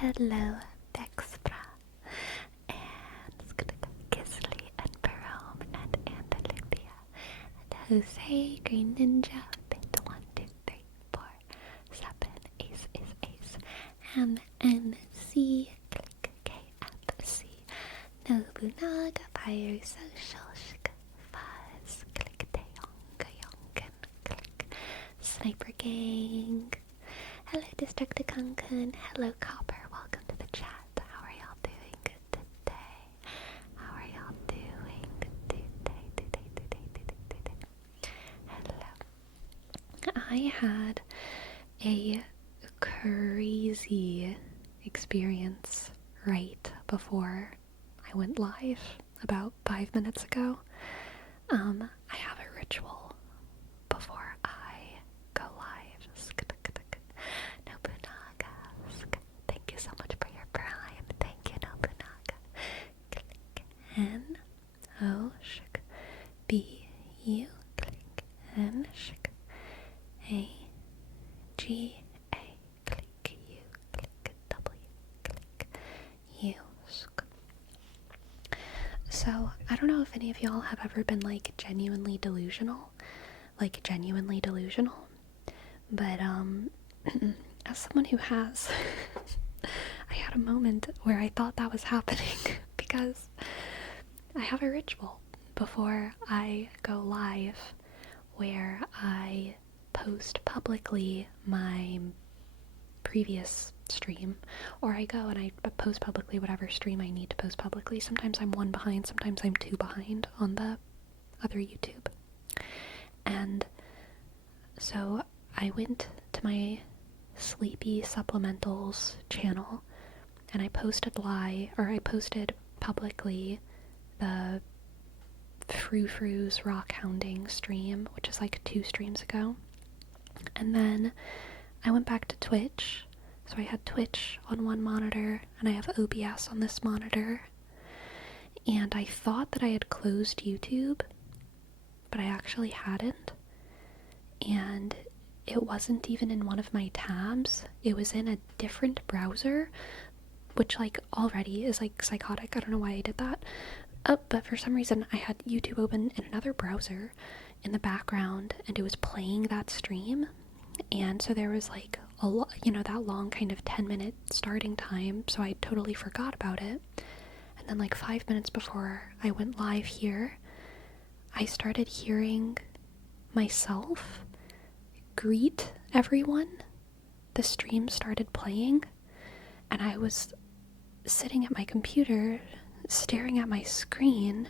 Hello, Bexbra, and Kisley, and Jerome, and Andalusia, and Jose, Green Ninja, Bit 1, 2, 3, 4, 7, Ace is Ace, MNC, click KFC, Nobunaga, Fire Social, Shik, Fuzz, click Teonga, Yonkin, click Sniper Gang. Hello, Destructicon-kun. Hello, Copper. Welcome to the chat. How are y'all doing today? How are y'all doing today? Hello. I had a crazy experience right before I went live about 5 minutes ago. I have a ritual before I go live. Nobunaga, thank you so much for your prime. Thank you, Nobunaga. Click N O shik B U click N shik A G A click U click W click U shik. So I don't know if any of y'all have ever been like genuinely delusional, but as someone who has, I had a moment where I thought that was happening because I have a ritual before I go live where I post publicly my previous stream, or I go and I post publicly whatever stream I need to post publicly. Sometimes I'm one behind, sometimes I'm two behind on the other YouTube. And so I went to my Sleepy Supplementals channel and I posted publicly the Frou-Frou's Rock Hounding stream, which is like 2 streams ago. And then I went back to Twitch. So I had Twitch on one monitor and I have OBS on this monitor. And I thought that I had closed YouTube, but I actually hadn't. And it wasn't even in one of my tabs. It was in a different browser, which like already is like psychotic. I don't know why I did that. But for some reason I had YouTube open in another browser in the background and it was playing that stream. And so there was like that long kind of 10-minute starting time. So I totally forgot about it. And then like 5 minutes before I went live here, I started hearing myself greet everyone. The stream started playing and I was sitting at my computer staring at my screen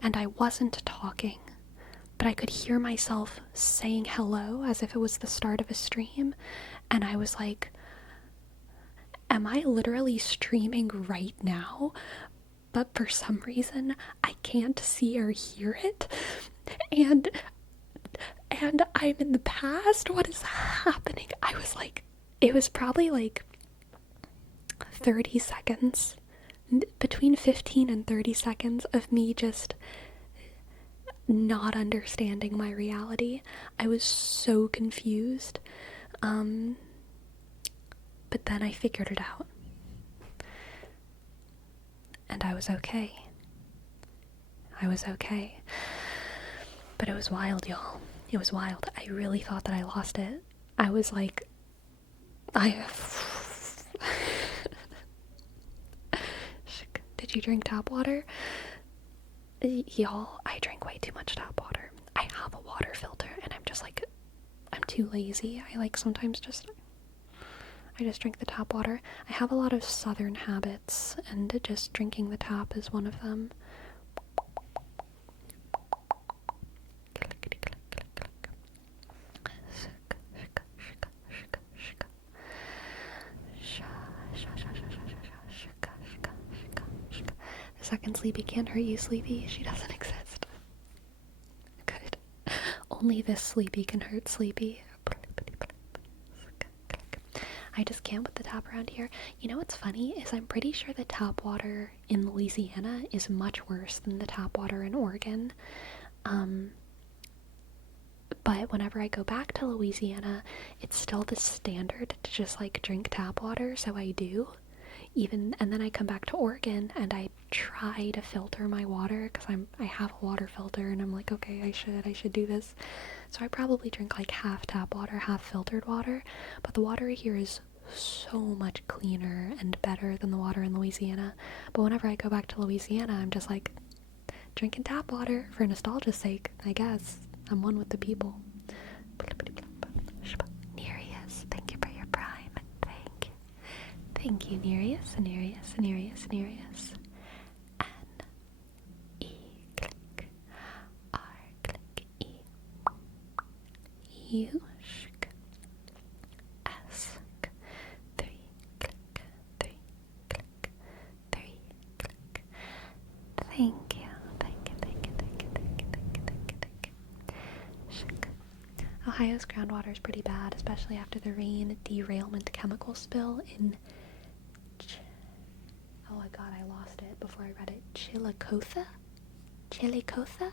and I wasn't talking, but I could hear myself saying hello as if it was the start of a stream. And I was like, am I literally streaming right now? But for some reason I can't see or hear it. And I'm in the past. What is happening? I was like, it was probably like 30 seconds, between 15 and 30 seconds of me just not understanding my reality. I was so confused. But then I figured it out. And I was okay. But it was wild, y'all. It was wild. I really thought that I lost it. I was like, Did you drink tap water? Y'all, I drink way too much tap water. I have a water filter and I'm just like, I'm too lazy. I just drink the tap water. I have a lot of southern habits and just drinking the tap is one of them. Second Sleepy can't hurt you, Sleepy. She doesn't exist. Good. Only this Sleepy can hurt Sleepy. I just can't with the tap around here. You know what's funny is I'm pretty sure the tap water in Louisiana is much worse than the tap water in Oregon. But whenever I go back to Louisiana, it's still the standard to just like drink tap water, so I do. and then I come back to Oregon and I try to filter my water because I have a water filter, and I'm like, okay, I should do this. So I probably drink like half tap water, half filtered water, but the water here is so much cleaner and better than the water in Louisiana. But whenever I go back to Louisiana, I'm just like, drinking tap water for nostalgia's sake, I guess. I'm one with the people. Nereus, thank you for your prime. Thank you. Thank you, Nereus, Nereus, Nereus, Nereus. N, E, click. R, click, E. U, sh, S, 3, click, 3, click, 3, click. Thank you, thank you, thank you, thank you, thank you, thank you, thank you, thank you. Ohio's groundwater is pretty bad, especially after the rain derailment chemical spill in oh my god, I lost it before I read it. Chillicothe? Chillicothe?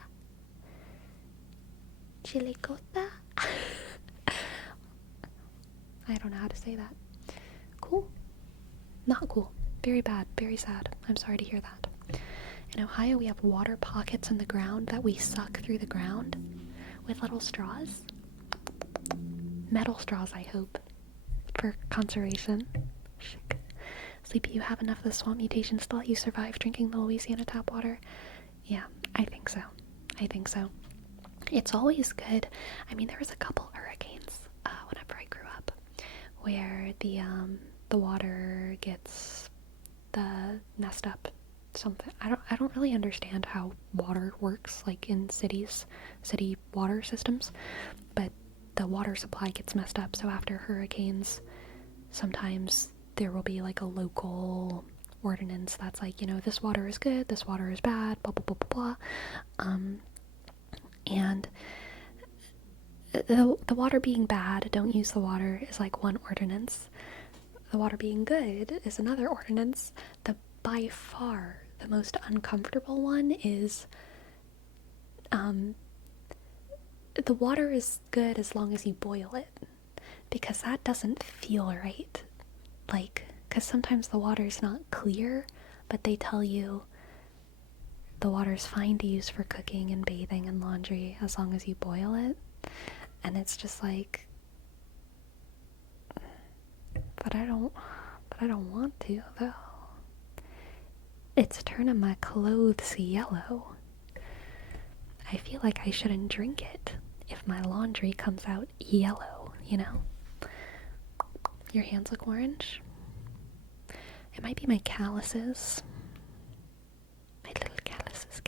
Chillicothe? I don't know how to say that. Cool? Not cool. Very bad. Very sad. I'm sorry to hear that. In Ohio, we have water pockets in the ground that we suck through the ground with little straws. Metal straws, I hope, for conservation. Sleepy, you have enough of the swamp mutations to let you survive drinking the Louisiana tap water? Yeah, I think so. I think so. It's always good. I mean, there was a couple hurricanes whenever I grew up where the water gets messed up. Something I don't really understand how water works, like in city water systems, but the water supply gets messed up. So after hurricanes, sometimes there will be like a local ordinance that's like, this water is good, this water is bad, blah blah blah blah blah. And the water being bad, don't use the water, is like one ordinance. The water being good is another ordinance. By far the most uncomfortable one is the water is good as long as you boil it, because that doesn't feel right. Like, because sometimes the water's not clear, but they tell you the water's fine to use for cooking and bathing and laundry as long as you boil it. And it's just like, but I don't want to though. It's turning my clothes yellow. I feel like I shouldn't drink it if my laundry comes out yellow, Your hands look orange. It might be my calluses. My little calluses.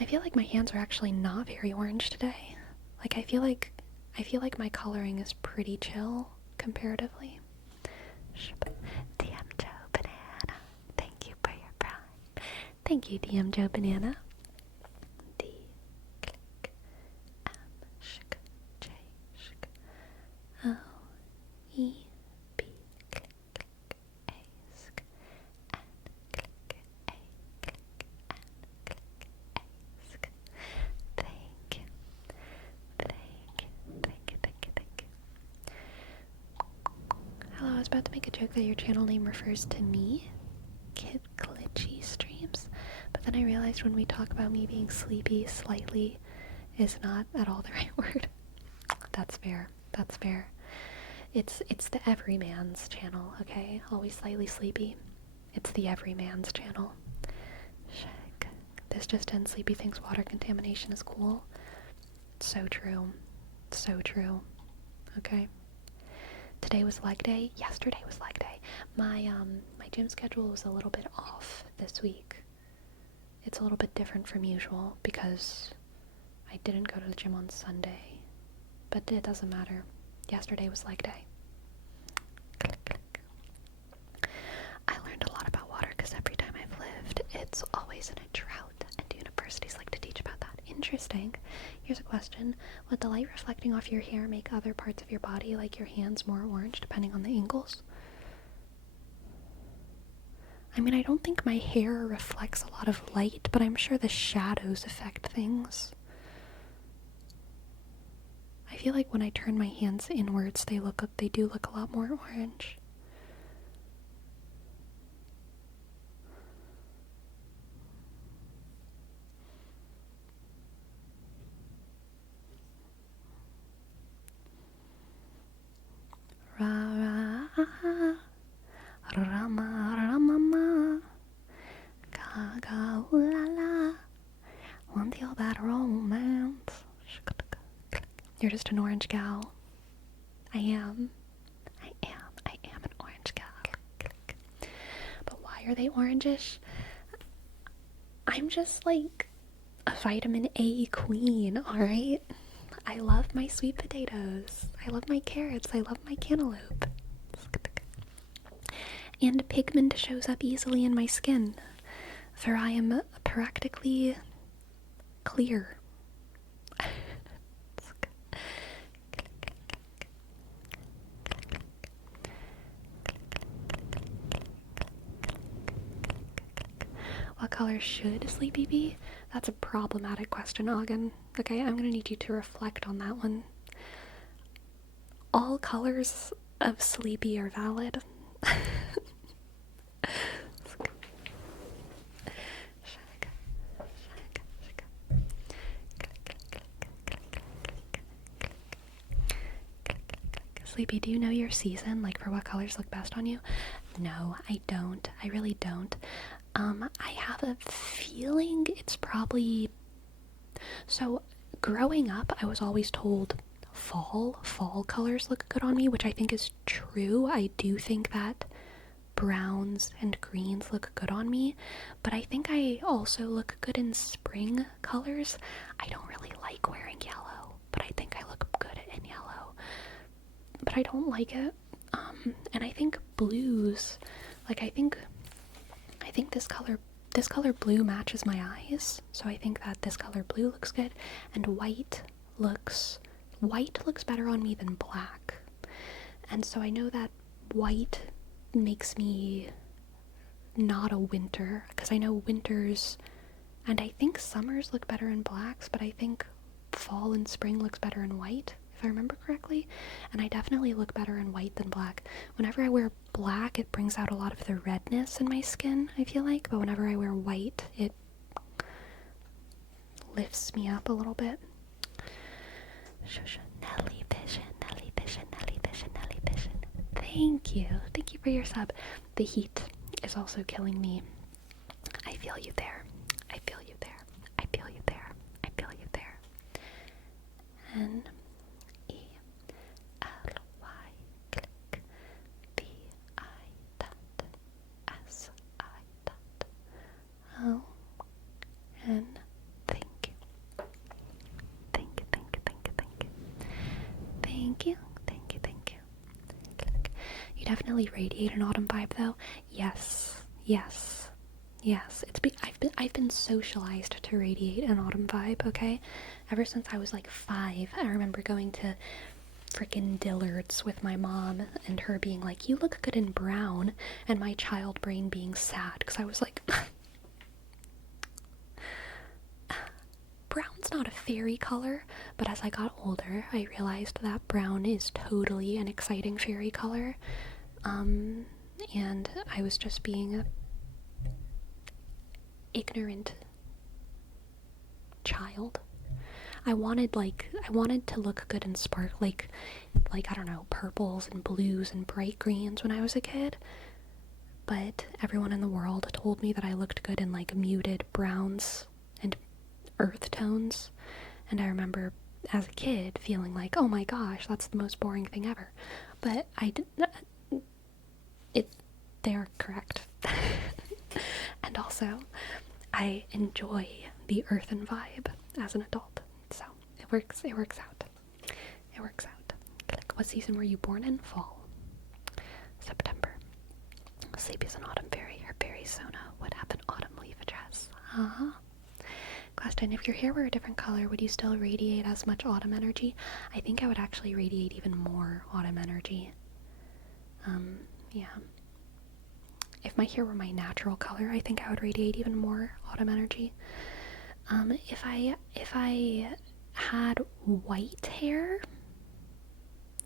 I feel like my hands are actually not very orange today. Like, I feel like my coloring is pretty chill comparatively. DM Joe Banana, thank you for your prime. Thank you, DM Joe Banana. D, click, M, shk, J, shk, O, E, B, click, click, A, sk, N, click, A, click, N, click, A, sk. Thank you. Hello, I was about to make a joke that your channel name refers to me, Kid Glitchy Streams, but then I realized when we talk about me being sleepy slightly is not at all the right word. That's fair. It's the everyman's channel, okay? Always slightly sleepy. It's the everyman's channel. Shag. This just in, Sleepy thinks water contamination is cool. So true. Okay? Today was leg day. Yesterday was leg day. My gym schedule was a little bit off this week. It's a little bit different from usual because I didn't go to the gym on Sunday. But it doesn't matter. Yesterday was leg day. Click, click. I learned a lot about water because every time I've lived, it's always in a drought, and universities like to teach about that. Interesting. Here's a question. Would the light reflecting off your hair make other parts of your body, like your hands, more orange depending on the angles? I mean, I don't think my hair reflects a lot of light, but I'm sure the shadows affect things. I feel like when I turn my hands inwards, they do look a lot more orange. You're just an orange gal. I am an orange gal. But why are they orangish? I'm just like a vitamin A queen, alright? I love my sweet potatoes. I love my carrots. I love my cantaloupe. And pigment shows up easily in my skin, for I am practically clear. What color should Sleepy be? That's a problematic question, Ogden. Okay, I'm gonna need you to reflect on that one. All colors of Sleepy are valid. Sleepy, do you know your season? Like, for what colors look best on you? No, I don't. I really don't. I have a feeling it's probably... So, growing up, I was always told fall colors look good on me, which I think is true. I do think that browns and greens look good on me, but I think I also look good in spring colors. I don't really like wearing yellow, but I think I look good in yellow. But I don't like it. And I think blues, like I think this color blue matches my eyes, so I think that this color blue looks good, and white looks better on me than black. And so I know that white makes me not a winter, because I know winters and I think summers look better in blacks, but I think fall and spring looks better in white, if I remember correctly. And I definitely look better in white than black. Whenever I wear black, it brings out a lot of the redness in my skin, I feel like, but whenever I wear white, it lifts me up a little bit. Nelly Vision, Nelly Vision, Nelly Vision, Nelly Vision. Thank you for your sub. The heat is also killing me. I feel you there. I feel you there. I feel you there. I feel you there. N-E-L-Y, click, B-I-S-I-O-N. Thank you. Thank you, thank you, thank you, thank you. Thank you, thank you, thank you. Click. You definitely radiate an autumn vibe, though. Yes, yes, yes. I've been socialized to radiate an autumn vibe. Okay, ever since I was like 5, I remember going to freaking Dillard's with my mom and her being like, "You look good in brown," and my child brain being sad because I was like, brown's not a fairy color. But as I got older, I realized that brown is totally an exciting fairy color. And I was just being a ignorant child. I wanted to look good and spark like I don't know, purples and blues and bright greens when I was a kid. But everyone in the world told me that I looked good in like muted browns and earth tones. And I remember as a kid feeling like, oh my gosh, that's the most boring thing ever. But they are correct. And also, I enjoy the earthen vibe as an adult. So it works out. It works out. Like, what season were you born in? Fall. September. Sleep is an autumn fairy. Her fairy Sona would have an autumn leaf dress. Question, if your hair were a different color, would you still radiate as much autumn energy? I think I would actually radiate even more autumn energy. Yeah. If my hair were my natural color, I think I would radiate even more autumn energy. If I had white hair,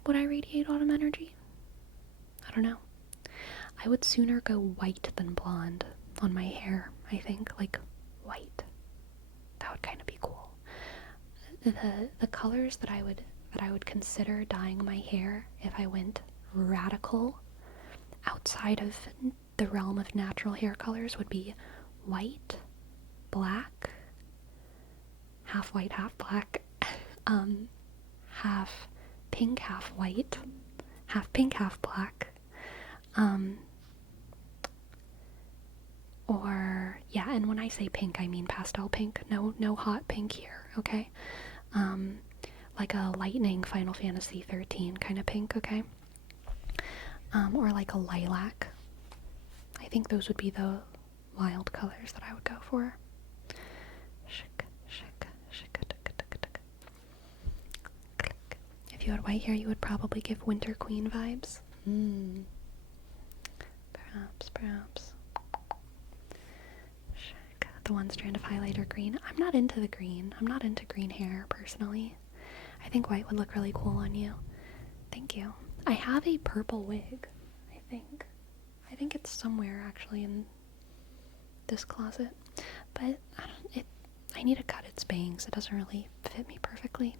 would I radiate autumn energy? I don't know. I would sooner go white than blonde on my hair, I think. Like, white. That would kind of be cool. The colors that I would consider dyeing my hair if I went radical outside of the realm of natural hair colors would be white, black, half white, half black, half pink, half white, half pink, half black. Or, yeah, and when I say pink, I mean pastel pink. No hot pink here, okay? Like a lightning Final Fantasy 13 kind of pink, okay? Or like a lilac. I think those would be the wild colors that I would go for. If you had white hair, you would probably give Winter Queen vibes. Perhaps. The one strand of highlighter green. I'm not into the green. I'm not into green hair, personally. I think white would look really cool on you. Thank you. I have a purple wig, I think. I think it's somewhere, actually, in this closet. But I need to cut its bangs. It doesn't really fit me perfectly.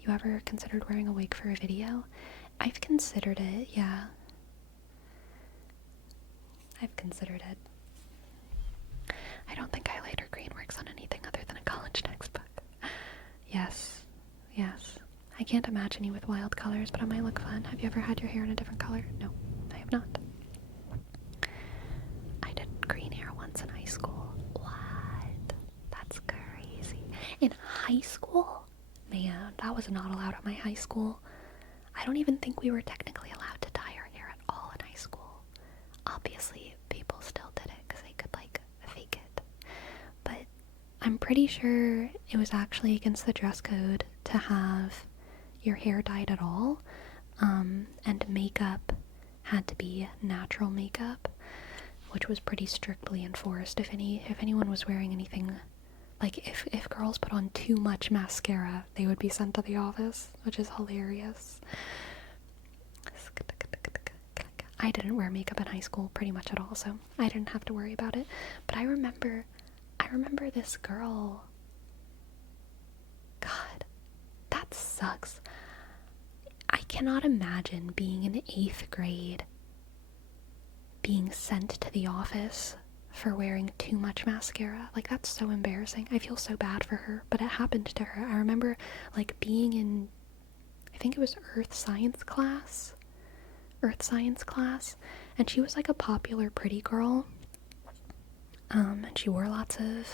You ever considered wearing a wig for a video? I've considered it, yeah. I've considered it. I don't think highlighter green works on anything other than a college textbook. Yes. I can't imagine you with wild colors, but it might look fun. Have you ever had your hair in a different color? No, I have not. I did green hair once in high school. What? That's crazy. In high school? Man, that was not allowed at my high school. I don't even think we were technically allowed to dye our hair at all in high school. Obviously, people still did it because they could, fake it. But I'm pretty sure it was actually against the dress code to have your hair dyed at all. And makeup had to be natural makeup, which was pretty strictly enforced. If anyone was wearing anything, if girls put on too much mascara, they would be sent to the office, which is hilarious. I didn't wear makeup in high school pretty much at all, so I didn't have to worry about it. But I remember this girl. God, that sucks. I cannot imagine being in 8th grade being sent to the office for wearing too much mascara. That's so embarrassing. I feel so bad for her, but it happened to her. I remember, being in, I think it was earth science class, and she was, a popular pretty girl, and she wore lots of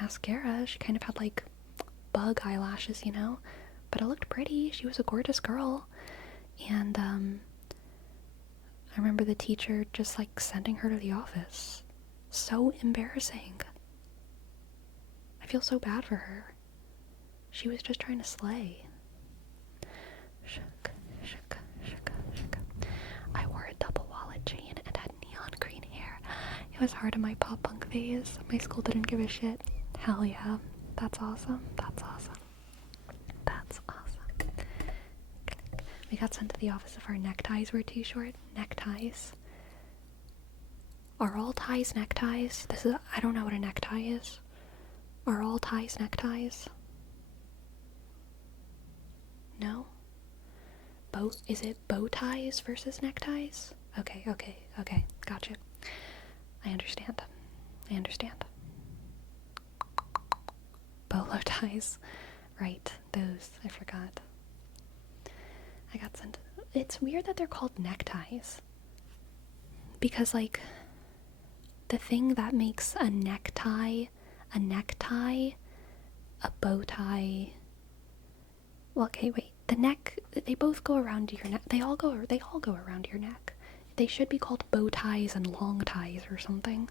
mascara. She kind of had, bug eyelashes, but it looked pretty. She was a gorgeous girl, and, I remember the teacher just, sending her to the office. So embarrassing. I feel so bad for her. She was just trying to slay. I wore a double wallet chain and had neon green hair. It was hard in my pop punk phase. My school didn't give a shit. Hell yeah. That's awesome. We got sent to the office if our neckties were too short. Neckties. Are all ties neckties? I don't know what a necktie is. Are all ties neckties? No? Is it bow ties versus neckties? Okay. Gotcha. I understand. Bolo ties. Right, those. I forgot. I got sent. It's weird that they're called neckties. Because, the thing that makes a necktie, a bow tie. Well, okay, wait. The neck, they both go around your neck. They all go around your neck. They should be called bow ties and long ties or something.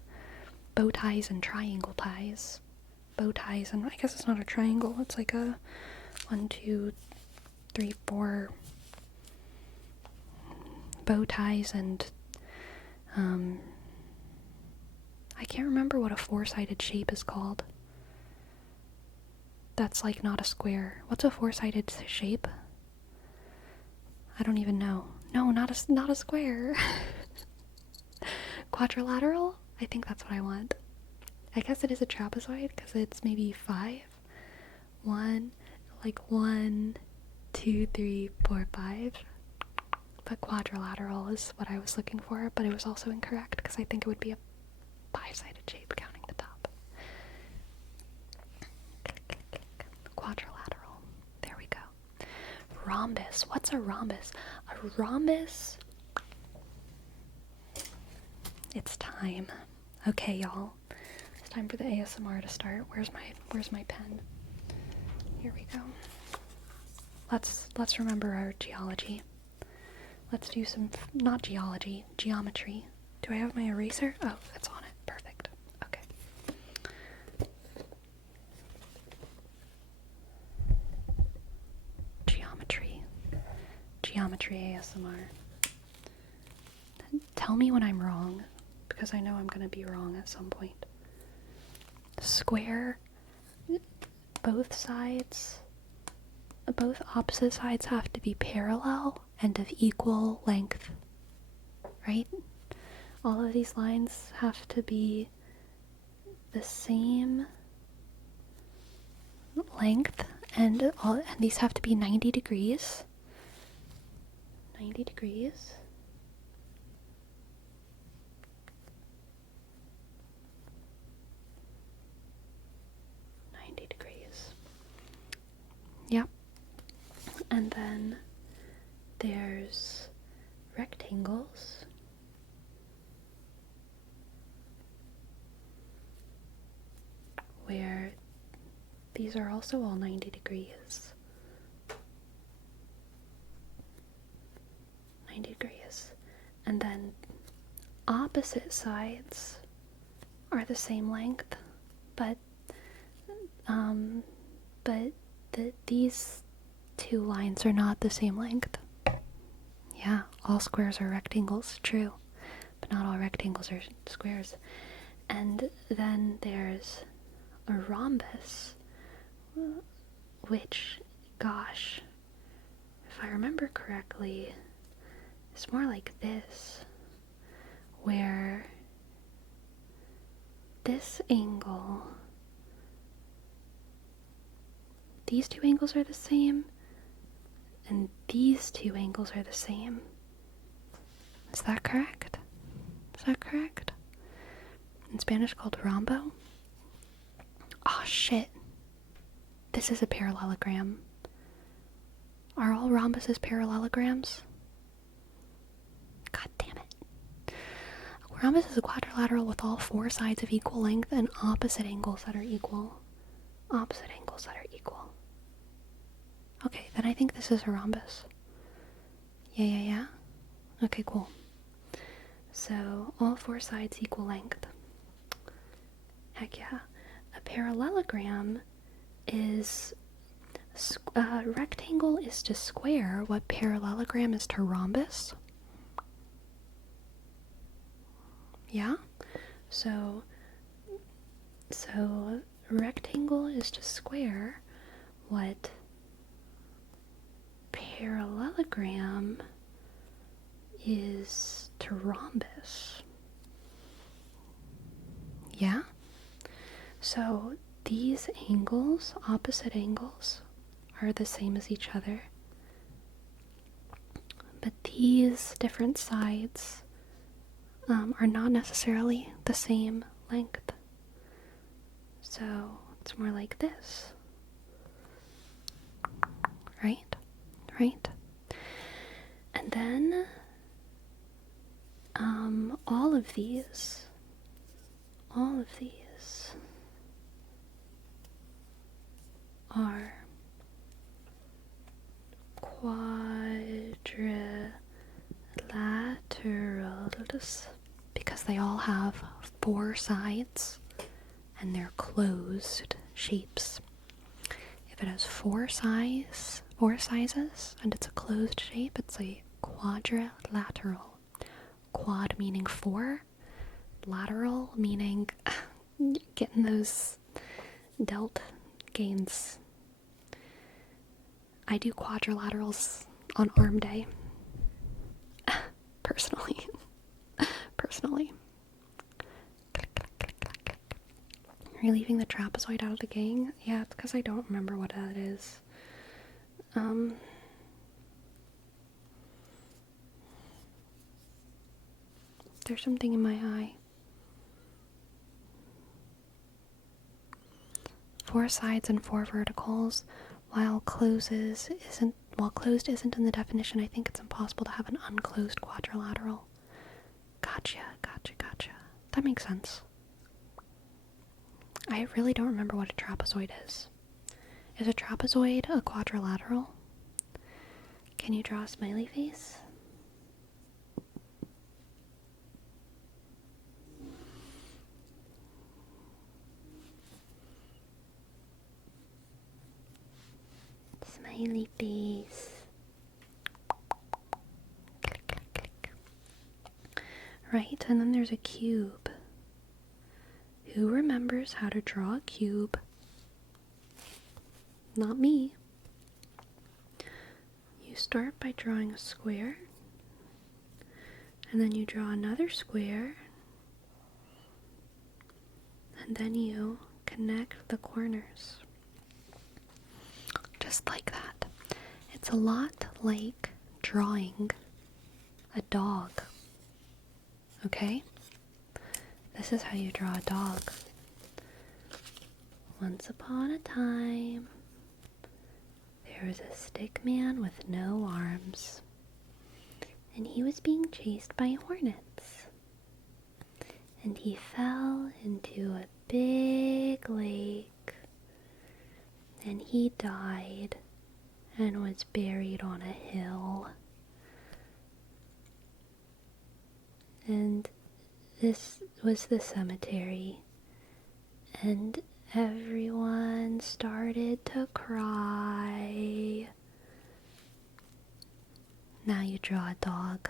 Bow ties and triangle ties. Bow ties, and I guess it's not a triangle. It's like a 1, 2, 3, 4 bow ties, and I can't remember what a 4-sided shape is called. That's not a square. What's a 4-sided shape? I don't even know. No, not a square. Quadrilateral? I think that's what I want. I guess it is a trapezoid because it's maybe 5. 1, 2, 3, 4, 5. But quadrilateral is what I was looking for, but it was also incorrect because I think it would be a 5-sided shape counting the top. Quadrilateral. rhombus? What's a rhombus? A rhombus... It's time. Okay, y'all. It's time for the ASMR to start. Where's my pen? Here we go. Let's remember our geology. Let's do some, not geology, geometry. Do I have my eraser? Oh, it's on it. Perfect. Okay. Geometry ASMR. Tell me when I'm wrong, because I know I'm going to be wrong at some point. Square, both opposite sides have to be parallel and of equal length, right? All of these lines have to be the same length, and these have to be 90 degrees. 90 degrees. Yep. And then there's rectangles. Where these are also all 90 degrees. 90 degrees. And then opposite sides are the same length, but these two lines are not the same length. Yeah, all squares are rectangles, true, but not all rectangles are squares. And then there's a rhombus, which, gosh, if I remember correctly, it's more like this, where this angle, these two angles are the same, and these two angles are the same. Is that correct? Is that correct? In Spanish called rombo? Oh shit. This is a parallelogram. Are all rhombuses parallelograms? God damn it. A rhombus is a quadrilateral with all four sides of equal length and opposite angles that are equal. Opposite angles that are equal. Okay, then I think this is a rhombus. Yeah. Okay, cool. So, all four sides equal length. Heck yeah. A parallelogram is... rectangle is to square what parallelogram is to rhombus. Yeah? So rectangle is to square what parallelogram is to rhombus. Yeah? So these angles, opposite angles, are the same as each other. But these different sides are not necessarily the same length. So it's more like this. Right? And then all of these are quadrilaterals because they all have four sides and they're closed shapes. If it has four sizes and it's a closed shape, it's a quadrilateral. Quad meaning four, lateral meaning getting those delt gains. I do quadrilaterals on arm day. Personally. Are you leaving the trapezoid out of the gang? Yeah, it's because I don't remember what that is. There's something in my eye. Four sides and four verticals, while closes isn't while closed isn't in the definition, I think it's impossible to have an unclosed quadrilateral. Gotcha. That makes sense. I really don't remember what a trapezoid is. Is a trapezoid a quadrilateral? Can you draw a smiley face? Smiley face. Click, click, click. Right, and then there's a cube. Who remembers how to draw a cube? Not me. You start by drawing a square, and then you draw another square, and then you connect the corners. Just like that. It's a lot like drawing a dog. Okay? This is how you draw a dog. Once upon a time, there was a stick man with no arms, and he was being chased by hornets. And he fell into a big lake, and he died and was buried on a hill. And this was the cemetery, and everyone started to cry. Now you draw a dog.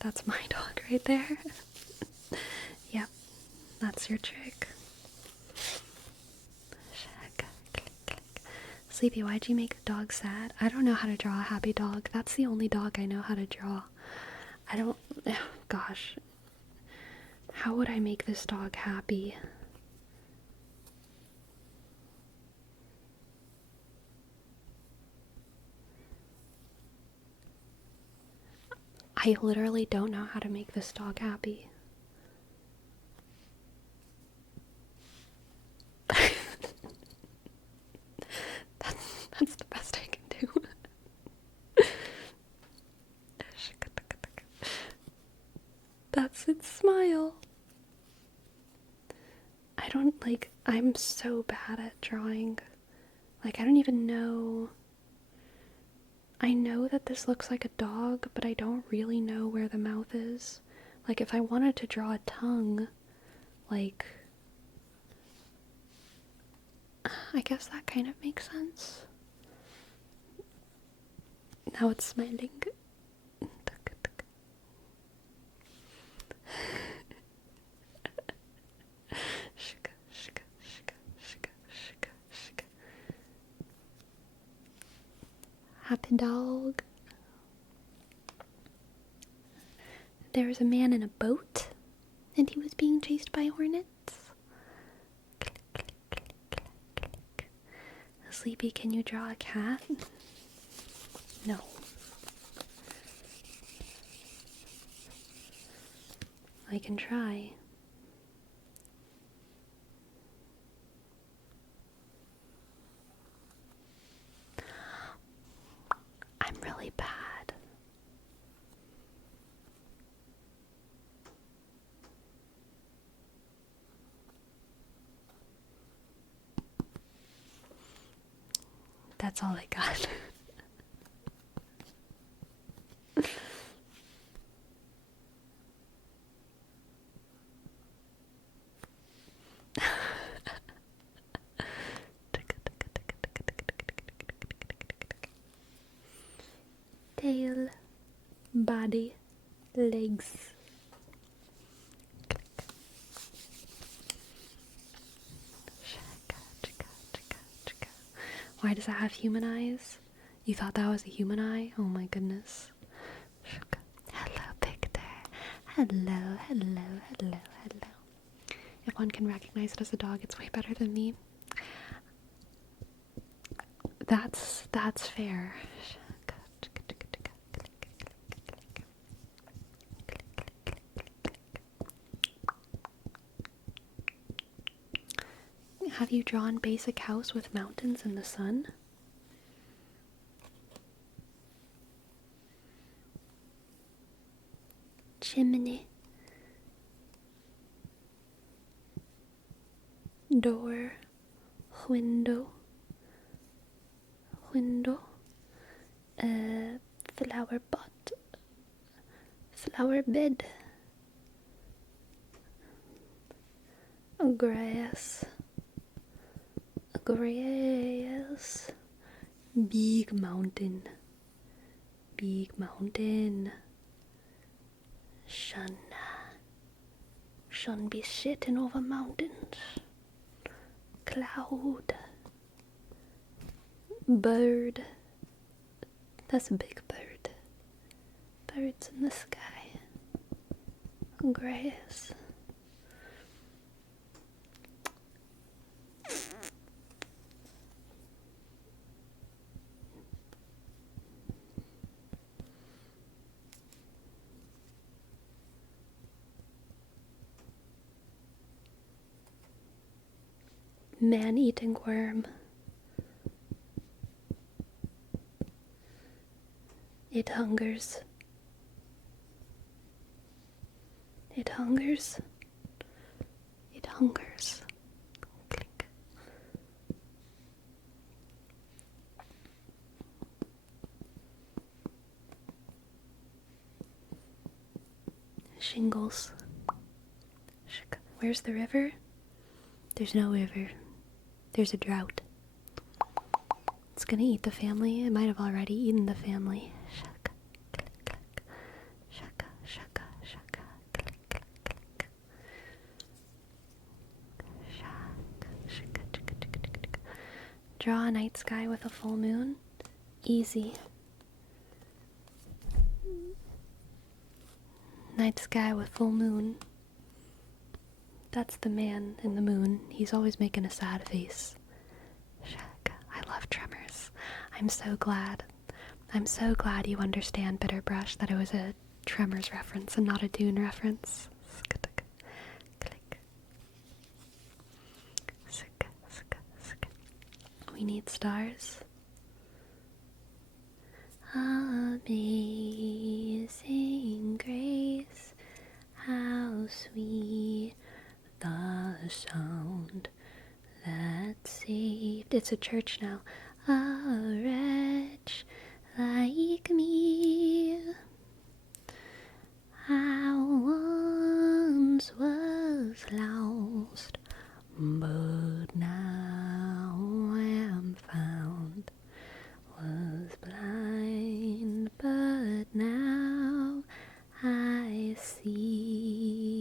That's my dog right there. Yep, that's your trick. Sleepy, why'd you make the dog sad? I don't know how to draw a happy dog. That's the only dog I know how to draw. Gosh. How would I make this dog happy? I literally don't know how to make this dog happy. That's the best I can do. That's its smile. I'm so bad at drawing. I don't even know. I know that this looks like a dog, but I don't really know where the mouth is. If I wanted to draw a tongue, I guess that kind of makes sense. Now it's smiling. Happy dog. There was a man in a boat, and he was being chased by hornets. Click, click, click, click, click. Sleepy, can you draw a cat? No. I can try. I'm really bad. That's all I got. Tail, body, legs. Why does it have human eyes? You thought that was a human eye? Oh my goodness. Hello, Victor. Hello, hello, hello, hello. If one can recognize it as a dog, it's way better than me. That's fair. Have you drawn basic house with mountains in the sun? Chimney. Door. Window. Flower pot. Flower bed. Grass. Big mountain. Sun be sitting over mountains. Cloud. Bird. That's a big bird. Birds in the sky. Grass. Man-eating worm. It hungers. Click. Shingles. Where's the river? There's no river. There's a drought. It's gonna eat the family. It might have already eaten the family. Shaka, click, click. Shaka, shaka, shaka, click, click, click. Shaka, shaka, shaka, shaka, shaka. Draw a night sky with a full moon. Easy. Night sky with full moon. That's the man in the moon. He's always making a sad face. Shaka. I love Tremors. I'm so glad you understand, Bitterbrush, that it was a Tremors reference and not a Dune reference. Click. We need stars. Amazing grace, how sweet the sound that saved. It's a church now. A wretch like me. I once was lost, but now am found. Was blind, but now I see.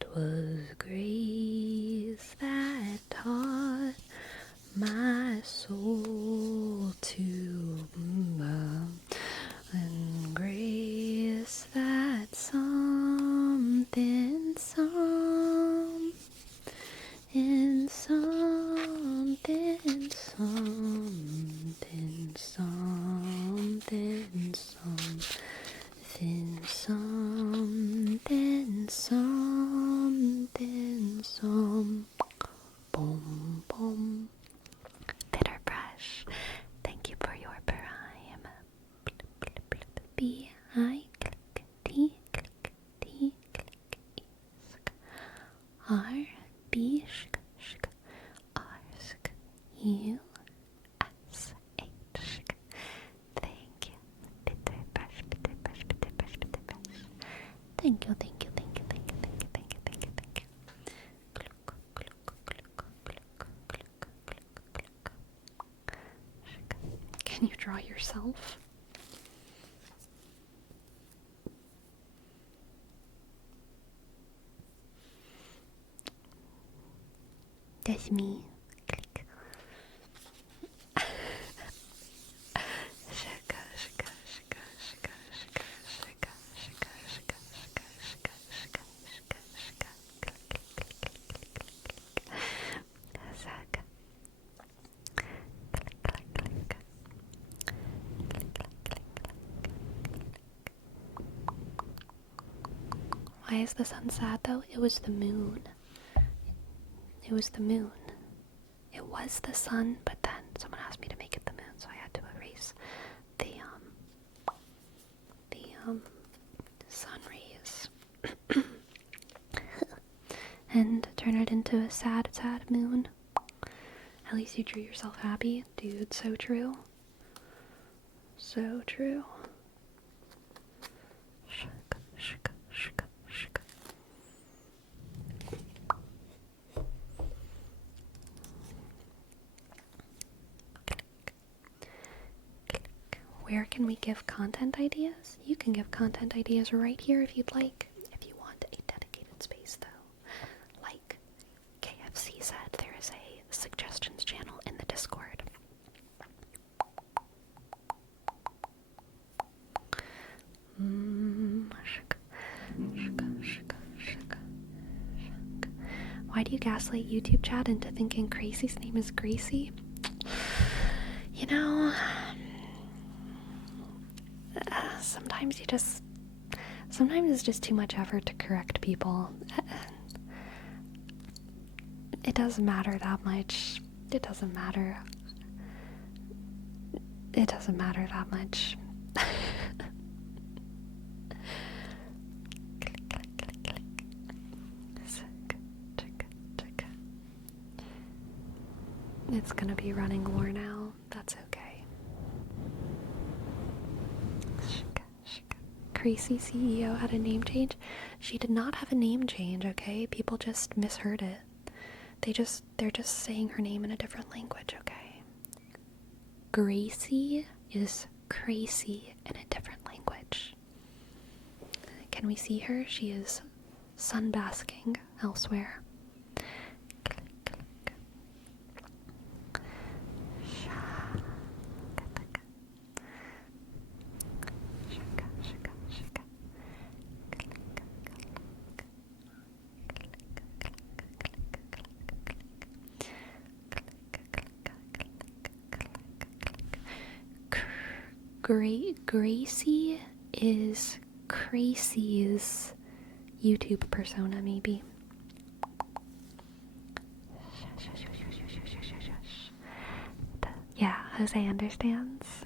'Twas grace that taught my soul to love, and grace that something boom boom. Bitterbrush, thank you for your prime. B-I click T click T click E R B shk shk R sk U S H. Thank you, Bitterbrush. Thank you. Can you draw yourself? That's me. Click. Why is the sun sad though? It was the moon. It was the moon. It was the sun, but then someone asked me to make it the moon, so I had to erase the sun rays and turn it into a sad, sad moon. At least you drew yourself happy. Dude, so true. So true. Where can we give content ideas? You can give content ideas right here if you'd like. If you want a dedicated space, though. Like KFC said, there is a suggestions channel in the Discord. Why do you gaslight YouTube chat into thinking Gracie's name is Gracie? You know, sometimes it's just too much effort to correct people. It doesn't matter that much. It doesn't matter that much. It's gonna be running lore now. That's okay. Crazy CEO had a name change. She did not have a name change, okay? People just misheard it. They're just saying her name in a different language, okay? Gracie is crazy in a different language. Can we see her? She is sunbasking elsewhere. Gracie is Crazy's YouTube persona, maybe. Yeah, Jose understands.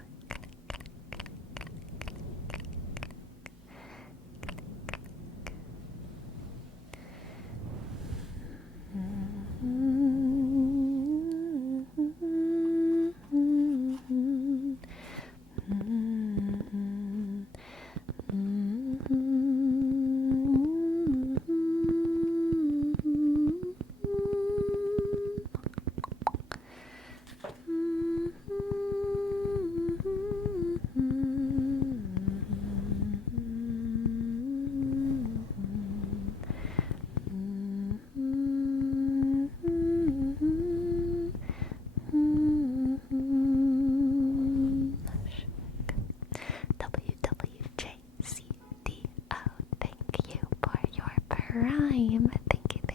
Prime. Thank you.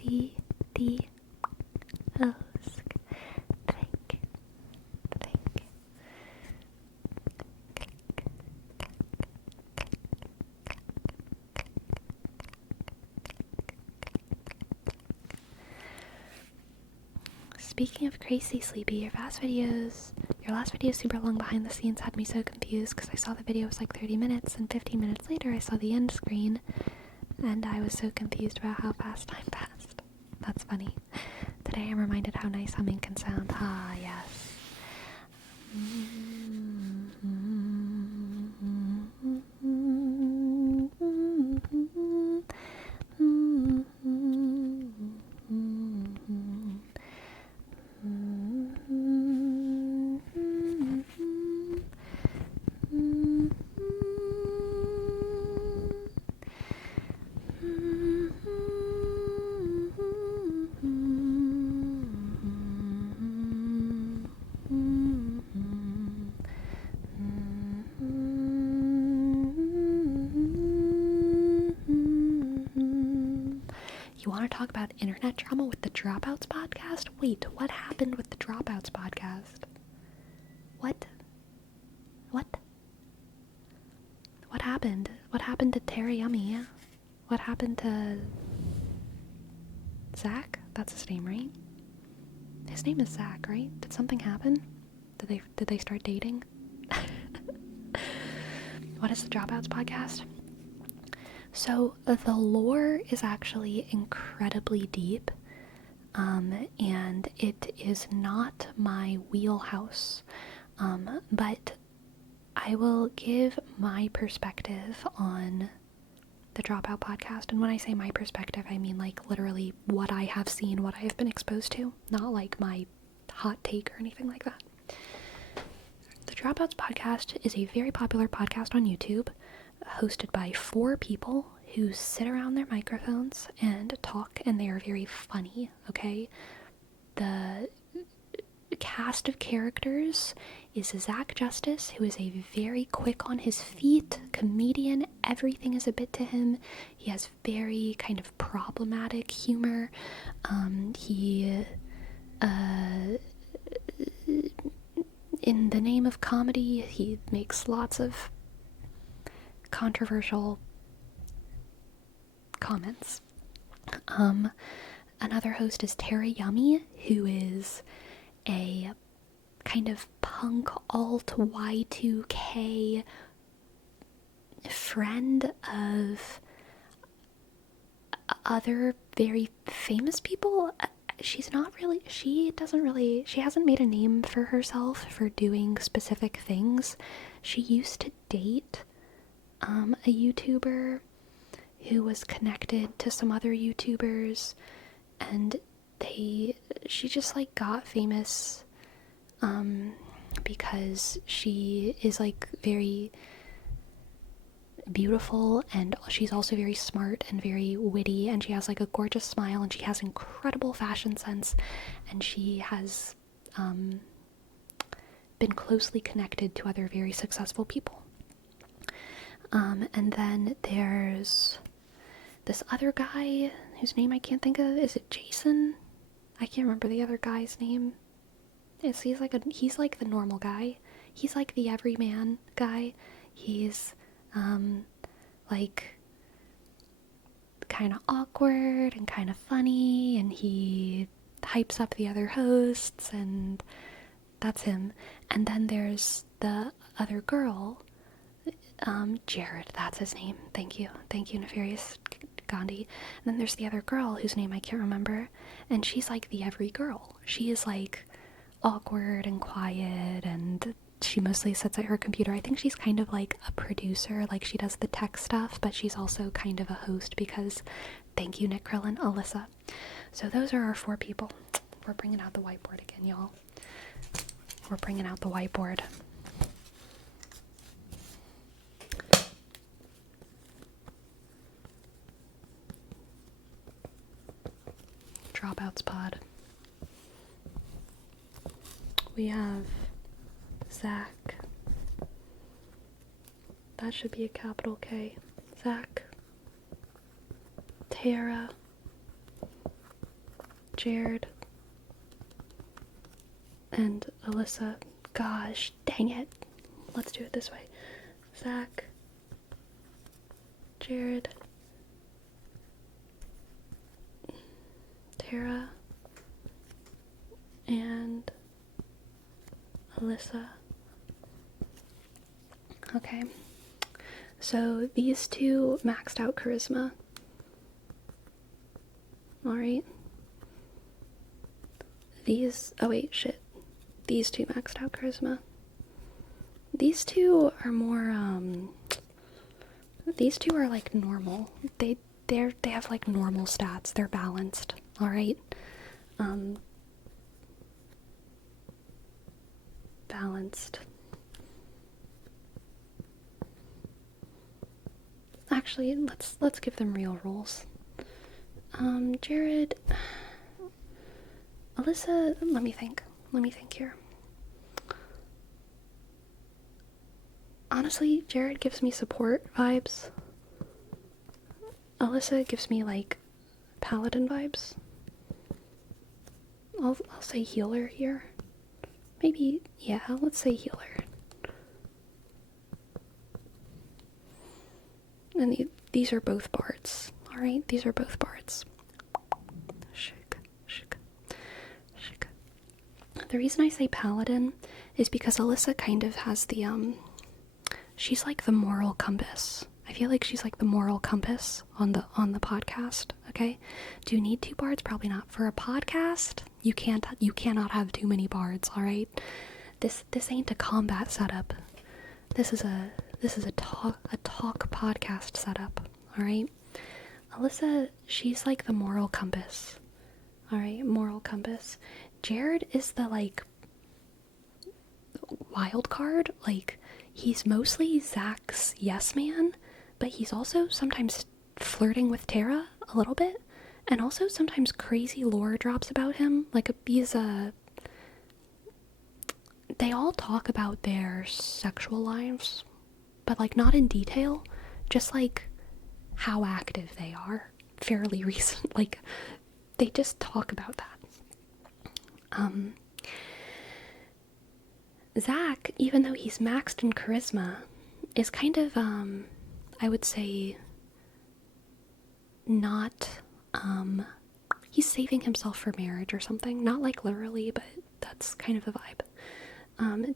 WWJCDOs. Thank you. Speaking of crazy sleepy, your last video super long behind the scenes had me so confused because I saw the video was like 30 minutes and 15 minutes later I saw the end screen and I was so confused about how fast time passed. That's funny. Today I'm reminded how nice humming can sound. Ah, yes. You want to talk about internet drama with the Dropouts podcast? Wait, what happened with the Dropouts podcast? What? What happened? What happened happened to Terry Yummy? What happened to Zach? That's his name, right? His name is Zach, right? Did something happen? Did they start dating? What is the Dropouts podcast? So the lore is actually incredibly deep, and it is not my wheelhouse, but I will give my perspective on the Dropout podcast. And when I say my perspective, I mean like literally what I have seen, what I have been exposed to, not like my hot take or anything like that. The Dropouts podcast is a very popular podcast on YouTube, hosted by 4 people who sit around their microphones and talk, and they are very funny, okay? The cast of characters is Zach Justice, who is a very quick on his feet comedian. Everything is a bit to him. He has very kind of problematic humor. In the name of comedy, he makes lots of controversial comments. Another host is Terry Yummy, who is a kind of punk alt Y2K friend of other very famous people. She hasn't made a name for herself for doing specific things. She used to date a YouTuber who was connected to some other YouTubers, and she just like got famous because she is like very beautiful, and she's also very smart and very witty, and she has like a gorgeous smile, and she has incredible fashion sense, and she has been closely connected to other very successful people. And then there's this other guy whose name I can't think of. Is it Jason? I can't remember the other guy's name. He's like the normal guy. He's like the everyman guy. He's like kind of awkward and kind of funny, and he hypes up the other hosts, and that's him. And then there's the other girl, Jared, that's his name. Thank you, Nefarious Gandhi. And then there's the other girl whose name I can't remember, and she's like the every girl. She is like awkward and quiet, and she mostly sits at her computer. I think she's kind of like a producer, like she does the tech stuff, but she's also kind of a host because, thank you, Nick Krillin, Alyssa. So those are our 4 people. We're bringing out the whiteboard again, y'all. We're bringing out the whiteboard. Dropouts pod. We have Zach. That should be a capital K. Zach. Tara. Jared. And Alyssa. Gosh, dang it. Let's do it this way. Zach. Jared. Tara. And Alyssa. Okay. So these 2 maxed out charisma. Alright. These 2 maxed out charisma. These 2 are more, these 2 are like normal. They have like normal stats. They're balanced. Alright. Balanced. Actually, let's give them real roles. Jared, Alyssa, let me think here. Honestly, Jared gives me support vibes. Alyssa gives me like paladin vibes. I'll say healer here. Maybe, yeah, let's say healer. And these are both bards. Alright, these are both bards. Shik, shik, shik. The reason I say paladin is because Alyssa kind of has the, she's like the moral compass. I feel like she's like the moral compass on the podcast, okay? Do you need two bards? Probably not. For a podcast, you cannot have too many bards, alright? This ain't a combat setup. This is a talk podcast setup, alright? Alyssa, she's like the moral compass. Alright, moral compass. Jared is the, like, wild card. Like, he's mostly Zach's yes man, but he's also sometimes flirting with Tara a little bit, and also sometimes crazy lore drops about him. Like, they all talk about their sexual lives, but, like, not in detail, just, like, how active they are. Fairly recent, like, they just talk about that. Zach, even though he's maxed in charisma, is kind of, I would say, not, he's saving himself for marriage or something. Not, like, literally, but that's kind of the vibe.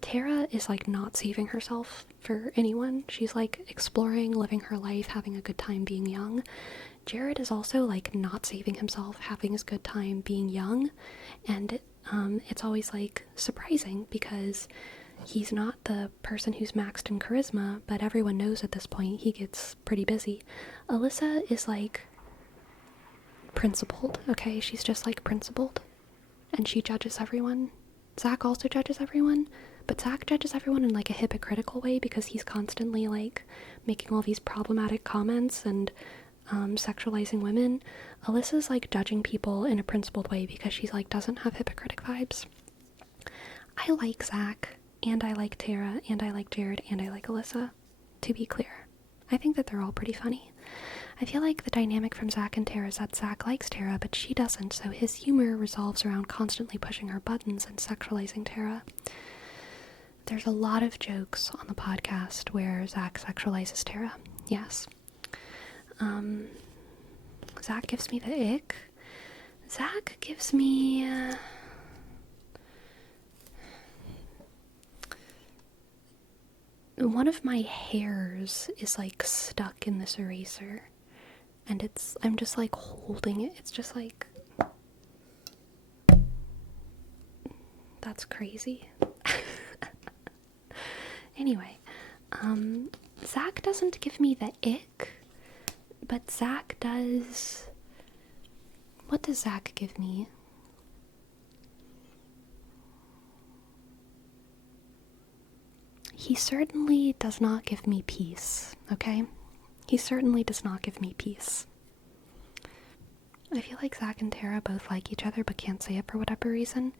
Tara is, like, not saving herself for anyone. She's, like, exploring, living her life, having a good time being young. Jared is also, like, not saving himself, having his good time being young, and it's always, like, surprising because he's not the person who's maxed in charisma, but everyone knows at this point he gets pretty busy. Alyssa is, like, principled, okay? She's just, like, principled, and she judges everyone. Zach also judges everyone, but Zach judges everyone in, like, a hypocritical way because he's constantly, like, making all these problematic comments and sexualizing women. Alyssa's, like, judging people in a principled way because she's, like, doesn't have hypocritic vibes. I like Zach, and I like Tara, and I like Jared, and I like Alyssa, to be clear. I think that they're all pretty funny. I feel like the dynamic from Zach and Tara is that Zach likes Tara, but she doesn't, so his humor revolves around constantly pushing her buttons and sexualizing Tara. There's a lot of jokes on the podcast where Zach sexualizes Tara. Yes. Zach gives me the ick. Zach gives me... one of my hairs is, like, stuck in this eraser. And I'm just, like, holding it. It's just, like... That's crazy. Anyway, Zach doesn't give me the ick, but Zach does... What does Zach give me? He certainly does not give me peace, okay? He certainly does not give me peace. I feel like Zach and Tara both like each other but can't say it for whatever reason.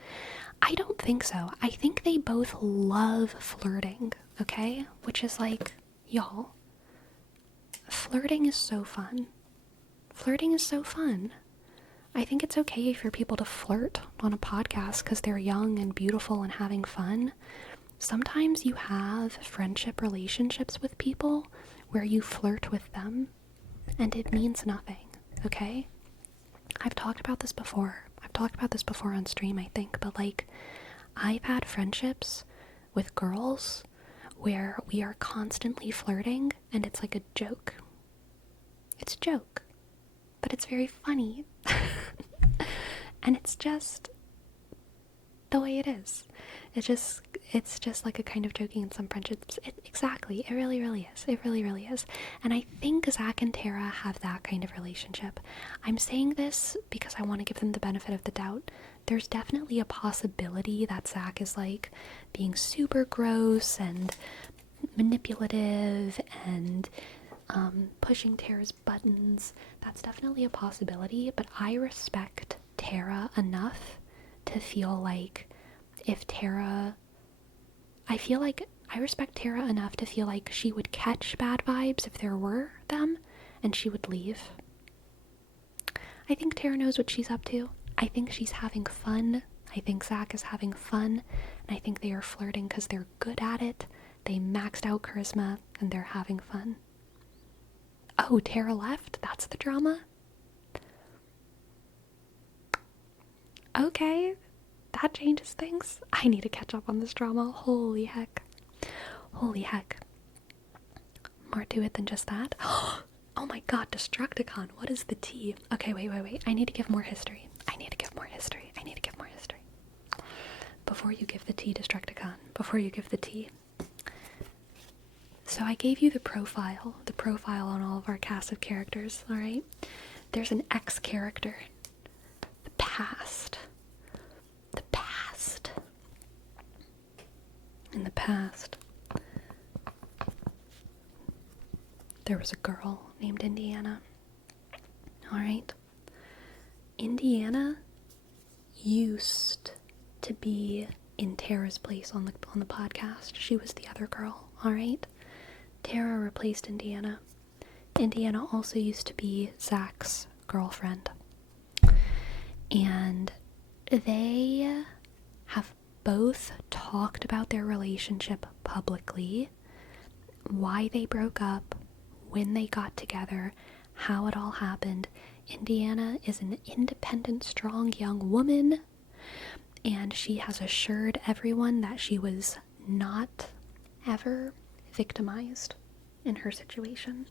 I don't think so. I think they both love flirting, okay? Which is like, y'all, flirting is so fun. Flirting is so fun. I think it's okay for people to flirt on a podcast because they're young and beautiful and having fun. Sometimes you have friendship relationships with people where you flirt with them and it means nothing, okay? I've talked about this before. I've talked about this before on stream, I think, but, like, I've had friendships with girls where we are constantly flirting and it's like a joke. It's a joke, but it's very funny. And it's just the way it is. It's just like a kind of joking in some friendships. Exactly. It really, really is. It really, really is. And I think Zach and Tara have that kind of relationship. I'm saying this because I want to give them the benefit of the doubt. There's definitely a possibility that Zach is, like, being super gross and manipulative and pushing Tara's buttons. That's definitely a possibility, but I respect Tara enough to feel like if Tara... I feel like I respect Tara enough to feel like she would catch bad vibes if there were them, and she would leave. I think Tara knows what she's up to. I think she's having fun. I think Zach is having fun, and I think they are flirting because they're good at it. They maxed out charisma, and they're having fun. Oh, Tara left? That's the drama? Okay, that changes things. I need to catch up on this drama. Holy heck. Holy heck. More to it than just that. Oh my god, Destructicon. What is the tea? Okay, wait. I need to give more history. Before you give the tea, Destructicon. Before you give the tea. So I gave you the profile on all of our cast of characters, alright? There's an X character. The past. In the past, there was a girl named Indiana. Alright? Indiana used to be in Tara's place on the podcast. She was the other girl, alright? Tara replaced Indiana. Indiana also used to be Zach's girlfriend. And they have both talked about their relationship publicly, why they broke up, when they got together, how it all happened. Indiana is an independent, strong young woman, and she has assured everyone that she was not ever victimized in her situation,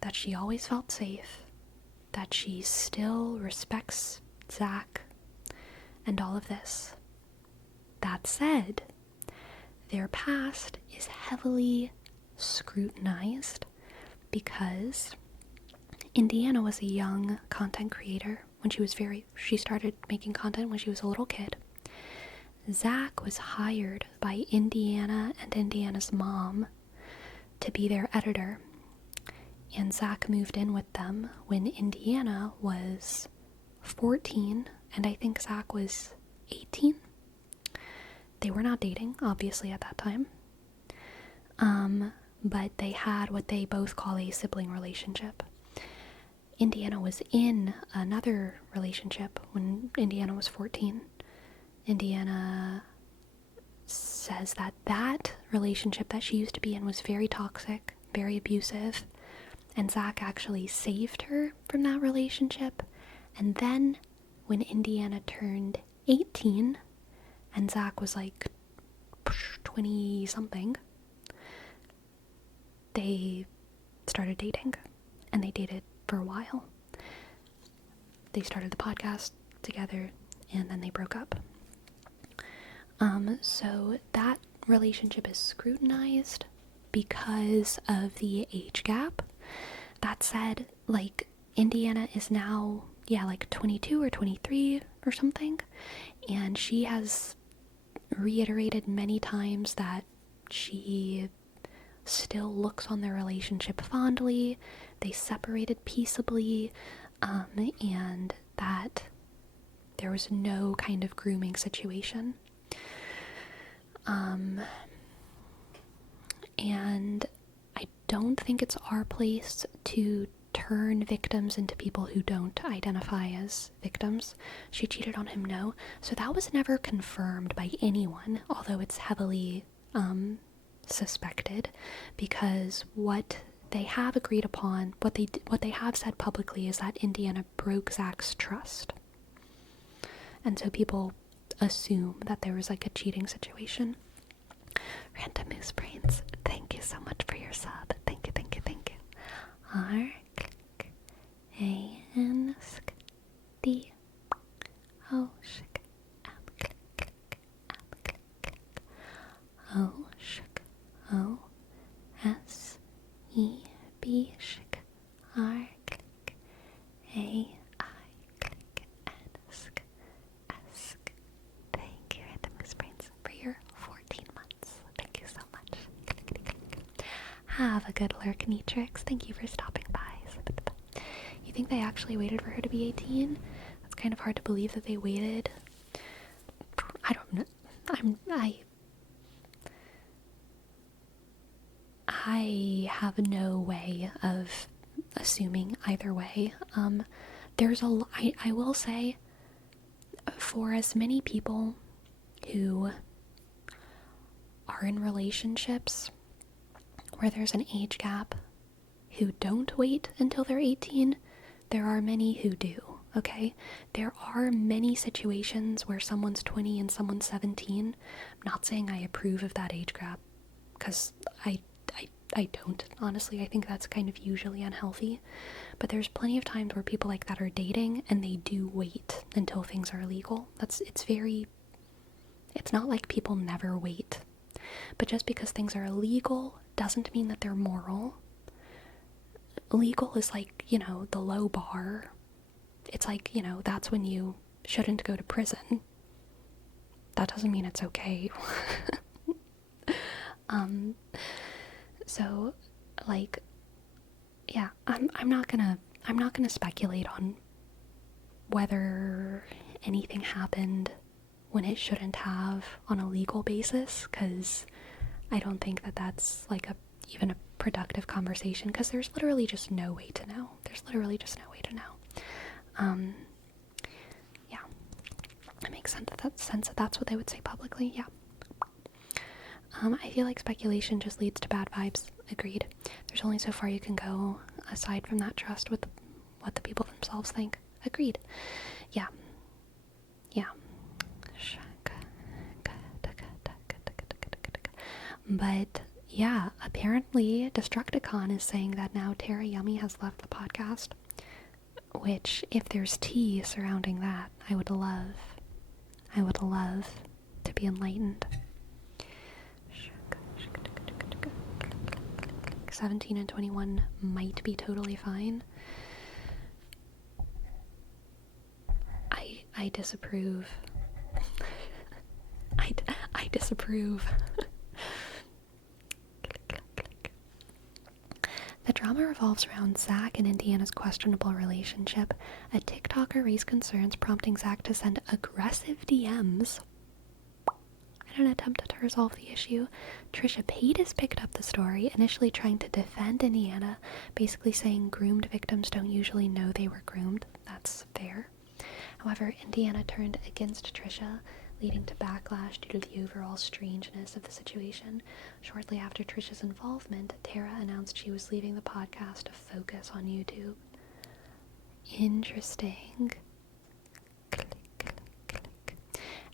that she always felt safe, that she still respects Zach, and all of this. That said, their past is heavily scrutinized because Indiana was a young content creator when she started making content when she was a little kid. Zach was hired by Indiana and Indiana's mom to be their editor, and Zach moved in with them when Indiana was 14 and I think Zach was 18. They were not dating, obviously, at that time. But they had what they both call a sibling relationship. Indiana was in another relationship when Indiana was 14. Indiana says that relationship that she used to be in was very toxic, very abusive, and Zach actually saved her from that relationship. And then when Indiana turned 18, and Zach was like 20-something, they started dating, and they dated for a while. They started the podcast together, and then they broke up. So that relationship is scrutinized because of the age gap. That said, like, Indiana is now, like 22 or 23 or something, and she has reiterated many times that she still looks on their relationship fondly. They separated peaceably, and that there was no kind of grooming situation. And I don't think it's our place to turn victims into people who don't identify as victims. She cheated on him, no. So that was never confirmed by anyone, although it's heavily suspected, because what they have agreed upon, what they have said publicly is that Indiana broke Zach's trust. And so people assume that there was like a cheating situation. Random Moose Brains, thank you so much for your sub. Thank you. R A N S K D O S K O S K O S E B S K R A I S K S K. Thank you, Random Moose Brains, for your 14 months. Thank you so much. Have a good lurk, Neatrix. Thank you for stopping by. You think they actually waited for her to be 18? That's kind of hard to believe that they waited. I don't know. I have no way of assuming either way. I will say, for as many people who are in relationships where there's an age gap, who don't wait until they're 18. There are many who do, okay? There are many situations where someone's 20 and someone's 17. I'm not saying I approve of that age gap, because I don't, honestly. I think that's kind of usually unhealthy. But there's plenty of times where people like that are dating and they do wait until things are legal. It's not like people never wait. But just because things are illegal doesn't mean that they're moral. Legal is like, the low bar. It's like, that's when you shouldn't go to prison. That doesn't mean it's okay. So, like, yeah, I'm not gonna speculate on whether anything happened when it shouldn't have on a legal basis, because I don't think that that's like even a productive conversation, because there's literally just no way to know. Yeah, it makes sense that that's what they would say publicly. Yeah. I feel like speculation just leads to bad vibes. Agreed. There's only so far you can go aside from that trust with what the people themselves think. Agreed. Yeah. But yeah, apparently Destructicon is saying that now Tara Yummy has left the podcast, which, if there's tea surrounding that, I would love to be enlightened. 17 and 21 might be totally fine. I disapprove. I disapprove. The drama revolves around Zach and Indiana's questionable relationship. A TikToker raised concerns, prompting Zach to send aggressive DMs in an attempt to resolve the issue. Trisha Paytas picked up the story, initially trying to defend Indiana, basically saying groomed victims don't usually know they were groomed. That's fair. However, Indiana turned against Trisha, leading to backlash due to the overall strangeness of the situation. Shortly after Trisha's involvement, Tara announced she was leaving the podcast to focus on YouTube. Interesting.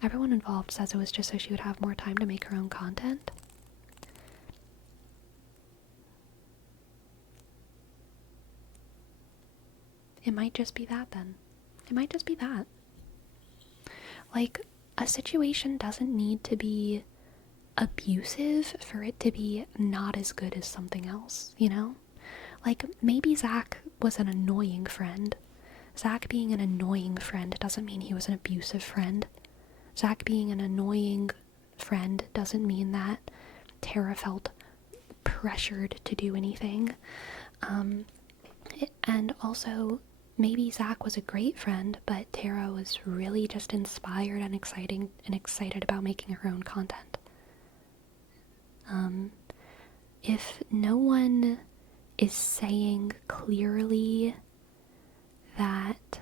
Everyone involved says it was just so she would have more time to make her own content. It might just be that then. It might just be that. Like, a situation doesn't need to be abusive for it to be not as good as something else, Like, maybe Zach was an annoying friend. Zach being an annoying friend doesn't mean he was an abusive friend. Zach being an annoying friend doesn't mean that Tara felt pressured to do anything. And also, maybe Zach was a great friend, but Tara was really just inspired and excited about making her own content. If no one is saying clearly that,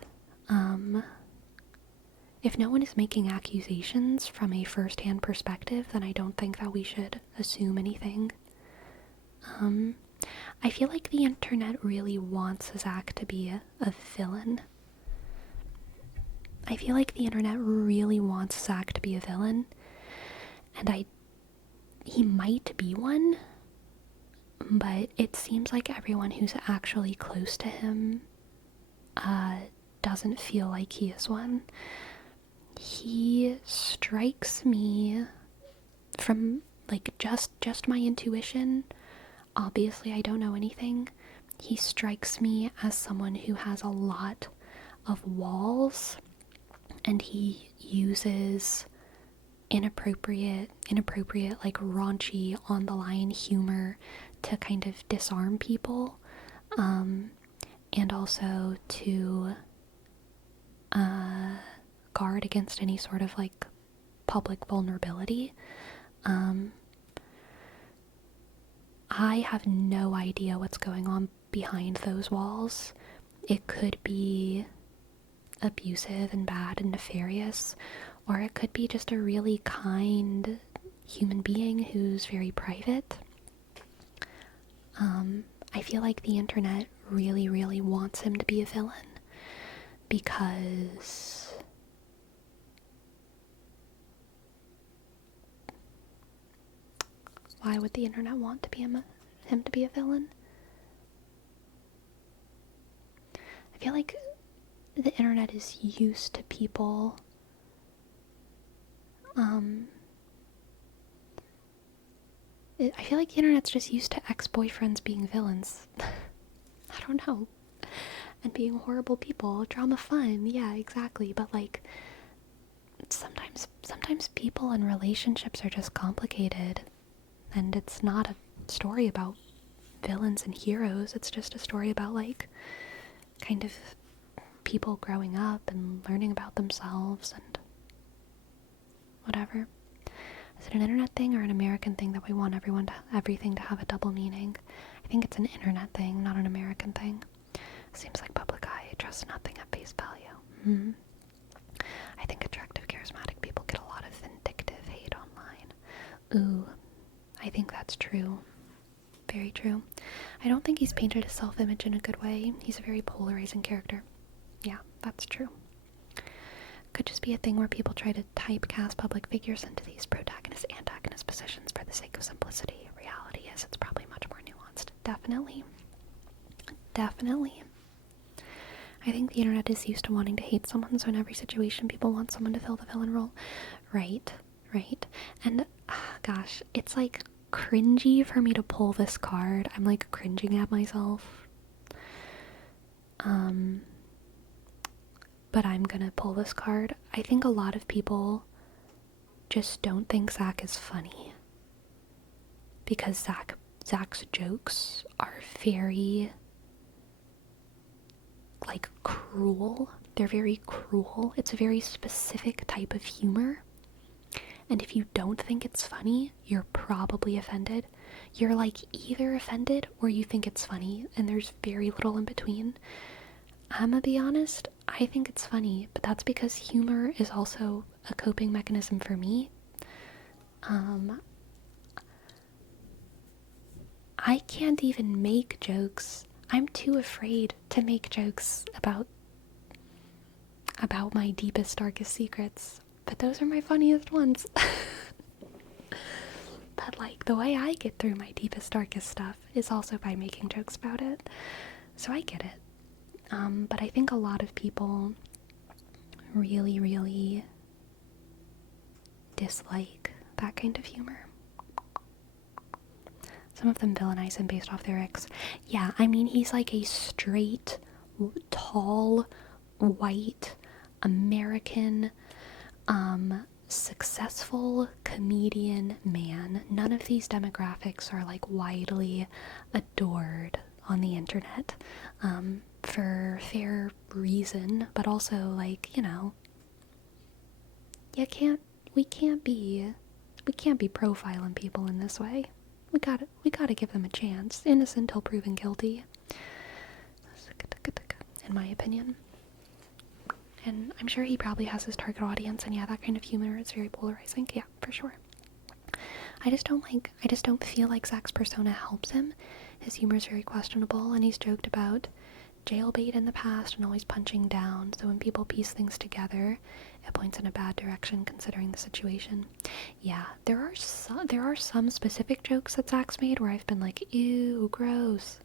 if no one is making accusations from a first-hand perspective, then I don't think that we should assume anything. I feel like the internet really wants Zach to be a villain. I feel like the internet really wants Zach to be a villain, and he might be one, but it seems like everyone who's actually close to him doesn't feel like he is one. He strikes me from, like, just my intuition. Obviously, I don't know anything. He strikes me as someone who has a lot of walls, and he uses inappropriate, like raunchy, on the line humor to kind of disarm people, and also to guard against any sort of like public vulnerability. I have no idea what's going on behind those walls. It could be abusive and bad and nefarious, or it could be just a really kind human being who's very private. I feel like the internet really, really wants him to be a villain, because why would the internet want to be him to be a villain? I feel like the internet is used to people I feel like the internet's just used to ex-boyfriends being villains. I don't know. And being horrible people. Drama fun, yeah, exactly. But like, sometimes people and relationships are just complicated. And it's not a story about villains and heroes. It's just a story about like, kind of people growing up and learning about themselves and whatever. Is it an internet thing or an American thing that we want everything to have a double meaning? I think it's an internet thing, not an American thing. Seems like public eye. I trust nothing at face value. I think attractive, charismatic people get a lot of vindictive hate online. Ooh, I think that's true. Very true. I don't think he's painted his self-image in a good way. He's a very polarizing character. Yeah, that's true. Could just be a thing where people try to typecast public figures into these protagonist-antagonist positions for the sake of simplicity. Reality is it's probably much more nuanced. Definitely. Definitely. I think the internet is used to wanting to hate someone, so in every situation people want someone to fill the villain role. Right. And, gosh, it's like cringy for me to pull this card. I'm like cringing at myself. But I'm gonna pull this card. I think a lot of people just don't think Zach is funny. Because Zach's jokes are very, like, cruel. They're very cruel. It's a very specific type of humor. And if you don't think it's funny, you're probably offended. You're, like, either offended or you think it's funny, and there's very little in between. I'm gonna be honest, I think it's funny, but that's because humor is also a coping mechanism for me. I can't even make jokes. I'm too afraid to make jokes about my deepest, darkest secrets. But those are my funniest ones. But like, the way I get through my deepest, darkest stuff is also by making jokes about it. So I get it. But I think a lot of people really, really dislike that kind of humor. Some of them villainize him based off their ex. Yeah, I mean, he's like a straight, tall, white, American, successful comedian man. None of these demographics are like widely adored on the internet, for fair reason, but also like, you know, we can't be profiling people in this way. We gotta give them a chance. Innocent till proven guilty. In my opinion. And I'm sure he probably has his target audience, and yeah, that kind of humor is very polarizing. Yeah, for sure. I just don't feel like Zach's persona helps him. His humor is very questionable, and he's joked about jailbait in the past and always punching down, so when people piece things together, it points in a bad direction considering the situation. Yeah, there are some specific jokes that Zach's made where I've been like, ew, gross.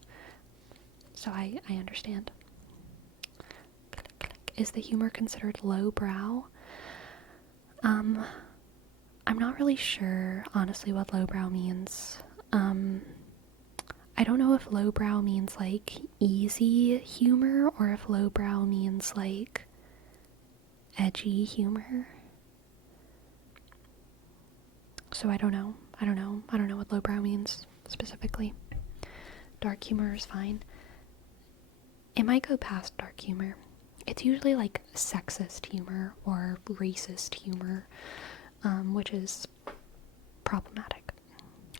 So I understand. Is the humor considered lowbrow? I'm not really sure, honestly, what lowbrow means. I don't know if lowbrow means like easy humor or if lowbrow means like edgy humor. So I don't know what lowbrow means specifically. Dark humor is fine. It might go past dark humor. It's usually like sexist humor or racist humor, which is problematic.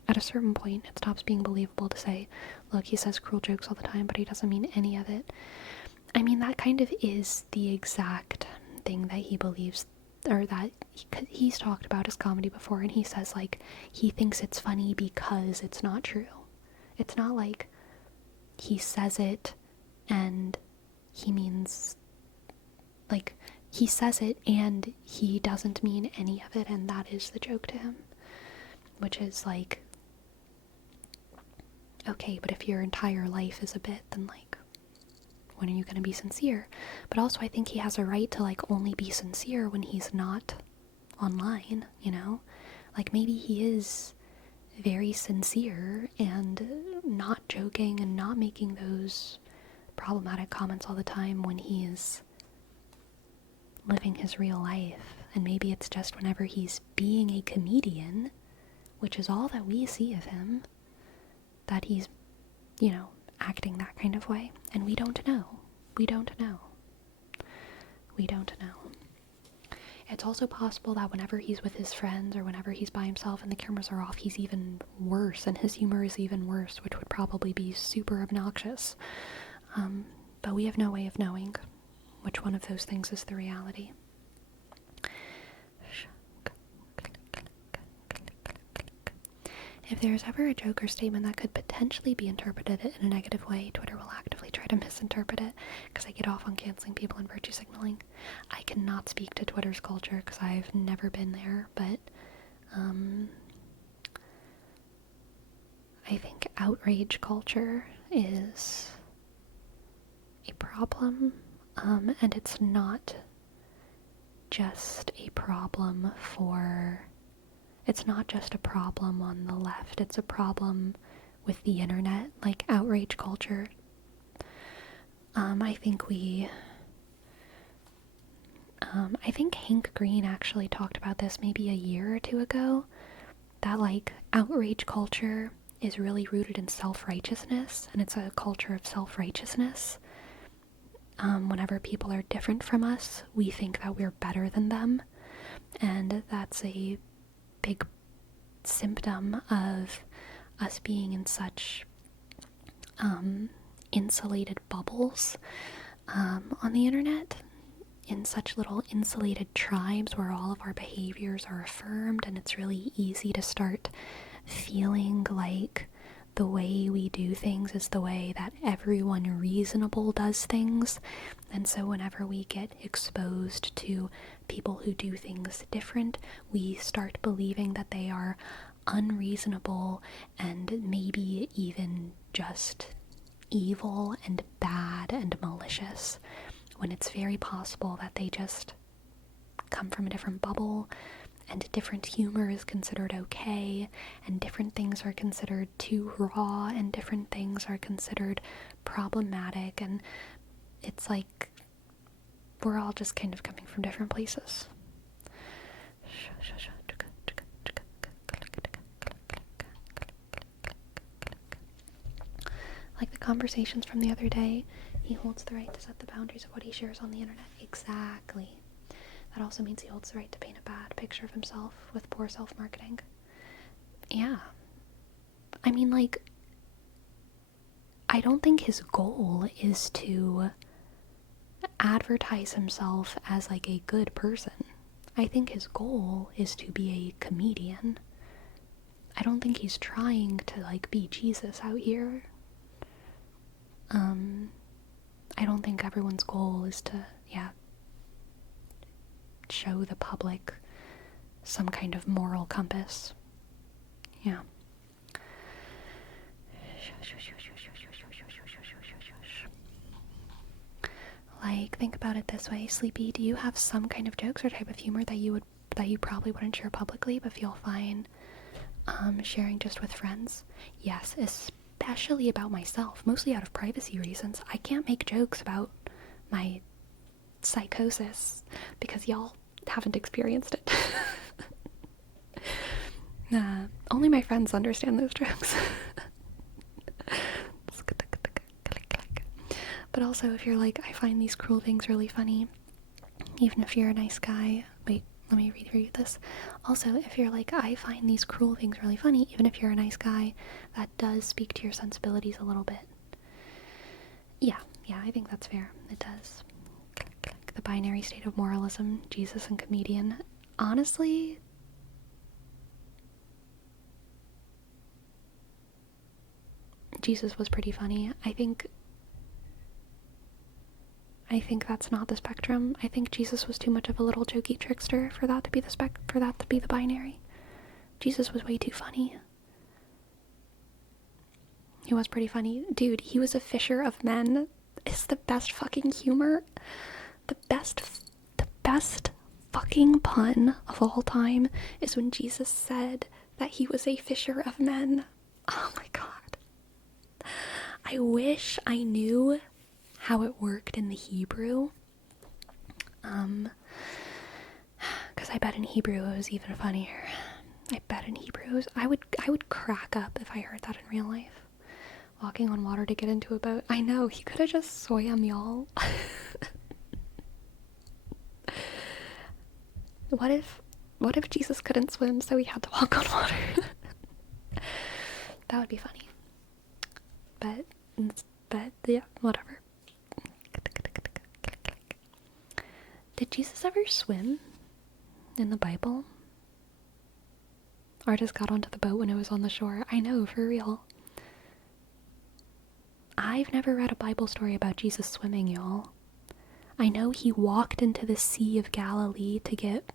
At a certain point, it stops being believable to say, look, he says cruel jokes all the time, but he doesn't mean any of it. I mean, that kind of is the exact thing that he believes, or that he's talked about as comedy before, and he says, like, he thinks it's funny because it's not true. It's not like, he says it and he means, like, he says it and he doesn't mean any of it, and that is the joke to him. Which is like, okay, but if your entire life is a bit, then like, when are you going to be sincere? But also I think he has a right to like only be sincere when he's not online, you know? Like maybe he is very sincere and not joking and not making those problematic comments all the time when he is living his real life. And maybe it's just whenever he's being a comedian, which is all that we see of him, that he's, you know, acting that kind of way. And we don't know. We don't know. We don't know. It's also possible that whenever he's with his friends or whenever he's by himself and the cameras are off, he's even worse and his humor is even worse, which would probably be super obnoxious. But we have no way of knowing which one of those things is the reality. If there is ever a joke or statement that could potentially be interpreted in a negative way, Twitter will actively try to misinterpret it, because I get off on canceling people and virtue signaling. I cannot speak to Twitter's culture because I've never been there, but I think outrage culture is a problem, and it's not just a problem it's not just a problem on the left, it's a problem with the internet, like outrage culture. I think Hank Green actually talked about this maybe a year or two ago, that like outrage culture is really rooted in self-righteousness, and it's a culture of self-righteousness. Whenever people are different from us, we think that we're better than them, and that's a big symptom of us being in such insulated bubbles on the internet, in such little insulated tribes where all of our behaviors are affirmed, and it's really easy to start feeling like the way we do things is the way that everyone reasonable does things. And so whenever we get exposed to people who do things different, we start believing that they are unreasonable and maybe even just evil and bad and malicious, when it's very possible that they just come from a different bubble, and different humor is considered okay, and different things are considered too raw, and different things are considered problematic, and it's like we're all just kind of coming from different places. Like the conversations from the other day, he holds the right to set the boundaries of what he shares on the internet. Exactly. That also means he holds the right to paint a bad picture of himself with poor self-marketing. Yeah. I mean, like, I don't think his goal is to advertise himself as, like, a good person. I think his goal is to be a comedian. I don't think he's trying to, like, be Jesus out here. I don't think everyone's goal is to, show the public some kind of moral compass. Yeah. Like, think about it this way, Sleepy, do you have some kind of jokes or type of humor that you probably wouldn't share publicly but feel fine sharing just with friends? Yes, especially about myself, mostly out of privacy reasons. I can't make jokes about my psychosis because y'all haven't experienced it. Only my friends understand those jokes. But also, if you're like, I find these cruel things really funny, even if you're a nice guy. Wait, let me read this. Also, if you're like, I find these cruel things really funny, even if you're a nice guy, that does speak to your sensibilities a little bit. Yeah, I think that's fair. It does. The binary state of moralism, Jesus and comedian. Honestly, Jesus was pretty funny. I think that's not the spectrum. I think Jesus was too much of a little jokey trickster for that to be the binary. Jesus was way too funny. He was pretty funny. Dude, he was a fisher of men. It's the best fucking humor. The best fucking pun of all time is when Jesus said that he was a fisher of men. Oh my god. I wish I knew how it worked in the Hebrew. Because I bet in Hebrew it was even funnier. I bet in Hebrew I would crack up if I heard that in real life. Walking on water to get into a boat. I know, he could have just swam, y'all. What if Jesus couldn't swim, so he had to walk on water? That would be funny. But yeah, whatever. Did Jesus ever swim in the Bible? Or just got onto the boat when it was on the shore? I know, for real. I've never read a Bible story about Jesus swimming, y'all. I know he walked into the Sea of Galilee to get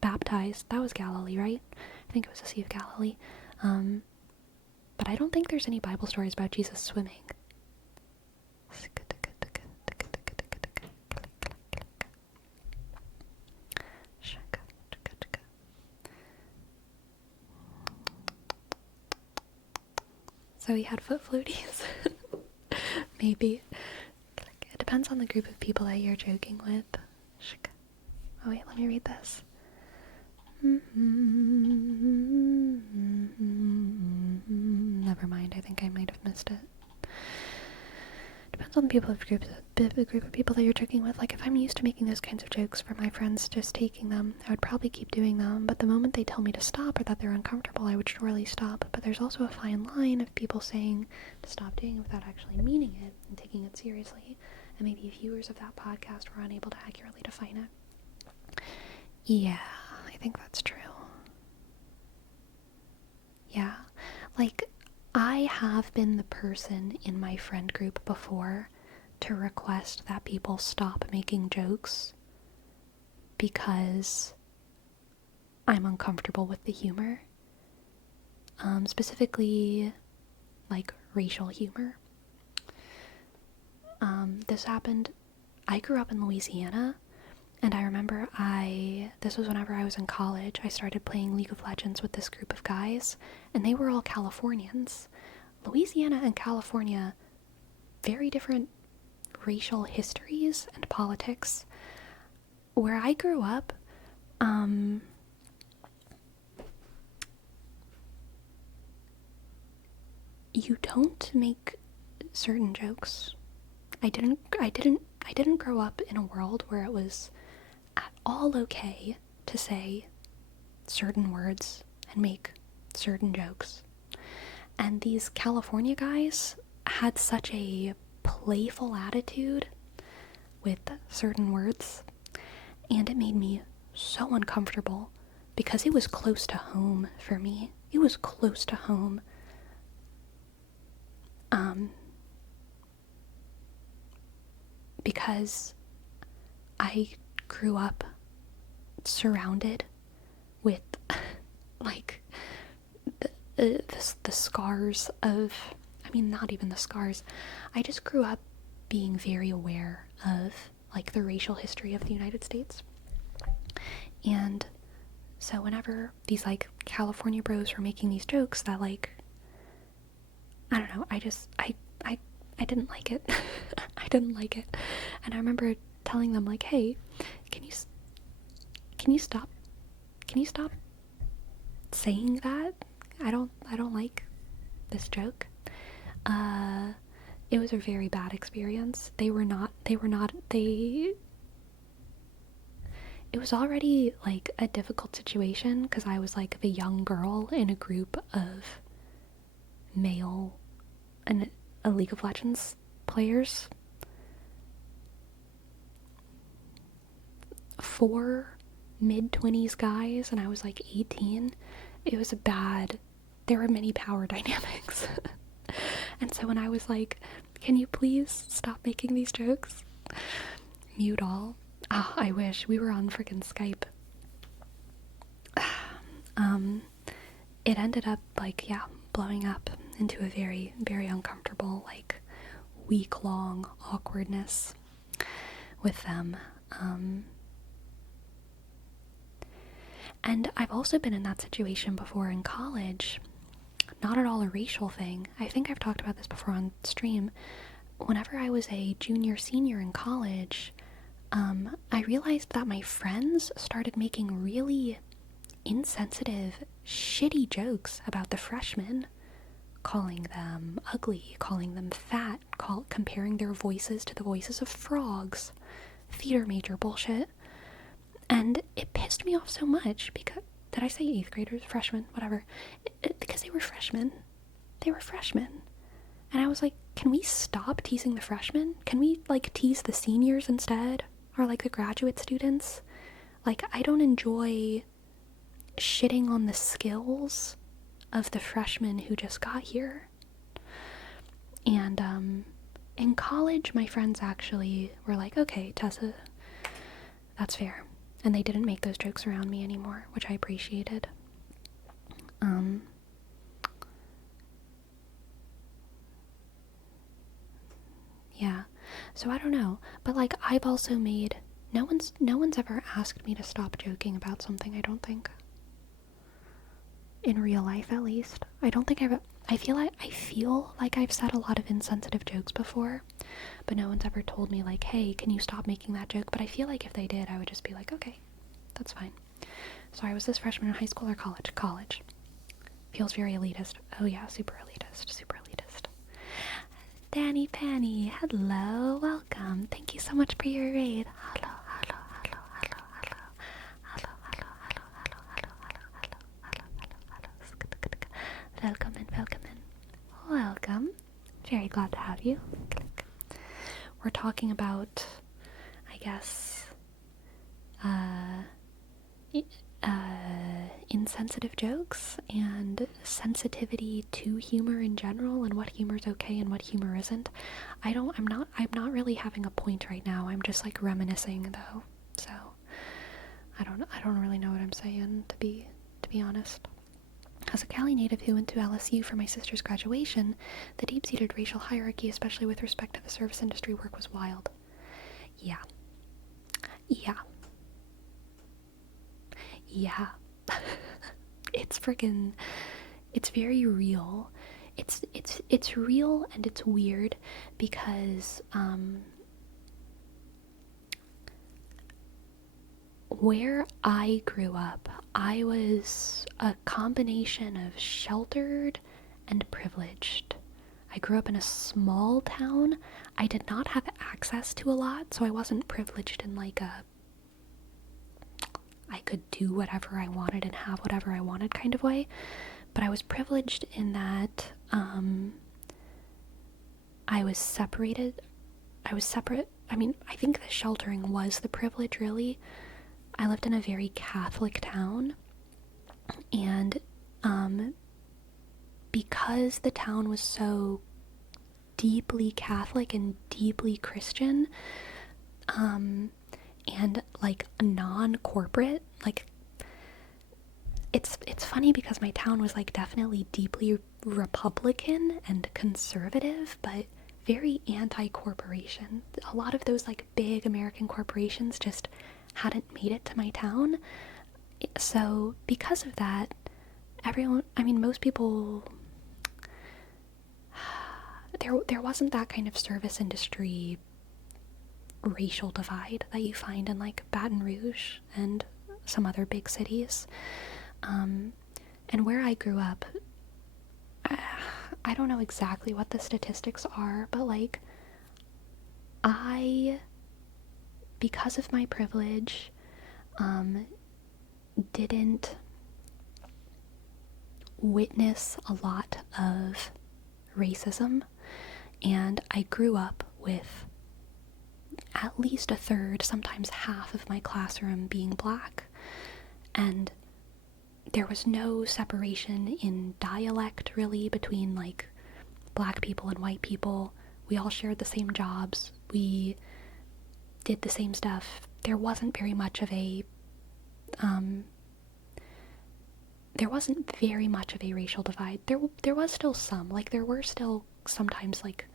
baptized. That was Galilee, right? I think it was the Sea of Galilee. But I don't think there's any Bible stories about Jesus swimming. So he had foot floaties. Maybe. It depends on the group of people that you're joking with. Oh wait, let me read this. Never mind, I think I might have missed it. Depends on the group of people that you're joking with. Like, if I'm used to making those kinds of jokes for my friends just taking them, I would probably keep doing them, but the moment they tell me to stop or that they're uncomfortable, I would surely stop. But there's also a fine line of people saying to stop doing it without actually meaning it and taking it seriously, and maybe viewers of that podcast were unable to accurately define it. Yeah, I think that's true. Yeah, like, I have been the person in my friend group before to request that people stop making jokes because I'm uncomfortable with the humor. Specifically, like, racial humor. This happened, I grew up in Louisiana, and I remember this was whenever I was in college. I started playing League of Legends with this group of guys, and they were all Californians. Louisiana and California, very different racial histories and politics. Where I grew up, you don't make certain jokes. I didn't grow up in a world where it was at all okay to say certain words and make certain jokes. And these California guys had such a playful attitude with certain words, and it made me so uncomfortable because it was close to home for me. It was close to home. Because I grew up surrounded with, like, the scars of, I mean, not even the scars. I just grew up being very aware of, like, the racial history of the United States. And so whenever these, like, California bros were making these jokes that, like, I don't know, I didn't like it. I didn't like it. And I remember telling them, like, hey, can you stop saying that? I don't like this joke. It was a very bad experience. It was already, like, a difficult situation because I was, like, the young girl in a group of male and a League of Legends players. 4 mid-20s guys, and I was like 18. It was a bad there were many power dynamics. And so when I was like, can you please stop making these jokes? Mute all. Oh, I wish we were on freaking Skype. It ended up like, yeah, blowing up into a very, very uncomfortable, like, week-long awkwardness with them. And I've also been in that situation before in college. Not at all a racial thing. I think I've talked about this before on stream. Whenever I was a junior, senior in college, I realized that my friends started making really insensitive, shitty jokes about the freshmen, calling them ugly, calling them fat, comparing their voices to the voices of frogs. Theater major bullshit. And it pissed me off so much because, did I say 8th graders, freshmen, whatever, because they were freshmen. They were freshmen. And I was like, can we stop teasing the freshmen? Can we, like, tease the seniors instead? Or, like, the graduate students? Like, I don't enjoy shitting on the skills of the freshmen who just got here. And, in college, my friends actually were like, okay, Tessa, that's fair. And they didn't make those jokes around me anymore, which I appreciated. Yeah. So I don't know. But like, I've also made, no one's ever asked me to stop joking about something, I don't think. In real life, at least. I don't think I feel like I've said a lot of insensitive jokes before, but no one's ever told me like, hey, can you stop making that joke? But I feel like if they did, I would just be like, okay, that's fine. So I was this freshman in high school or college? College. Feels very elitist. Oh yeah, super elitist, super elitist. Danny Panny, hello, welcome. Thank you so much for your raid. Hello, hello, hello, hello, hello, hello, hello, hello, hello, hello, hello, hello, hello, hello. Welcome in, welcome in. Welcome. Very glad to have you. We're talking about, I guess, insensitive jokes and sensitivity to humor in general and what humor is okay and what humor isn't. I'm not really having a point right now. I'm just like reminiscing though. So I don't really know what I'm saying, to be honest. As a Cali native who went to LSU for my sister's graduation, the deep-seated racial hierarchy, especially with respect to the service industry work, was wild. Yeah. Yeah. Yeah. It's very real. It's real, and it's weird because where I grew up, I was a combination of sheltered and privileged. I grew up in a small town. I did not have access to a lot, so I wasn't privileged in like I could do whatever I wanted and have whatever I wanted kind of way. But I was privileged in that I was separate. I mean, I think the sheltering was the privilege, really. I lived in a very Catholic town, and because the town was so deeply Catholic and deeply Christian, and like non-corporate, like it's funny because my town was like definitely deeply Republican and conservative, but very anti-corporation. A lot of those like big American corporations just hadn't made it to my town. So because of that, most people, there wasn't that kind of service industry racial divide that you find in like Baton Rouge and some other big cities. And where I grew up, I don't know exactly what the statistics are, but like because of my privilege, didn't witness a lot of racism, and I grew up with at least a third, sometimes half of my classroom being black. And there was no separation in dialect, really, between, like, black people and white people. We all shared the same jobs. We did the same stuff. There wasn't very much of a, racial divide. There was still some. Like, there were still sometimes, like,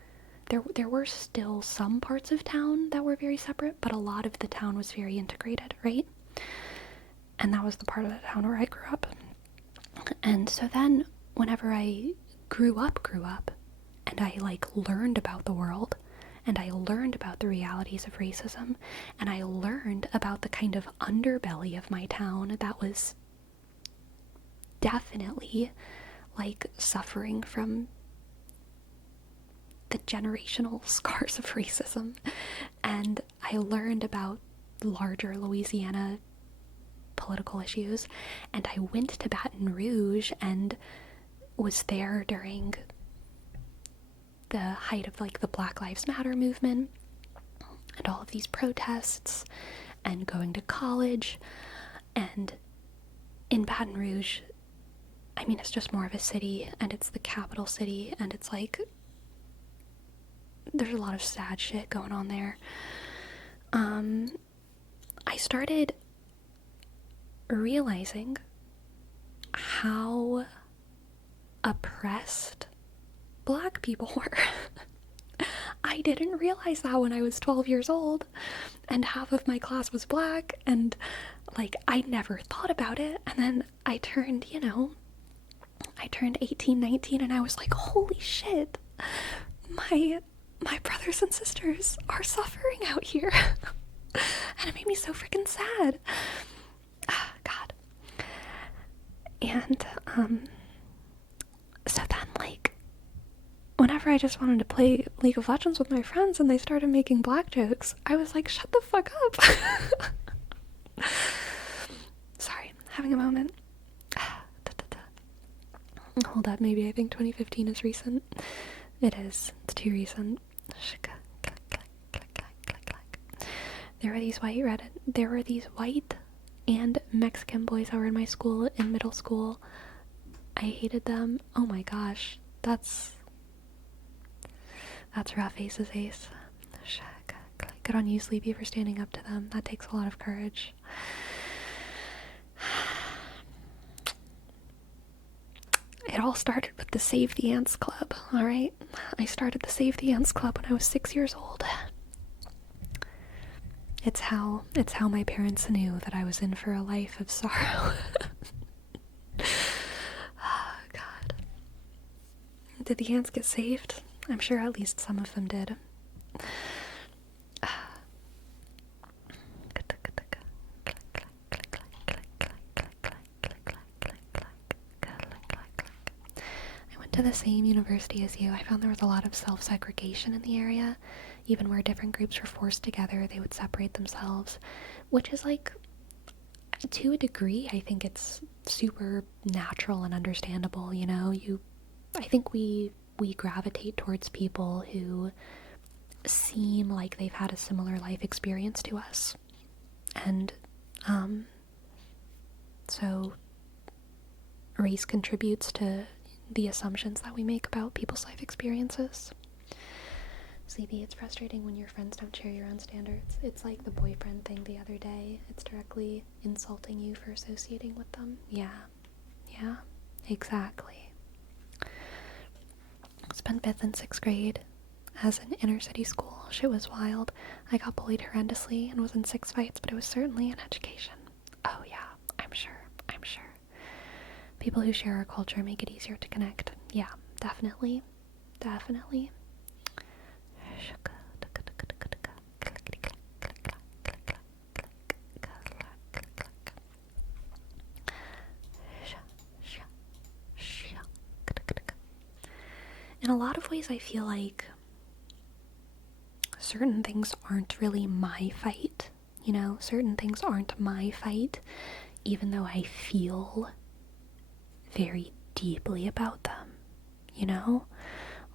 there were still some parts of town that were very separate, but a lot of the town was very integrated, right? And that was the part of the town where I grew up. And so then, whenever I grew up, and I, like, learned about the world, and I learned about the realities of racism, and I learned about the kind of underbelly of my town that was definitely, like, suffering from the generational scars of racism, and I learned about larger Louisiana political issues, and I went to Baton Rouge and was there during the height of, like, the Black Lives Matter movement and all of these protests, and going to college. And in Baton Rouge, I mean, it's just more of a city, and it's the capital city, and it's like, there's a lot of sad shit going on there. I started realizing how oppressed black people were. I didn't realize that when I was 12 years old, and half of my class was black, and, like, I never thought about it. And then I turned 18, 19, and I was like, holy shit, my brothers and sisters are suffering out here. And it made me so freaking sad. God. And so then, like, whenever I just wanted to play League of Legends with my friends and they started making black jokes, I was like, shut the fuck up. Sorry, having a moment. Hold up, maybe I think 2015 is recent. It is. It's too recent. There were these white and Mexican boys that were in my school in middle school. I hated them. Oh my gosh. That's rough, Ace's Ace. Good on you, Sleepy, for standing up to them. That takes a lot of courage. It all started with the Save the Ants Club, alright? I started the Save the Ants Club when I was 6 years old. It's how my parents knew that I was in for a life of sorrow. Oh, God. Did the ants get saved? I'm sure at least some of them did. To the same university as you. I found there was a lot of self-segregation in the area. Even where different groups were forced together, they would separate themselves, which is, like, to a degree, I think it's super natural and understandable, you know? I think we gravitate towards people who seem like they've had a similar life experience to us. And, so race contributes to the assumptions that we make about people's life experiences. Sleepy, it's frustrating when your friends don't share your own standards. It's like the boyfriend thing the other day. It's directly insulting you for associating with them. Yeah, exactly. Spent 5th and 6th grade as an inner city school. Shit was wild. I got bullied horrendously and was in 6 fights, but it was certainly an education. Oh yeah, I'm sure. People who share our culture make it easier to connect. Yeah, definitely. In a lot of ways, I feel like certain things aren't really my fight. You know, certain things aren't my fight, even though I feel very deeply about them, you know?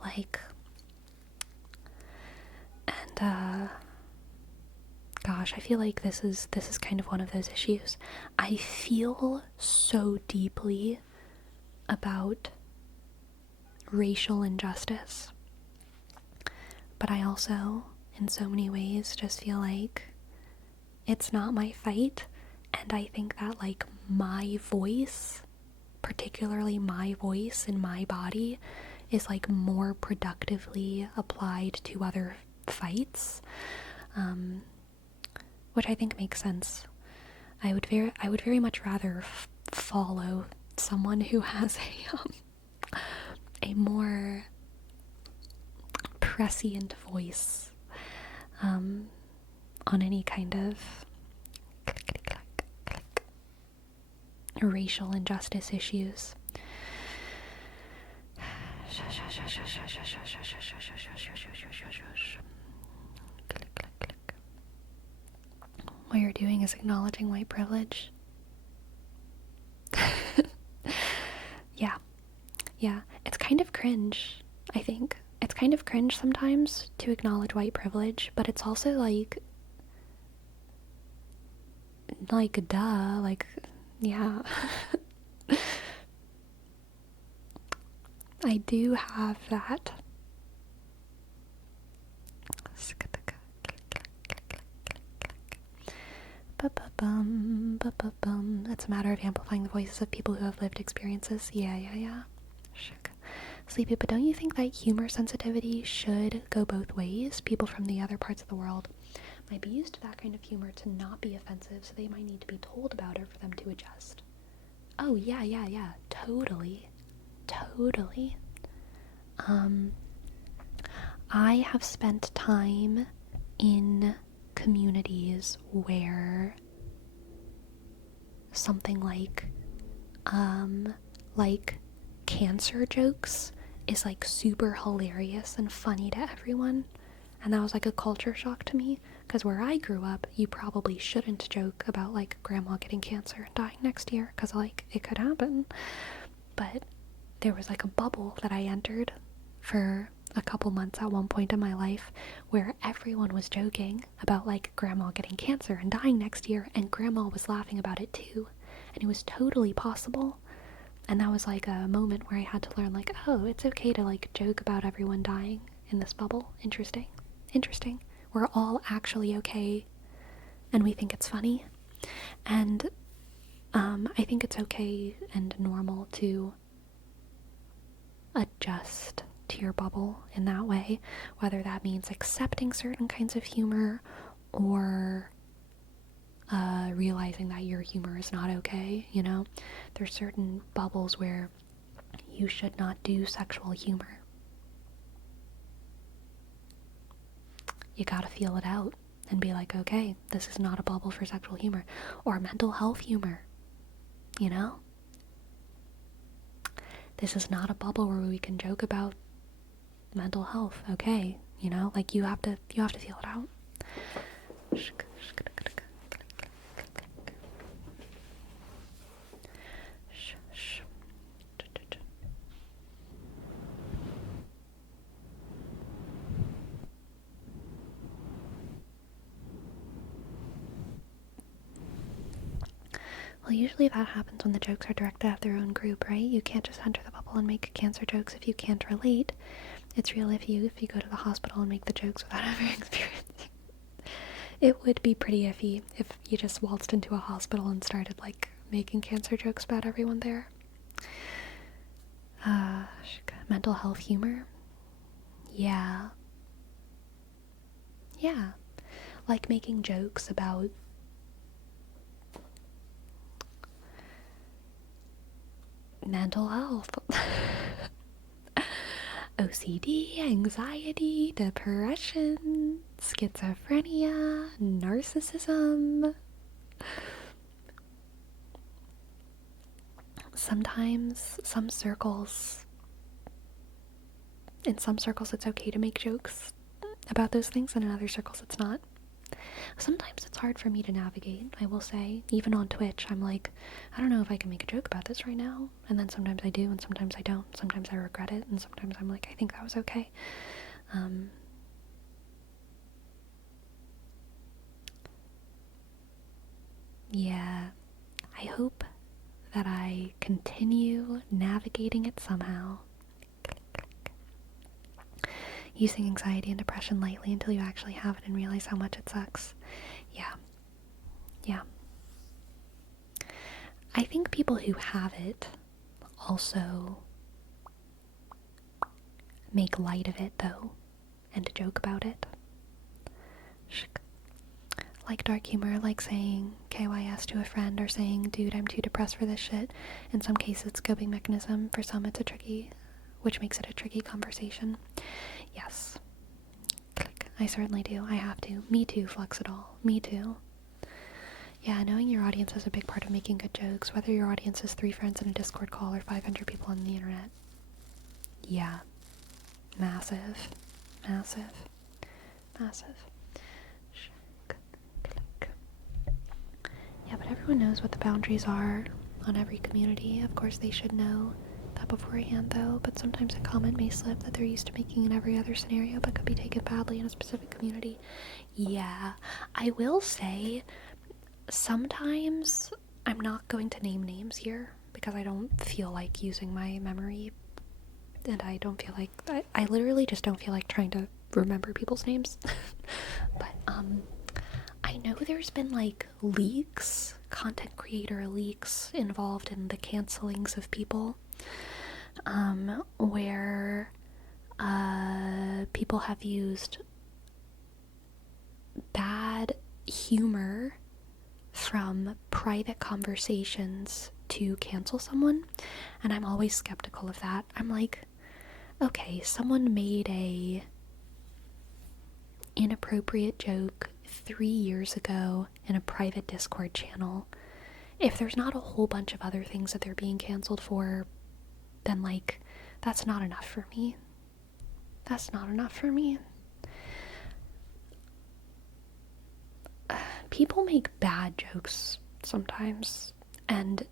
Like, and gosh, I feel like this is kind of one of those issues. I feel so deeply about racial injustice, but I also, in so many ways, just feel like it's not my fight, and I think that, like, my voice, particularly my voice in my body, is, like, more productively applied to other fights, which I think makes sense. I would very much rather follow someone who has a more prescient voice on any kind of racial injustice issues. What you're doing is acknowledging white privilege. Yeah, it's kind of cringe, I think. It's kind of cringe sometimes to acknowledge white privilege, but it's also like duh, like, yeah. I do have that. It's a matter of amplifying the voices of people who have lived experiences. Yeah. Sleepy, but don't you think that humor sensitivity should go both ways? People from the other parts of the world might be used to that kind of humor to not be offensive, so they might need to be told about it for them to adjust. Oh, yeah. Totally. I have spent time in communities where something like cancer jokes is like super hilarious and funny to everyone, and that was like a culture shock to me, because where I grew up, you probably shouldn't joke about like grandma getting cancer and dying next year, because like it could happen. But there was like a bubble that I entered for a couple months at one point in my life where everyone was joking about like grandma getting cancer and dying next year, and grandma was laughing about it too, and it was totally possible. And that was like a moment where I had to learn, like, oh, it's okay to like joke about everyone dying in this bubble. Interesting. We're all actually okay, and we think it's funny. And I think it's okay and normal to adjust to your bubble in that way, whether that means accepting certain kinds of humor or realizing that your humor is not okay. There's certain bubbles where you should not do sexual humor. You gotta feel it out and be like, okay, this is not a bubble for sexual humor or mental health humor. This is not a bubble where we can joke about mental health. Okay, like you have to feel it out. Well, usually that happens when the jokes are directed at their own group, right? You can't just enter the bubble and make cancer jokes if you can't relate. It's real if you go to the hospital and make the jokes without ever experiencing. It would be pretty iffy if you just waltzed into a hospital and started like making cancer jokes about everyone there. Mental health humor. Yeah. Like making jokes about mental health. OCD, anxiety, depression, schizophrenia, narcissism. Sometimes, in some circles it's okay to make jokes about those things, and in other circles it's not. Sometimes it's hard for me to navigate, I will say. Even on Twitch, I'm like, I don't know if I can make a joke about this right now. And then sometimes I do, and sometimes I don't. Sometimes I regret it, and sometimes I'm like, I think that was okay. Yeah, I hope that I continue navigating it somehow. Using anxiety and depression lightly until you actually have it and realize how much it sucks. Yeah. Yeah. I think people who have it also make light of it, though, and joke about it. Like dark humor, like saying KYS to a friend, or saying, dude, I'm too depressed for this shit. In some cases, it's a coping mechanism. For some, it's a tricky, which makes it a tricky conversation. Yes. Click. I certainly do. I have to. Me too, Flux it all. Me too. Yeah, knowing your audience is a big part of making good jokes, whether your audience is 3 friends in a Discord call or 500 people on the internet. Yeah. Massive. Massive. Massive. Yeah, but everyone knows what the boundaries are on every community. Of course, they should know that beforehand, though, but sometimes a comment may slip that they're used to making in every other scenario, but could be taken badly in a specific community. Yeah, I will say, sometimes, I'm not going to name names here, because I don't feel like using my memory, and I don't feel like, I literally just don't feel like trying to remember people's names. But, I know there's been, like, leaks, content creator leaks involved in the cancelings of people, where, people have used bad humor from private conversations to cancel someone, and I'm always skeptical of that. I'm like, okay, someone made a inappropriate joke 3 years ago in a private Discord channel. If there's not a whole bunch of other things that they're being canceled for, then, like, that's not enough for me. That's not enough for me. People make bad jokes sometimes, and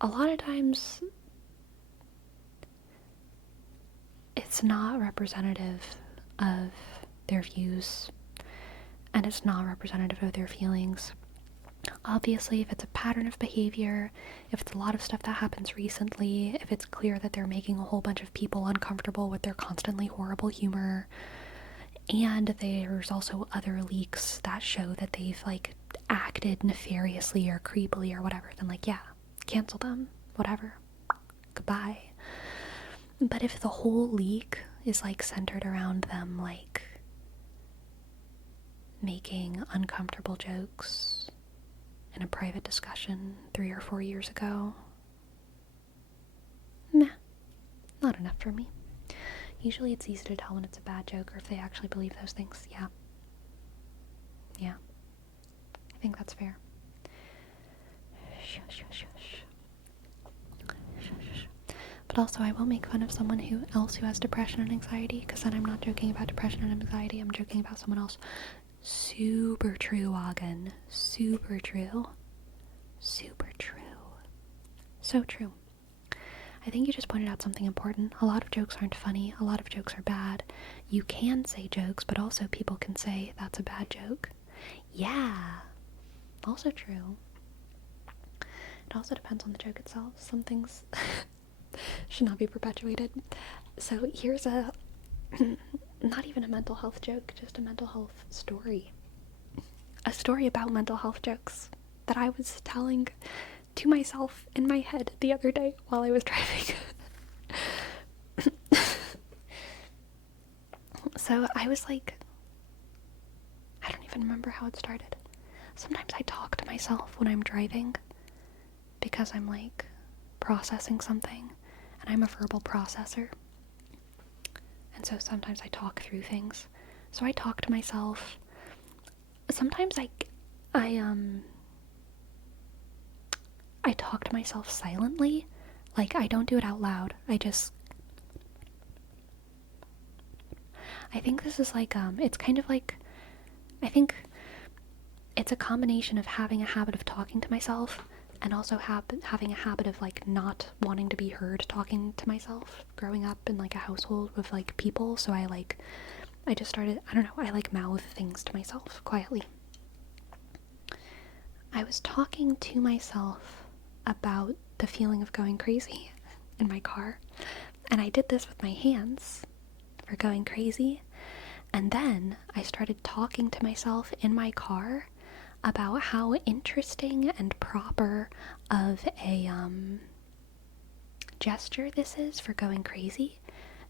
a lot of times it's not representative of their views, and it's not representative of their feelings. Obviously, if it's a pattern of behavior, if it's a lot of stuff that happens recently, if it's clear that they're making a whole bunch of people uncomfortable with their constantly horrible humor, and there's also other leaks that show that they've, like, acted nefariously or creepily or whatever, then, like, yeah, cancel them, whatever, goodbye. But if the whole leak is, like, centered around them, like, making uncomfortable jokes in a private discussion 3 or 4 years ago, meh, not enough for me. Usually it's easy to tell when it's a bad joke or if they actually believe those things. Yeah. Yeah. I think that's fair. But also, I will make fun of someone else who has depression and anxiety, because then I'm not joking about depression and anxiety, I'm joking about someone else. Super true, Wagon. Super true. Super true. So true. I think you just pointed out something important. A lot of jokes aren't funny. A lot of jokes are bad. You can say jokes, but also people can say that's a bad joke. Yeah. Also true. It also depends on the joke itself. Some things should not be perpetuated. So here's a not even a mental health joke, just a mental health story. A story about mental health jokes that I was telling to myself in my head the other day while I was driving. So I was like, I don't even remember how it started. Sometimes I talk to myself when I'm driving because I'm, like, processing something, and I'm a verbal processor. And so sometimes I talk through things. So I talk to myself. Sometimes I talk to myself silently. Like, I don't do it out loud. I think this is like, it's kind of like, I think it's a combination of having a habit of talking to myself and also having a habit of, like, not wanting to be heard talking to myself, growing up in, like, a household with, like, people. So I just started, I don't know, I, like, mouth things to myself quietly. I was talking to myself about the feeling of going crazy in my car. And I did this with my hands for going crazy. And then I started talking to myself in my car about how interesting and proper of a gesture this is for going crazy.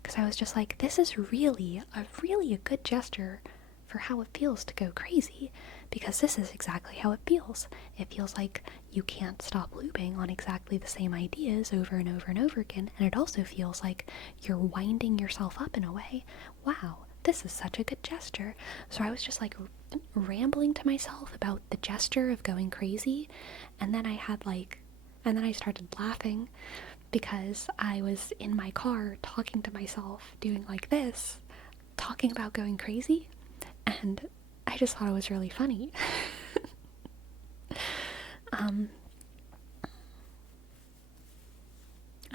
Because I was just like, this is really a good gesture for how it feels to go crazy. Because this is exactly how it feels. It feels like you can't stop looping on exactly the same ideas over and over and over again. And it also feels like you're winding yourself up in a way. Wow, this is such a good gesture. So I was just like rambling to myself about the gesture of going crazy. And then I started laughing because I was in my car talking to myself, doing like this, talking about going crazy. And I just thought it was really funny.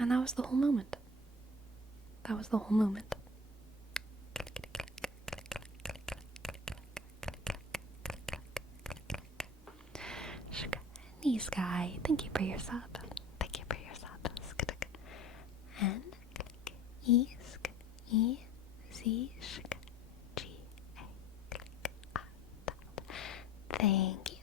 And that was the whole moment. Sneeze guy, thank you for your sub. N E sk E Z sk G A. Thank you.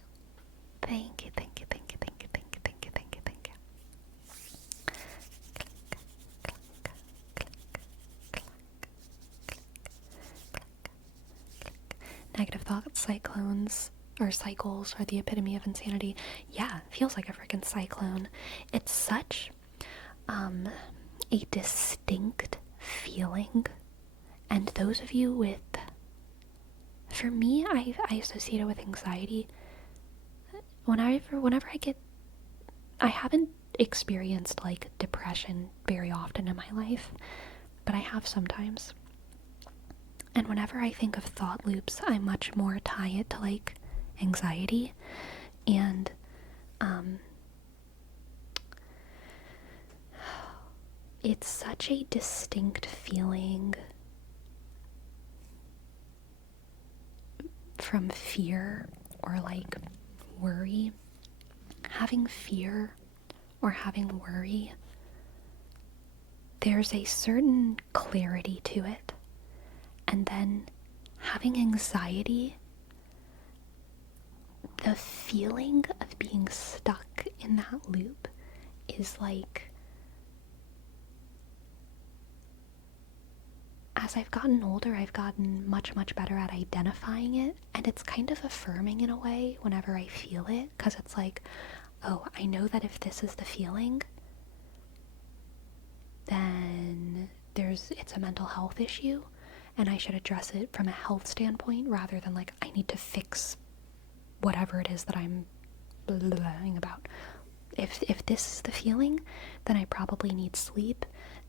Negative thoughts, cyclones, or cycles are the epitome of insanity. Yeah, feels like a freaking cyclone. It's such a distinct feeling. And those of you with, for me, I associate it with anxiety. Whenever I haven't experienced like depression very often in my life, but I have sometimes. And whenever I think of thought loops, I much more tie it to like anxiety. And it's such a distinct feeling from fear or like worry. Having fear or having worry, there's a certain clarity to it. And then having anxiety, the feeling of being stuck in that loop is like, as I've gotten older, I've gotten much better at identifying it, and it's kind of affirming in a way whenever I feel it, because it's like, oh, I know that if this is the feeling, then it's a mental health issue, and I should address it from a health standpoint rather than like I need to fix whatever it is that I'm blahing about. If this is the feeling, then I probably need sleep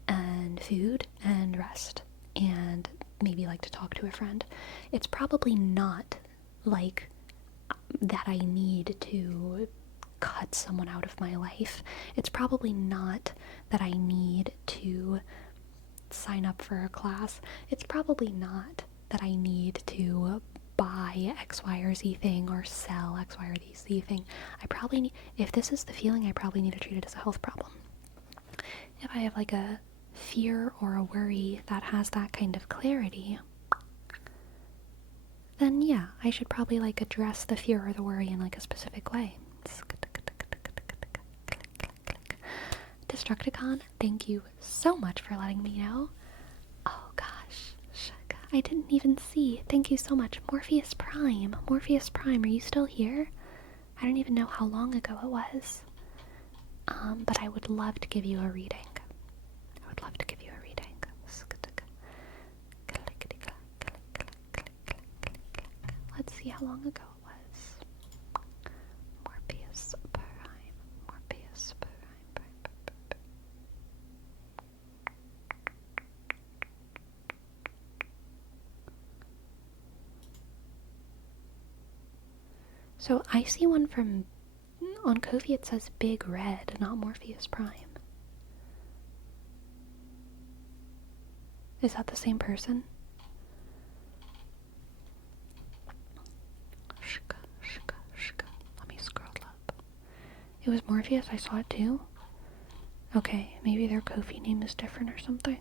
and food and rest and maybe like to talk to a friend. It's probably not like that I need to cut someone out of my life. It's probably not that I need to sign up for a class. It's probably not that I need to buy X, Y, or Z thing or sell X, Y, or Z thing. I probably need, if this is the feeling, I probably need to treat it as a health problem. If I have like a fear or a worry that has that kind of clarity, then yeah, I should probably like address the fear or the worry in like a specific way. Destructicon, thank you so much for letting me know. Oh gosh, I didn't even see. Thank you so much. Morpheus Prime, are you still here? I don't even know how long ago it was. But I would love to give you a reading. Let's see how long ago it was. Morpheus Prime. So I see one from, on Ko-fi it says Big Red, not Morpheus Prime. Is that the same person? Let me scroll up. It was Morpheus, I saw it too. Okay, maybe their Ko-fi name is different or something.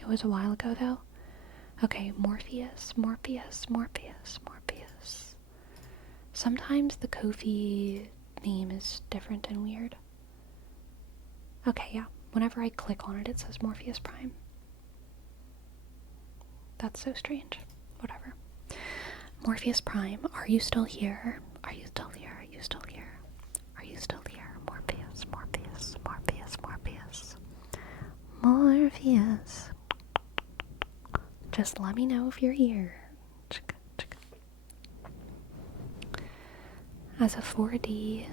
It was a while ago though. Okay, Morpheus. Sometimes the Ko-fi name is different and weird. Okay, yeah. Whenever I click on it, it says Morpheus Prime. That's so strange. Whatever. Morpheus Prime, are you still here? Are you still here? Are you still here? Are you still here? Morpheus. Just let me know if you're here. As a 4D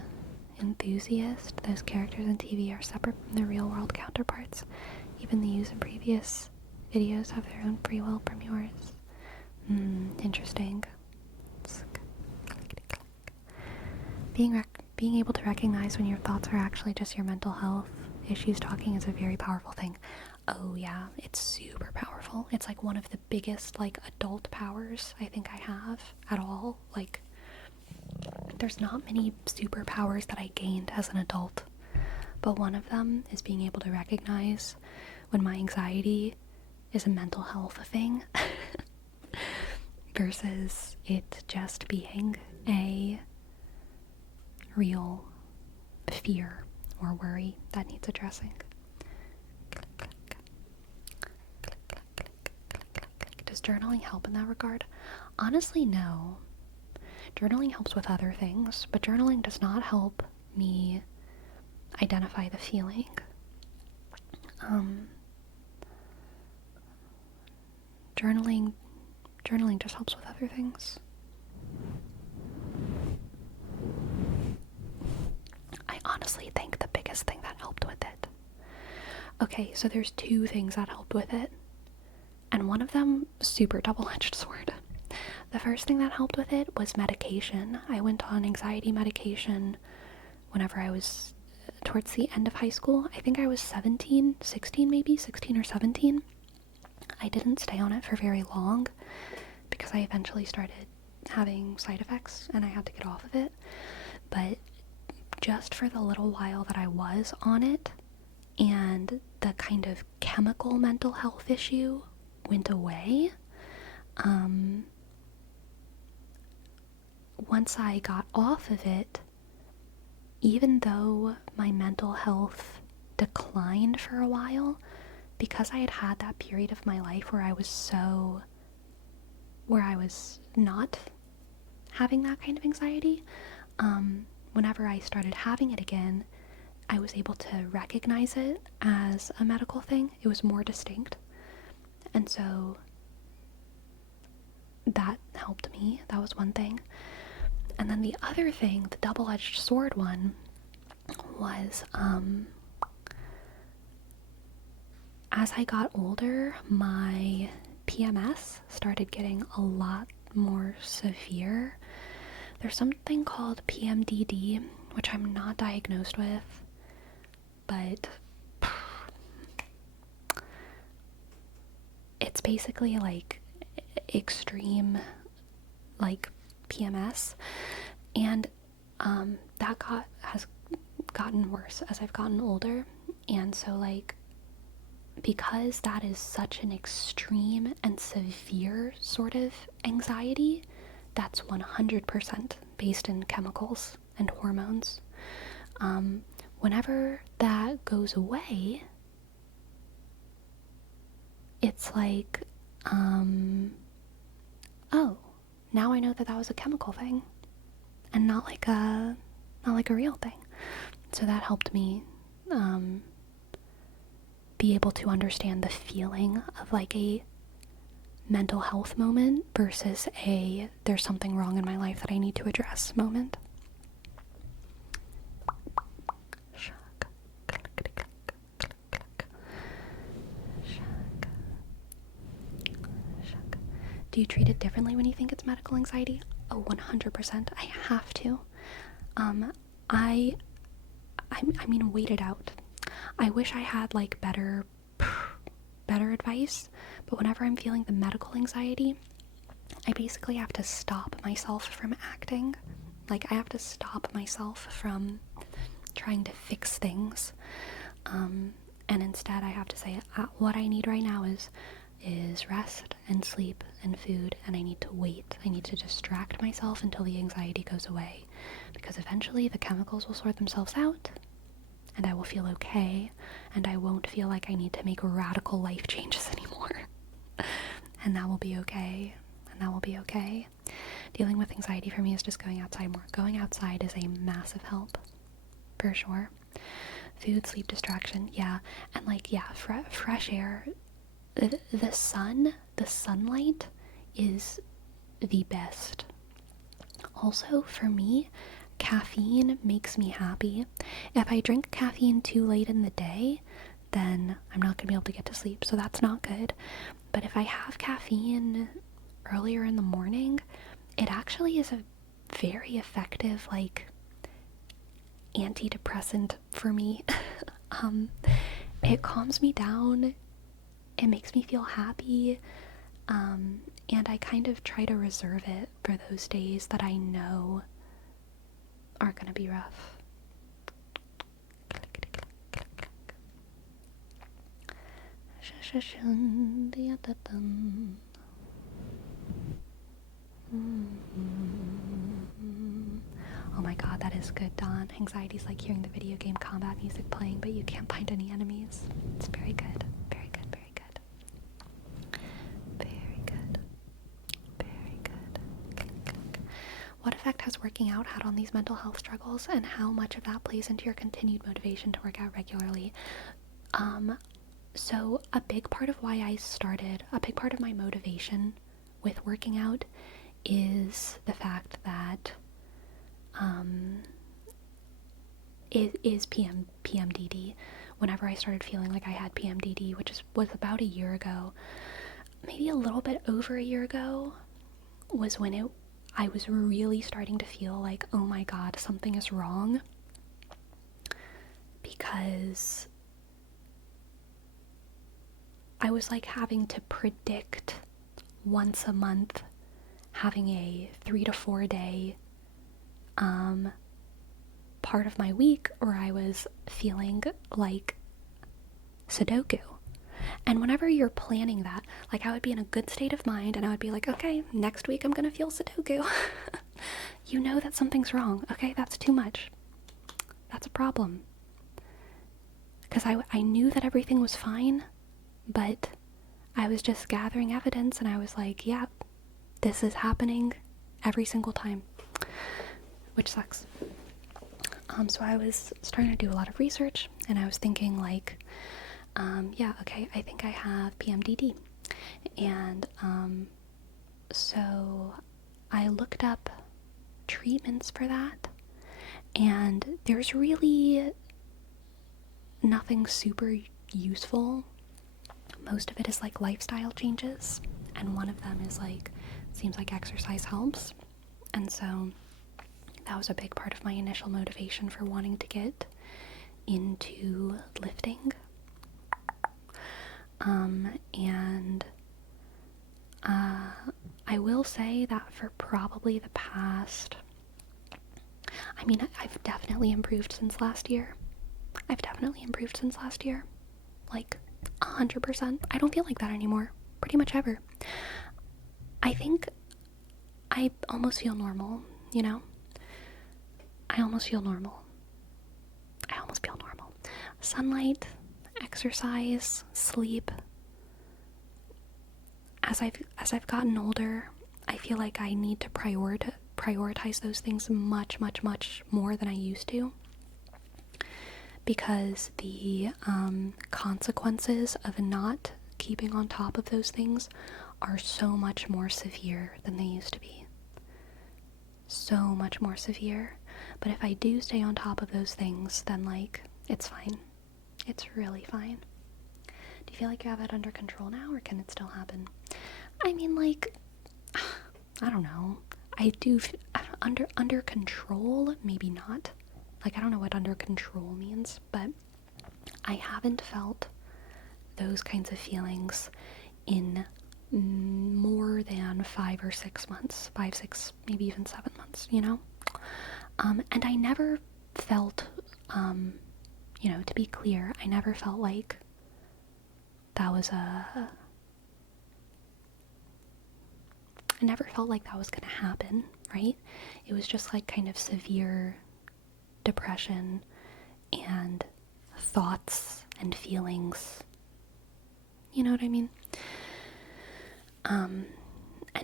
enthusiast, those characters in TV are separate from their real-world counterparts. Even the used in previous videos have their own free will from yours. Interesting. Being able to recognize when your thoughts are actually just your mental health issues talking is a very powerful thing. Oh yeah, it's super powerful. It's like one of the biggest like adult powers I think I have at all. Like, there's not many superpowers that I gained as an adult, but one of them is being able to recognize when my anxiety is a mental health thing versus it just being a real fear or worry that needs addressing. Does journaling help in that regard? Honestly, no. Journaling helps with other things, but journaling does not help me identify the feeling. Journaling just helps with other things. I honestly think the biggest thing that helped with it. Okay, so there's two things that helped with it, and one of them, super double-edged sword. The first thing that helped with it was medication. I went on anxiety medication whenever I was towards the end of high school. I think I was 16 or 17. I didn't stay on it for very long because I eventually started having side effects and I had to get off of it. But just for the little while that I was on it and the kind of chemical mental health issue went away, once I got off of it, even though my mental health declined for a while, because I had had that period of my life where I was not having that kind of anxiety, whenever I started having it again, I was able to recognize it as a medical thing. It was more distinct. And so that helped me. That was one thing. And then the other thing, the double-edged sword one, was as I got older, my PMS started getting a lot more severe. There's something called PMDD, which I'm not diagnosed with, but it's basically like extreme like PMS, and that has gotten worse as I've gotten older. And so like, because that is such an extreme and severe sort of anxiety, that's 100% based in chemicals and hormones. Whenever that goes away, it's like, oh, now I know that was a chemical thing and not like a real thing. So that helped me be able to understand the feeling of like a mental health moment versus a there's something wrong in my life that I need to address moment. Do you treat it differently when you think it's medical anxiety? Oh, 100%. I have to. I mean, wait it out. I wish I had like better better advice, but whenever I'm feeling the medical anxiety, I basically have to stop myself from acting. Like, I have to stop myself from trying to fix things. And instead I have to say, what I need right now is rest and sleep and food, and I need to wait. I need to distract myself until the anxiety goes away, because eventually the chemicals will sort themselves out, and I will feel okay, and I won't feel like I need to make radical life changes anymore. And that will be okay. And that will be okay. Dealing with anxiety for me is just going outside more. Going outside is a massive help, for sure. Food, sleep, distraction, yeah. And like, yeah, fresh air. The sunlight is the best. Also, for me, caffeine makes me happy. If I drink caffeine too late in the day, then I'm not going to be able to get to sleep, so that's not good. But if I have caffeine earlier in the morning, it actually is a very effective, like, antidepressant for me. It calms me down, it makes me feel happy, and I kind of try to reserve it for those days that I know are gonna be rough. Oh my god, that is good, Dawn. Anxiety's like hearing the video game combat music playing, but you can't find any enemies. It's very good. Very good, very good. Very good. Very good. What effect has working out had on these mental health struggles, and how much of that plays into your continued motivation to work out regularly? So a big part of why I started, a big part of my motivation with working out is the fact that it is PMDD. Whenever I started feeling like I had PMDD, which was about a year ago, maybe a little bit over a year ago, was when I was really starting to feel like, oh my god, something is wrong, because I was like having to predict once a month having a 3 to 4 day part of my week where I was feeling like Sudoku. And whenever you're planning that, like, I would be in a good state of mind and I would be like, okay, next week I'm gonna feel Sudoku. You know that something's wrong. Okay, that's too much. That's a problem. Because I knew that everything was fine, but I was just gathering evidence and I was like, yeah, this is happening every single time, which sucks. So I was starting to do a lot of research, and I was thinking like, yeah, okay, I think I have PMDD. And so I looked up treatments for that, and there's really nothing super useful. Most of it is like lifestyle changes, and one of them is like, seems like exercise helps. And so that was a big part of my initial motivation for wanting to get into lifting. And I will say that for probably the past, I mean, I've definitely improved since last year. Like 100%. I don't feel like that anymore, pretty much ever. I think I almost feel normal, you know? I almost feel normal. Sunlight, exercise, sleep. As I've gotten older, I feel like I need to prioritize those things much more than I used to, because the consequences of not keeping on top of those things are so much more severe than they used to be. So much more severe. But if I do stay on top of those things, then like, it's fine. It's really fine. Do you feel like you have it under control now, or can it still happen? I mean, like, I don't know. I do under control, maybe not. Like, I don't know what under control means, but I haven't felt those kinds of feelings in more than 5 or 6 months, 5, 6, maybe even 7 months, you know? And I never felt, to be clear, I never felt like that was I never felt like that was gonna happen, right? It was just like kind of severe depression and thoughts and feelings. You know what I mean? And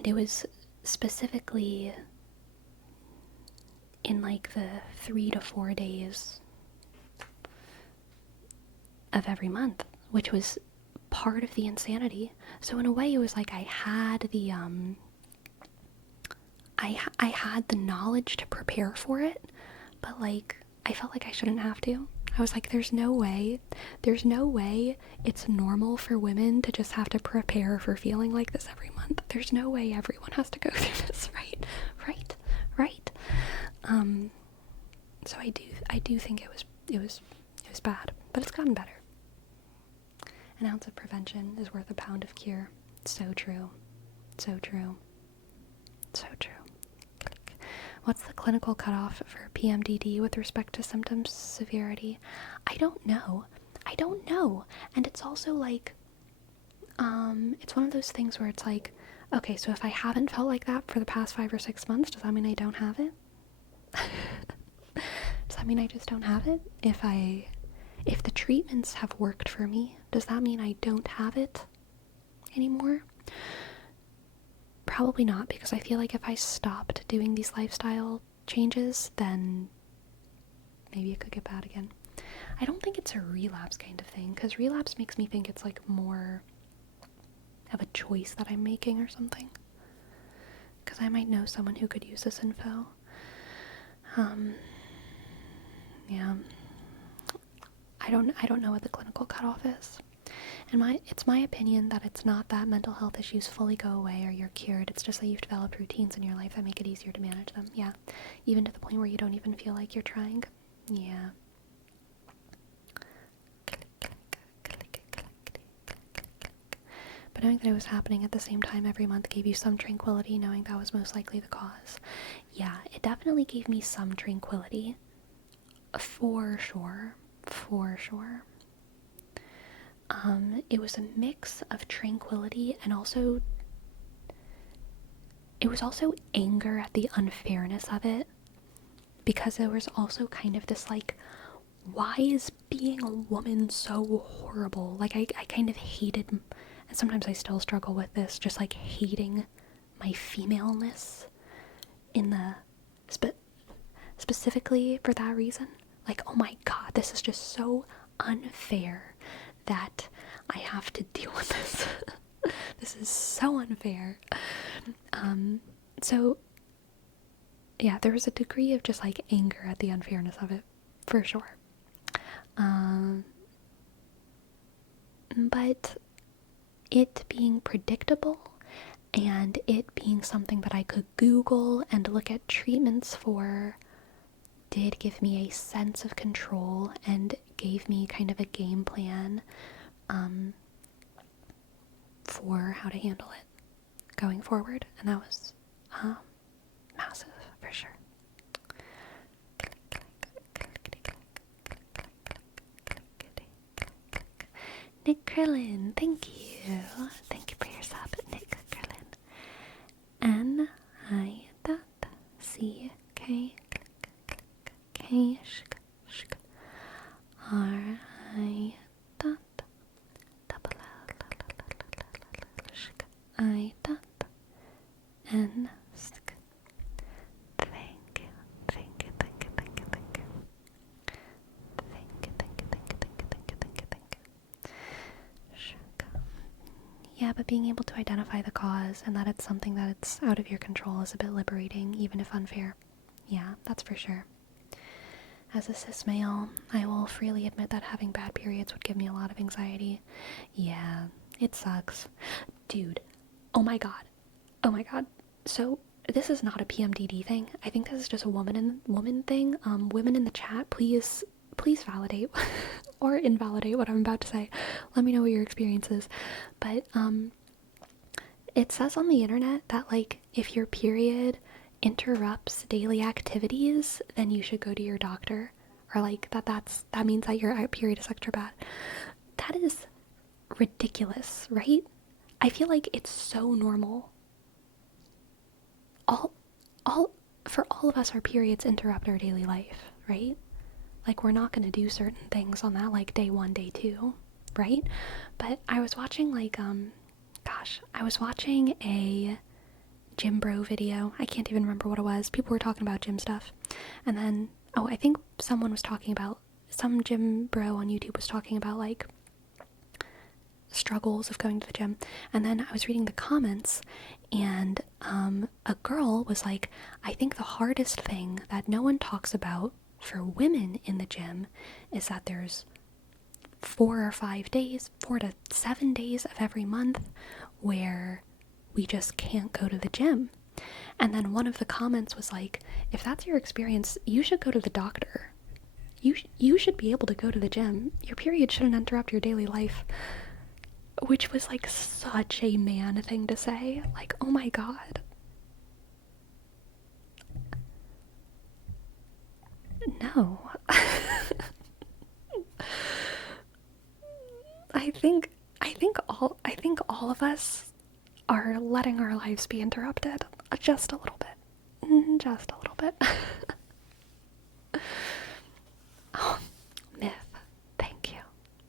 it was specifically in like the 3 to 4 days of every month, which was part of the insanity. So in a way, it was like I had the I had the knowledge to prepare for it, but like I felt like I shouldn't have to. I was like, there's no way it's normal for women to just have to prepare for feeling like this every month. There's no way everyone has to go through this, right? So I do think it was bad, but it's gotten better. An ounce of prevention is worth a pound of cure. So true. So true. So true. What's the clinical cutoff for PMDD with respect to symptom severity? I don't know. And it's also like, it's one of those things where it's like, okay, so if I haven't felt like that for the past 5 or 6 months, does that mean I don't have it? Does that mean I just don't have it? If the treatments have worked for me, does that mean I don't have it anymore? Probably not, because I feel like if I stopped doing these lifestyle changes, then maybe it could get bad again. I don't think it's a relapse kind of thing, because relapse makes me think it's like more of a choice that I'm making or something. Because I might know someone who could use this info. Yeah. I don't know what the clinical cutoff is. And it's my opinion that it's not that mental health issues fully go away or you're cured. It's just that you've developed routines in your life that make it easier to manage them. Yeah. Even to the point where you don't even feel like you're trying. Yeah. But knowing that it was happening at the same time every month gave you some tranquility, knowing that was most likely the cause. Yeah, it definitely gave me some tranquility. For sure. It was a mix of tranquility and also, it was also anger at the unfairness of it, because there was also kind of this like, why is being a woman so horrible? Like I kind of hated, and sometimes I still struggle with this, just like hating my femaleness in the, specifically for that reason. Like, oh my god, this is just so unfair that I have to deal with this. This is so unfair. So yeah, there was a degree of just like anger at the unfairness of it, for sure. But it being predictable and it being something that I could Google and look at treatments for did give me a sense of control and gave me kind of a game plan for how to handle it going forward, and that was massive for sure. Nick Krillin, thank you for your sub, Nick Krillin. N-I-C-K K sh R I dot double sh I dot N sk. Thank you. Yeah, but being able to identify the cause and that it's something that it's out of your control is a bit liberating, even if unfair. Yeah, that's for sure. As a cis male, I will freely admit that having bad periods would give me a lot of anxiety. Yeah, it sucks. Dude, oh my god. So, this is not a PMDD thing. I think this is just a woman thing. Women in the chat, please validate or invalidate what I'm about to say. Let me know what your experience is. But it says on the internet that like if your period interrupts daily activities, then you should go to your doctor, or like that means that your period is extra bad. That is ridiculous, right? I feel like it's so normal. All for all of us, our periods interrupt our daily life, right? Like we're not going to do certain things on that like day 1, day 2, right? But I was watching like I was watching a gym bro video. I can't even remember what it was. People were talking about gym stuff. And then I think someone was talking about, some gym bro on YouTube was talking about like struggles of going to the gym. And then I was reading the comments, and a girl was like, I think the hardest thing that no one talks about for women in the gym is that there's 4 to 7 days of every month where we just can't go to the gym. And then one of the comments was like, if that's your experience, you should go to the doctor. You should be able to go to the gym. Your period shouldn't interrupt your daily life. Which was like such a man thing to say. Like, oh my god. No. I think all of us are letting our lives be interrupted just a little bit. Just a little bit. Oh, Myth. Thank you.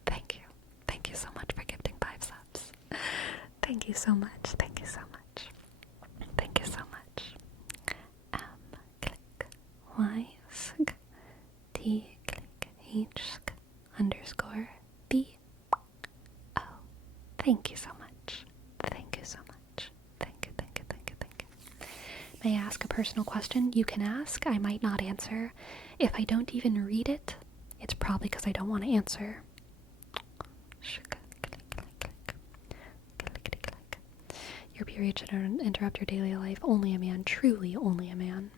Thank you. Thank you so much for gifting 5 subs. Thank you so much. Thank you so much. Thank you so much. Click Y sk T click H sk underscore B. Oh, thank you so much. Thank you so much. Thank you, thank you, thank you, thank you. May I ask a personal question? You can ask. I might not answer. If I don't even read it, it's probably because I don't want to answer. Your period should interrupt your daily life. Only a man. Truly only a man.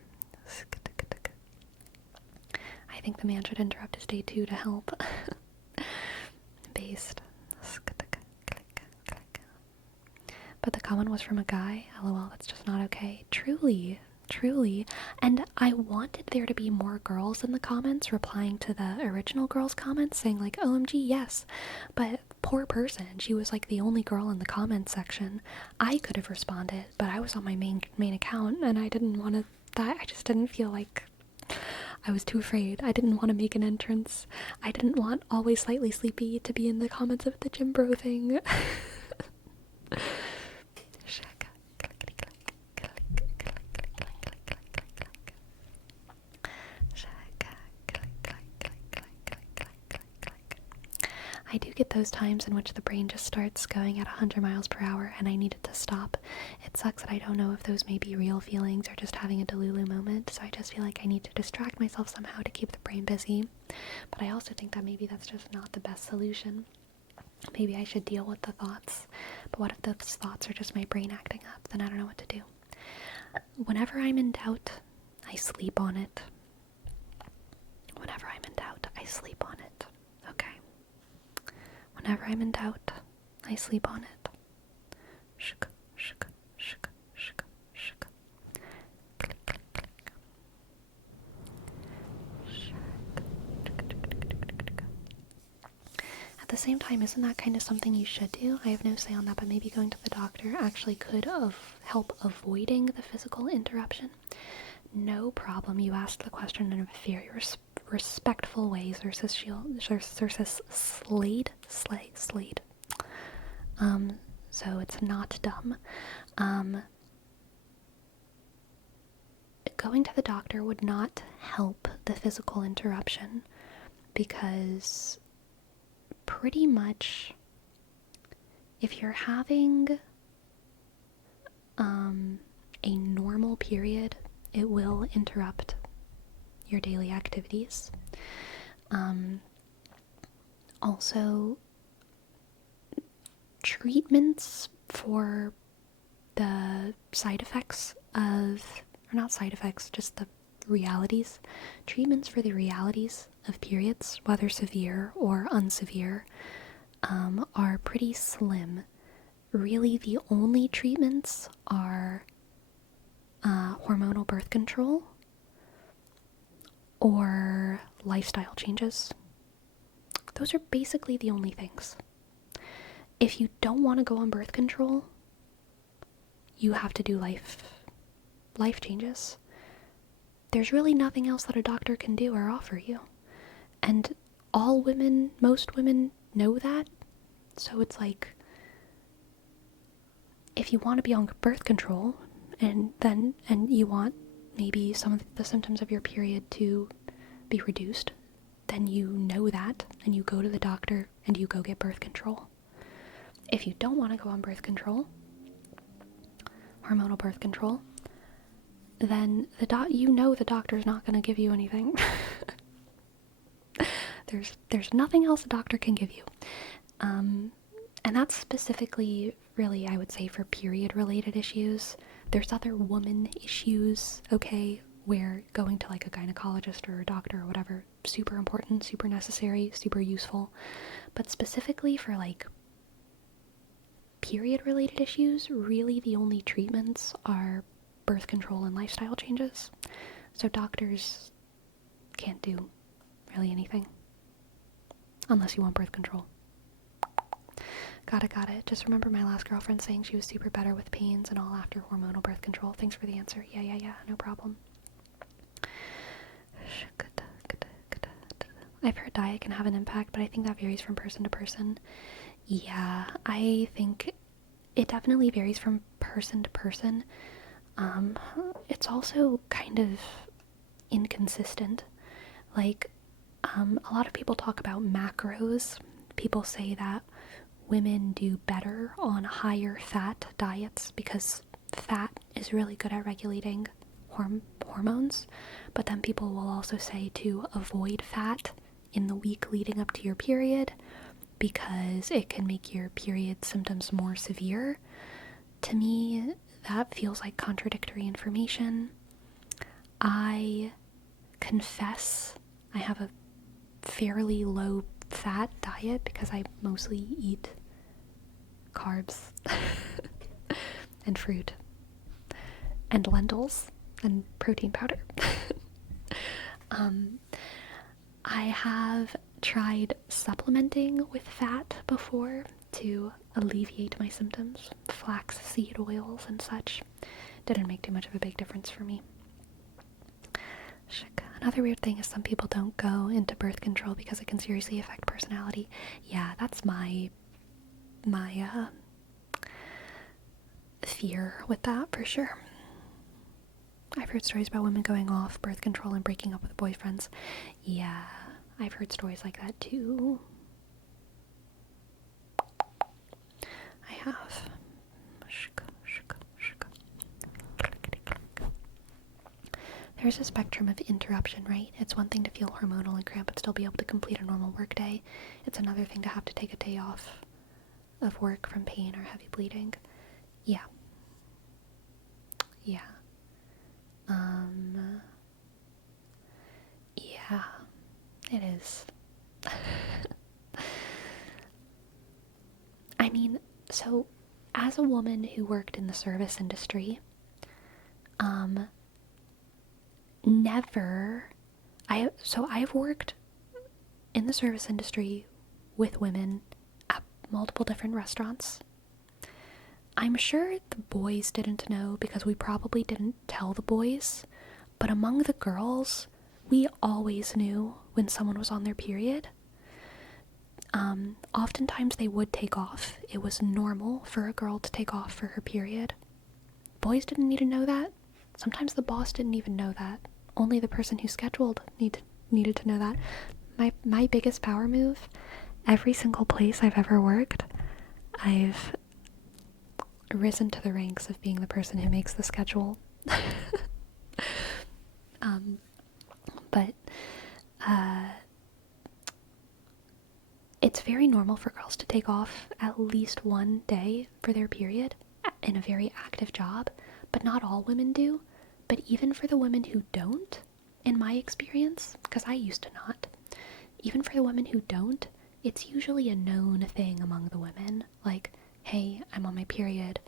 I think the man should interrupt his day 2 to help. Based. But the comment was from a guy. LOL, that's just not okay. Truly. Truly. And I wanted there to be more girls in the comments replying to the original girl's comments saying like, OMG, yes. But poor person, she was like the only girl in the comments section. I could have responded, but I was on my main account and I didn't want to, I just didn't feel like, I was too afraid. I didn't want to make an entrance. I didn't want Always Slightly Sleepy to be in the comments of the gym bro thing. I do get those times in which the brain just starts going at 100 miles per hour and I need it to stop. It sucks that I don't know if those may be real feelings or just having a delulu moment, so I just feel like I need to distract myself somehow to keep the brain busy. But I also think that maybe that's just not the best solution. Maybe I should deal with the thoughts. But what if those thoughts are just my brain acting up? Then I don't know what to do. Whenever I'm in doubt, I sleep on it. Whenever I'm in doubt, I sleep on it. Okay. Whenever I'm in doubt, I sleep on it. Shuk, shuk, shuk, shuk, shuk. Click, click, click. At the same time, isn't that kind of something you should do? I have no say on that, but maybe going to the doctor actually could help avoiding the physical interruption. No problem. You asked the question in a very respectful way, Xerxes Slade. So it's not dumb. Going to the doctor would not help the physical interruption because pretty much if you're having a normal period, it will interrupt your daily activities. Also, treatments for the side effects of, or not side effects, just the realities. Treatments for the realities of periods, whether severe or unsevere, are pretty slim. Really, the only treatments are hormonal birth control or lifestyle changes. Those are basically the only things. If you don't want to go on birth control, you have to do life changes. There's really nothing else that a doctor can do or offer you. And most women know that. So it's like, if you want to be on birth control and you want maybe some of the symptoms of your period to be reduced, then you know that and you go to the doctor and you go get birth control. If you don't want to go on birth control, hormonal birth control, then the doctor's not going to give you anything. There's nothing else a doctor can give you. And that's specifically, really, I would say, for period-related issues. There's other woman issues, okay, where going to like a gynecologist or a doctor or whatever, super important, super necessary, super useful. But specifically for like period-related issues, really the only treatments are birth control and lifestyle changes. So doctors can't do really anything unless you want birth control. Got it. Just remember my last girlfriend saying she was super better with pains and all after hormonal birth control. Thanks for the answer. Yeah, no problem. I've heard diet can have an impact, but I think that varies from person to person. Yeah, I think it definitely varies from person to person. It's also kind of inconsistent. Like, a lot of people talk about macros. People say that women do better on higher fat diets because fat is really good at regulating hormones, but then people will also say to avoid fat in the week leading up to your period because it can make your period symptoms more severe. To me, that feels like contradictory information. I confess I have a fairly low fat diet because I mostly eat carbs and fruit and lentils and protein powder. I have tried supplementing with fat before to alleviate my symptoms, flax seed oils and such. Didn't make too much of a big difference for me. Another weird thing is some people don't go into birth control because it can seriously affect personality. Yeah, that's my fear with that for sure. I've heard stories about women going off birth control and breaking up with boyfriends. Yeah, I've heard stories like that too. I have. There's a spectrum of interruption, right? It's one thing to feel hormonal and cramp but still be able to complete a normal work day. It's another thing to have to take a day off of work from pain or heavy bleeding. Yeah. Yeah, it is. I mean, so as a woman who worked in the service industry, I've worked in the service industry with women at multiple different restaurants. I'm sure the boys didn't know because we probably didn't tell the boys, but among the girls, we always knew when someone was on their period. Oftentimes they would take off. It was normal for a girl to take off for her period. Boys didn't need to know that. Sometimes the boss didn't even know that. Only the person who scheduled needed to know that. My biggest power move, every single place I've ever worked, I've risen to the ranks of being the person who makes the schedule. But it's very normal for girls to take off at least one day for their period in a very active job, but not all women do. But even for the women who don't, in my experience, because I used to not, even for the women who don't, it's usually a known thing among the women. Like, hey, I'm on my period.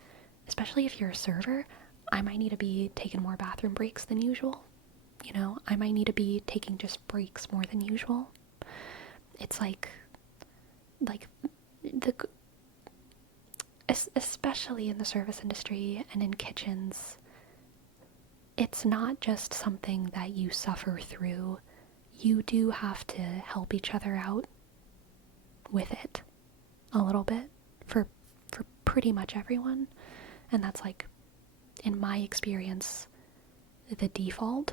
Especially if you're a server, I might need to be taking more bathroom breaks than usual. You know, I might need to be taking just breaks more than usual. It's like the especially in the service industry and in kitchens, it's not just something that you suffer through. You do have to help each other out with it a little bit for pretty much everyone. And that's like, in my experience, the default.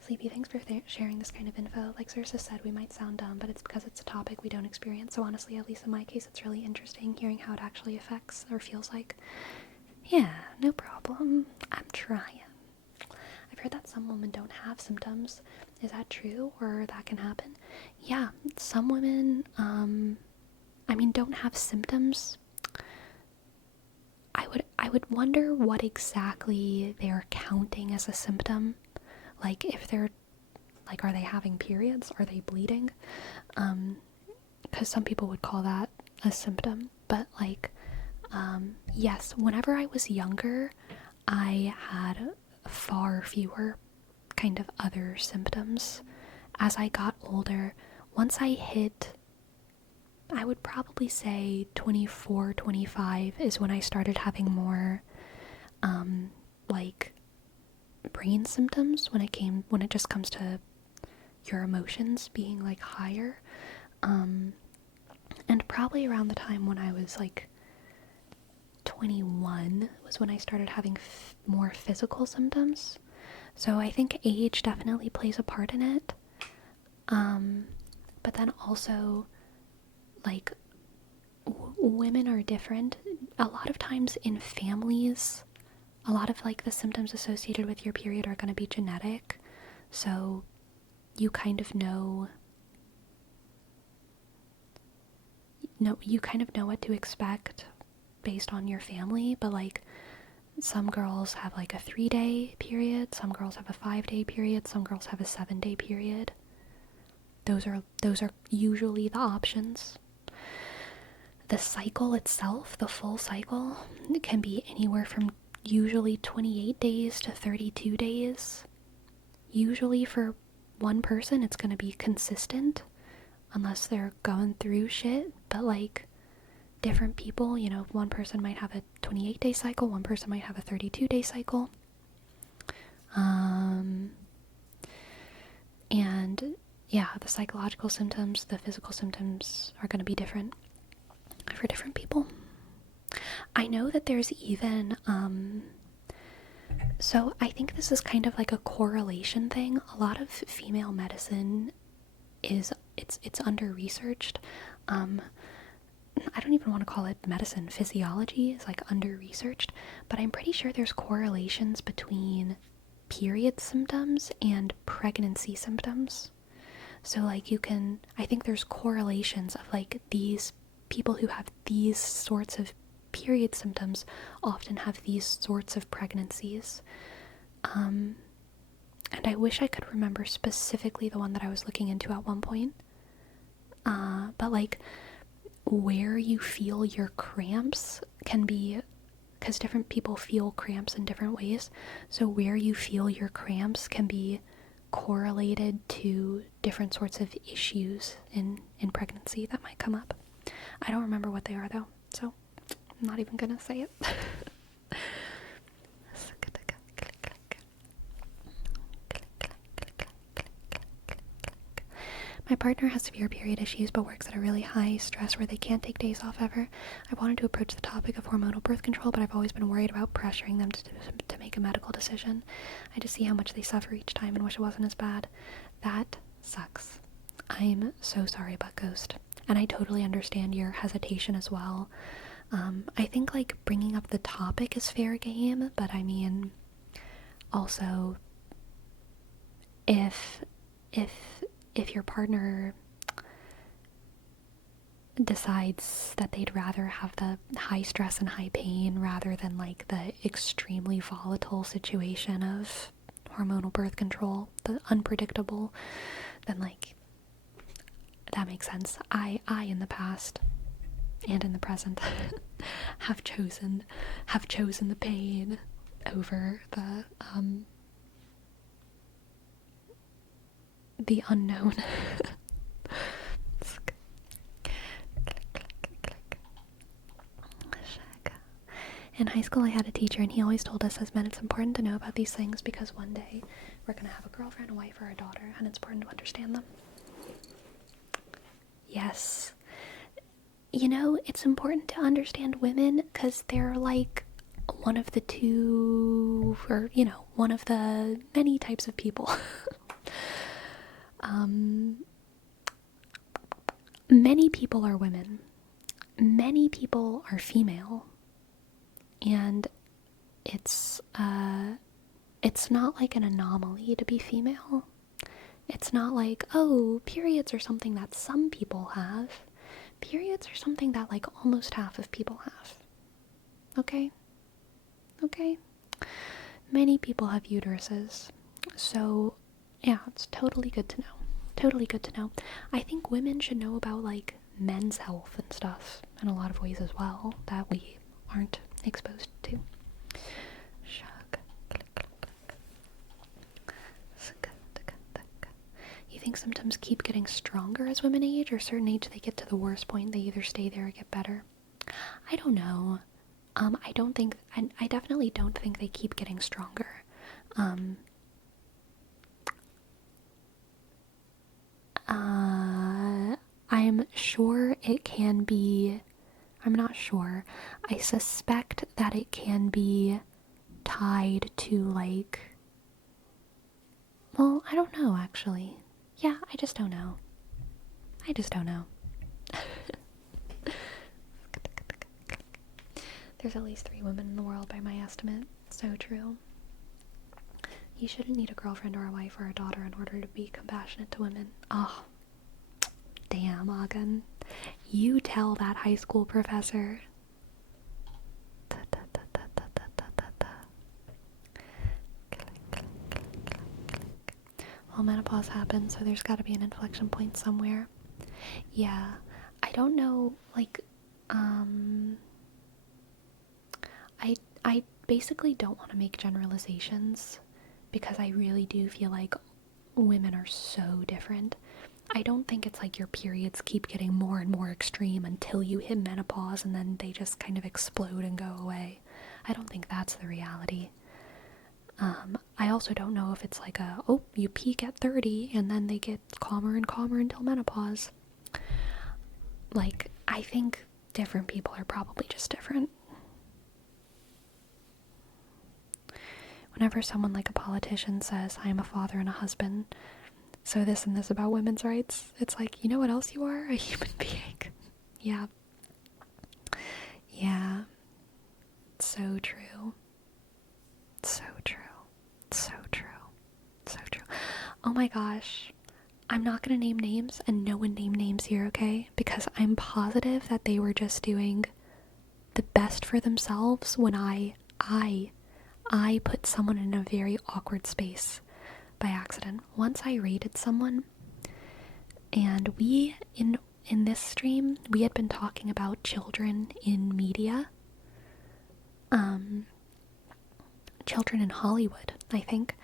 Sleepy, thanks for sharing this kind of info. Like Xerxes said, we might sound dumb, but it's because it's a topic we don't experience. So honestly, at least in my case, it's really interesting hearing how it actually affects or feels like. Yeah, no problem. I'm trying. I've heard that some women don't have symptoms. Is that true, or that can happen? Yeah, some women, don't have symptoms. I would wonder what exactly they're counting as a symptom. Like, if they're, like, are they having periods? Are they bleeding? Because some people would call that a symptom. But, like, yes, whenever I was younger, I had far fewer kind of other symptoms. As I got older, once I hit, I would probably say 24, 25 is when I started having more, like, brain symptoms when it just comes to your emotions being, like, higher. And probably around the time when I was, like, 21 was when I started having more physical symptoms. So I think age definitely plays a part in it. But then also, like, women are different. A lot of times in families, a lot of, like, the symptoms associated with your period are going to be genetic. So you kind of know what to expect based on your family. But, like, some girls have, like, a 3-day period, some girls have a 5-day period, some girls have a 7-day period. Those are usually the options. The cycle itself, the full cycle, can be anywhere from usually 28 days to 32 days. Usually for one person, it's going to be consistent, unless they're going through shit. But, like, different people, you know, one person might have a 28-day cycle, one person might have a 32-day cycle. And yeah, the psychological symptoms, the physical symptoms are going to be different for different people. I know that there's even, so I think this is kind of like a correlation thing. A lot of female medicine it's under-researched. I don't even want to call it medicine. Physiology is, like, under-researched, but I'm pretty sure there's correlations between period symptoms and pregnancy symptoms. So, like, I think there's correlations of, like, these people who have these sorts of period symptoms often have these sorts of pregnancies. And I wish I could remember specifically the one that I was looking into at one point. But, like, where you feel your cramps can be, because different people feel cramps in different ways. So where you feel your cramps can be correlated to different sorts of issues in pregnancy that might come up. I don't remember what they are, though, so I'm not even gonna say it. My partner has severe period issues but works at a really high stress where they can't take days off ever. I wanted to approach the topic of hormonal birth control, but I've always been worried about pressuring them to make a medical decision. I just see how much they suffer each time and wish it wasn't as bad. That sucks. I'm so sorry about Ghost. And I totally understand your hesitation as well. I think, like, bringing up the topic is fair game, but I mean, also, if your partner decides that they'd rather have the high stress and high pain rather than, like, the extremely volatile situation of hormonal birth control, the unpredictable, then like that makes sense. I in the past and in the present have chosen the pain over the unknown. In high school, I had a teacher, and he always told us as men it's important to know about these things because one day we're going to have a girlfriend, a wife, or a daughter, and it's important to understand them. Yes. You know, it's important to understand women because they're like one of the two, or, you know, one of the many types of people. Many people are women. Many people are female. And it's not like an anomaly to be female. It's not like, oh, periods are something that some people have. Periods are something that like almost half of people have. Okay? Okay? Many people have uteruses. So, yeah, it's totally good to know. Totally good to know. I think women should know about like men's health and stuff in a lot of ways as well that we aren't exposed to. You think symptoms keep getting stronger as women age, or a certain age they get to the worst point, they either stay there or get better? I don't know. I definitely don't think they keep getting stronger. I'm sure it can be. I'm not sure. I suspect that it can be tied to like. Well, I don't know actually. Yeah, I just don't know. There's at least 3 women in the world by my estimate. So true. You shouldn't need a girlfriend or a wife or a daughter in order to be compassionate to women. Oh, damn, Agan. You tell that high school professor. Well, menopause happens, so there's got to be an inflection point somewhere. Yeah, I don't know, like, I basically don't want to make generalizations because I really do feel like women are so different. I don't think it's like your periods keep getting more and more extreme until you hit menopause and then they just kind of explode and go away. I don't think that's the reality. I also don't know if it's like you peak at 30 and then they get calmer and calmer until menopause. Like, I think different people are probably just different. Whenever someone like a politician says, I am a father and a husband, so this and this about women's rights, it's like, you know what else you are? A human being. Yeah. Yeah. So true. So true. So true. So true. Oh my gosh. I'm not gonna name names, and no one name names here, okay? Because I'm positive that they were just doing the best for themselves when I put someone in a very awkward space by accident. Once I rated someone, and we, in this stream, we had been talking about children in media. Children in Hollywood, I think.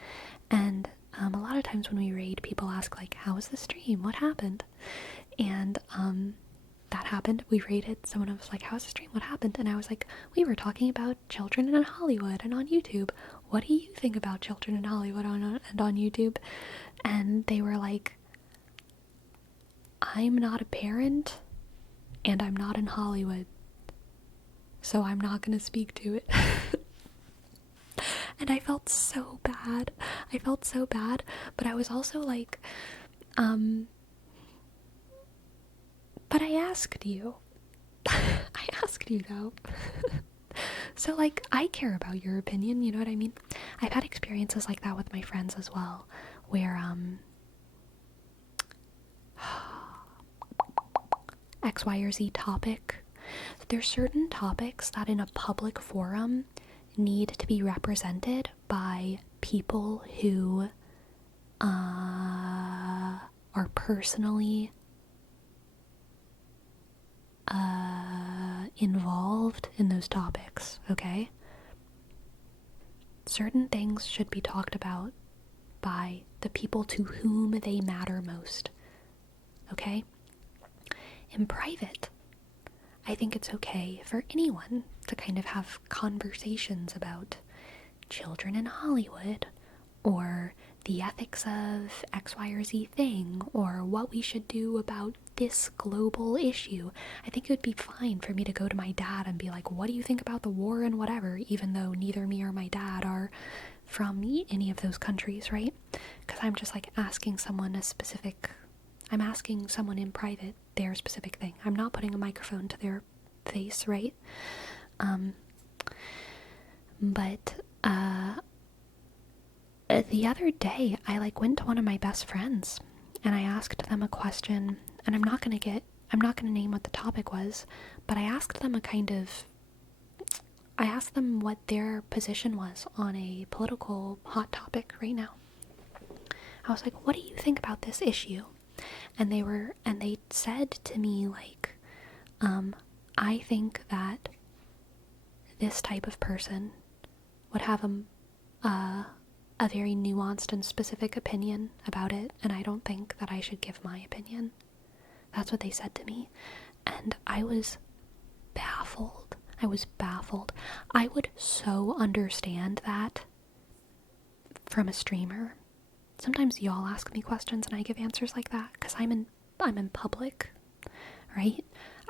And a lot of times when we raid, people ask, like, how was the stream? What happened? And that happened. We raided. Someone was like, how's the stream? What happened? And I was like, we were talking about children in Hollywood and on YouTube. What do you think about children in Hollywood and on YouTube? And they were like, I'm not a parent and I'm not in Hollywood, so I'm not going to speak to it. And I felt so bad. But I was also like, but I asked you. I asked you though. So like, I care about your opinion, you know what I mean? I've had experiences like that with my friends as well, where, X, Y, or Z topic. There's certain topics that in a public forum need to be represented by people who are personally involved in those topics, okay? Certain things should be talked about by the people to whom they matter most, okay? In private, I think it's okay for anyone to kind of have conversations about children in Hollywood, or the ethics of X, Y, or Z thing, or what we should do about this global issue. I think it would be fine for me to go to my dad and be like, what do you think about the war and whatever, even though neither me or my dad are from any of those countries, right? Because I'm just like asking someone I'm asking someone in private their specific thing. I'm not putting a microphone to their face, right? But the other day, I went to one of my best friends and I asked them a question, and I'm not gonna name what the topic was, but I asked them what their position was on a political hot topic right now. I was like, what do you think about this issue? And they said to me, I think that this type of person would have a very nuanced and specific opinion about it, and I don't think that I should give my opinion. That's what they said to me, and I was baffled. I would so understand that from a streamer. Sometimes y'all ask me questions and I give answers like that because I'm in public, right?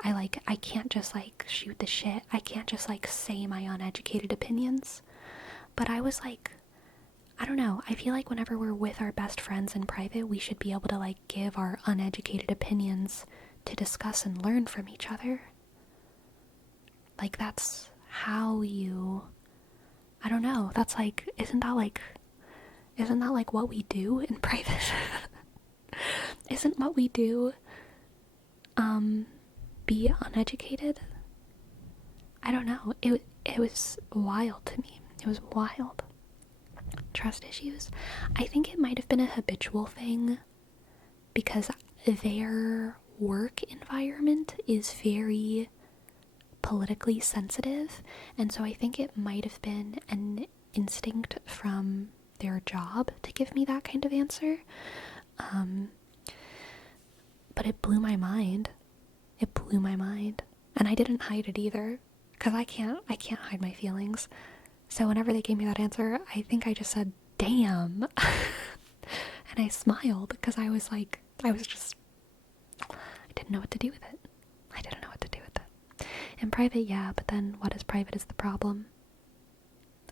I can't just shoot the shit. I can't just say my uneducated opinions. But I was I don't know. I feel like whenever we're with our best friends in private, we should be able to give our uneducated opinions to discuss and learn from each other. That's how I don't know. That's isn't that what we do in private? Isn't what we do be uneducated? I don't know. It was wild to me. It was wild. Trust issues. I think it might have been a habitual thing because their work environment is very politically sensitive, and so I think it might have been an instinct from their job to give me that kind of answer. But it blew my mind. And I didn't hide it either, because I can't hide my feelings. So whenever they gave me that answer, I think I just said, damn. And I smiled because I didn't know what to do with it. In private, yeah, but then what is private is the problem.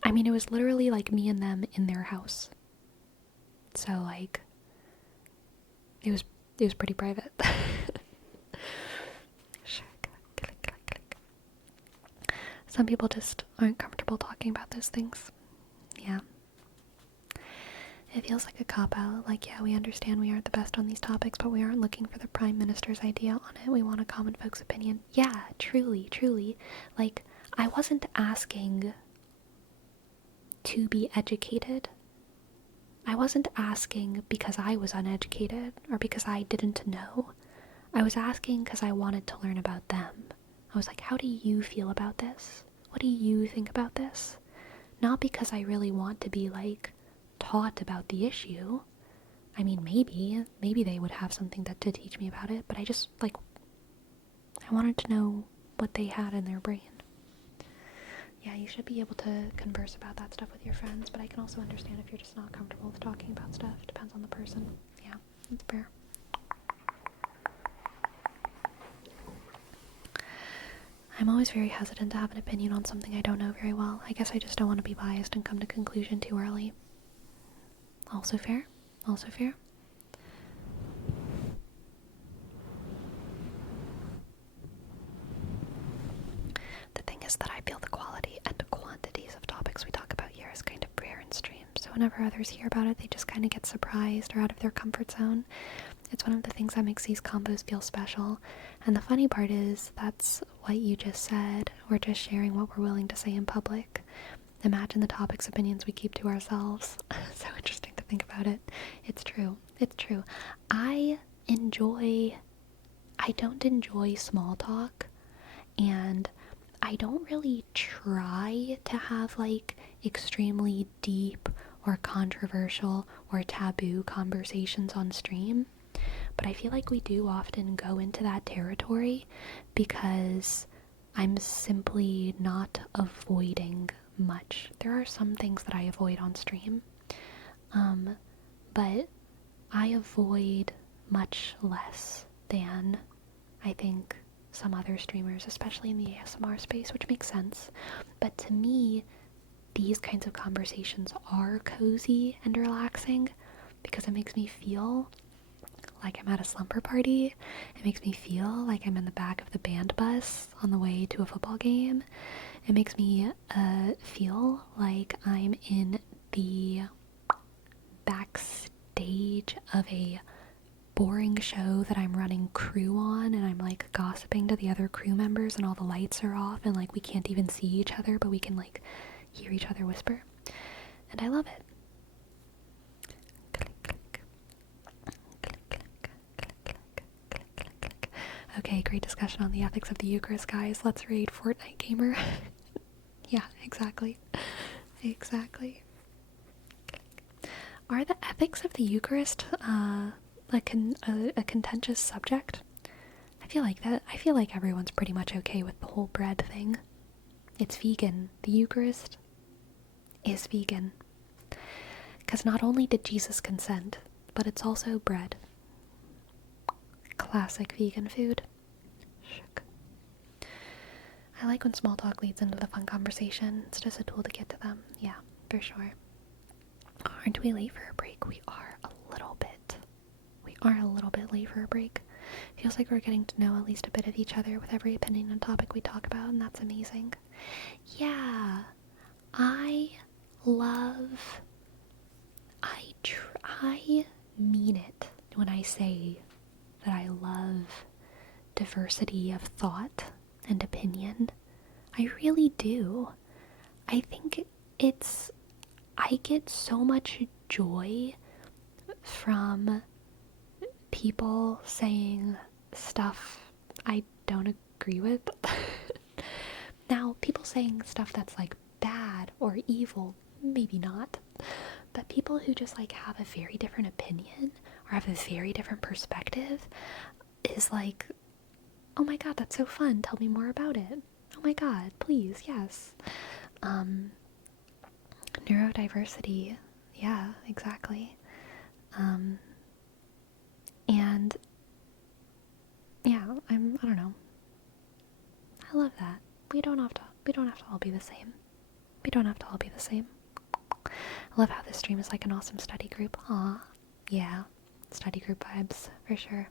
I mean, it was literally me and them in their house. So it was pretty private. Some people just aren't comfortable talking about those things. Yeah. It feels like a cop-out. Yeah, we understand we aren't the best on these topics, but we aren't looking for the Prime Minister's idea on it. We want a common folks' opinion. Yeah, truly. I wasn't asking to be educated. I wasn't asking because I was uneducated or because I didn't know. I was asking because I wanted to learn about them. I was like, how do you feel about this? What do you think about this? Not because I really want to be taught about the issue. I mean, maybe they would have something to teach me about it, but I just I wanted to know what they had in their brain. Yeah, you should be able to converse about that stuff with your friends, but I can also understand if you're just not comfortable with talking about stuff. Depends on the person. Yeah, that's fair. I'm always very hesitant to have an opinion on something I don't know very well. I guess I just don't want to be biased and come to conclusion too early. Also fair. The thing is that I feel the quality and quantities of topics we talk about here is kind of rare in stream, so whenever others hear about it, they just kind of get surprised or out of their comfort zone. It's one of the things that makes these combos feel special, and the funny part is that's what you just said. We're just sharing what we're willing to say in public, Imagine the topics, opinions we keep to ourselves. So interesting to think about it. It's true. It's true. I don't enjoy small talk, and I don't really try to have like extremely deep or controversial or taboo conversations on stream. But I feel like we do often go into that territory because I'm simply not avoiding much. There are some things that I avoid on stream, but I avoid much less than I think some other streamers, especially in the ASMR space, which makes sense. But to me, these kinds of conversations are cozy and relaxing because it makes me feel like I'm at a slumber party. It makes me feel like I'm in the back of the band bus on the way to a football game. It makes me feel like I'm in the backstage of a boring show that I'm running crew on, and I'm like gossiping to the other crew members and all the lights are off and like we can't even see each other, but we can like hear each other whisper. And I love it. Okay, great discussion on the ethics of the Eucharist, guys. Let's raid Fortnite Gamer. Yeah, exactly. Exactly. Are the ethics of the Eucharist a contentious subject? I feel like that. I feel like everyone's pretty much okay with the whole bread thing. It's vegan. The Eucharist is vegan. Because not only did Jesus consent, but it's also bread. Classic vegan food. I like when small talk leads into the fun conversation. It's just a tool to get to them. Yeah, for sure. Aren't we late for a break? We are a little bit. We are a little bit late for a break. Feels like we're getting to know at least a bit of each other with every opinion and topic we talk about, and that's amazing. Yeah, I love... I mean it when I say that I love diversity of thought and opinion. I really do. I think I get so much joy from people saying stuff I don't agree with. Now, people saying stuff that's like bad or evil, maybe not. But people who just like have a very different opinion or have a very different perspective is like, oh my god, that's so fun. Tell me more about it. Oh my god, please, yes. Neurodiversity. Yeah, exactly. And yeah, I don't know. I love that. We don't have to all be the same. We don't have to all be the same. I love how this stream is like an awesome study group. Aw. Yeah. Study group vibes, for sure.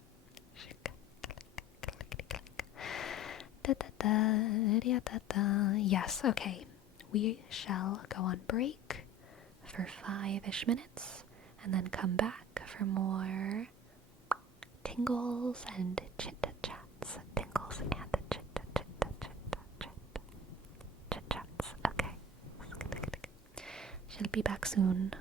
Yes, okay. We shall go on break for 5-ish minutes and then come back for more tingles and chit-chats. Tingles and chit-chats. Okay. She'll be back soon.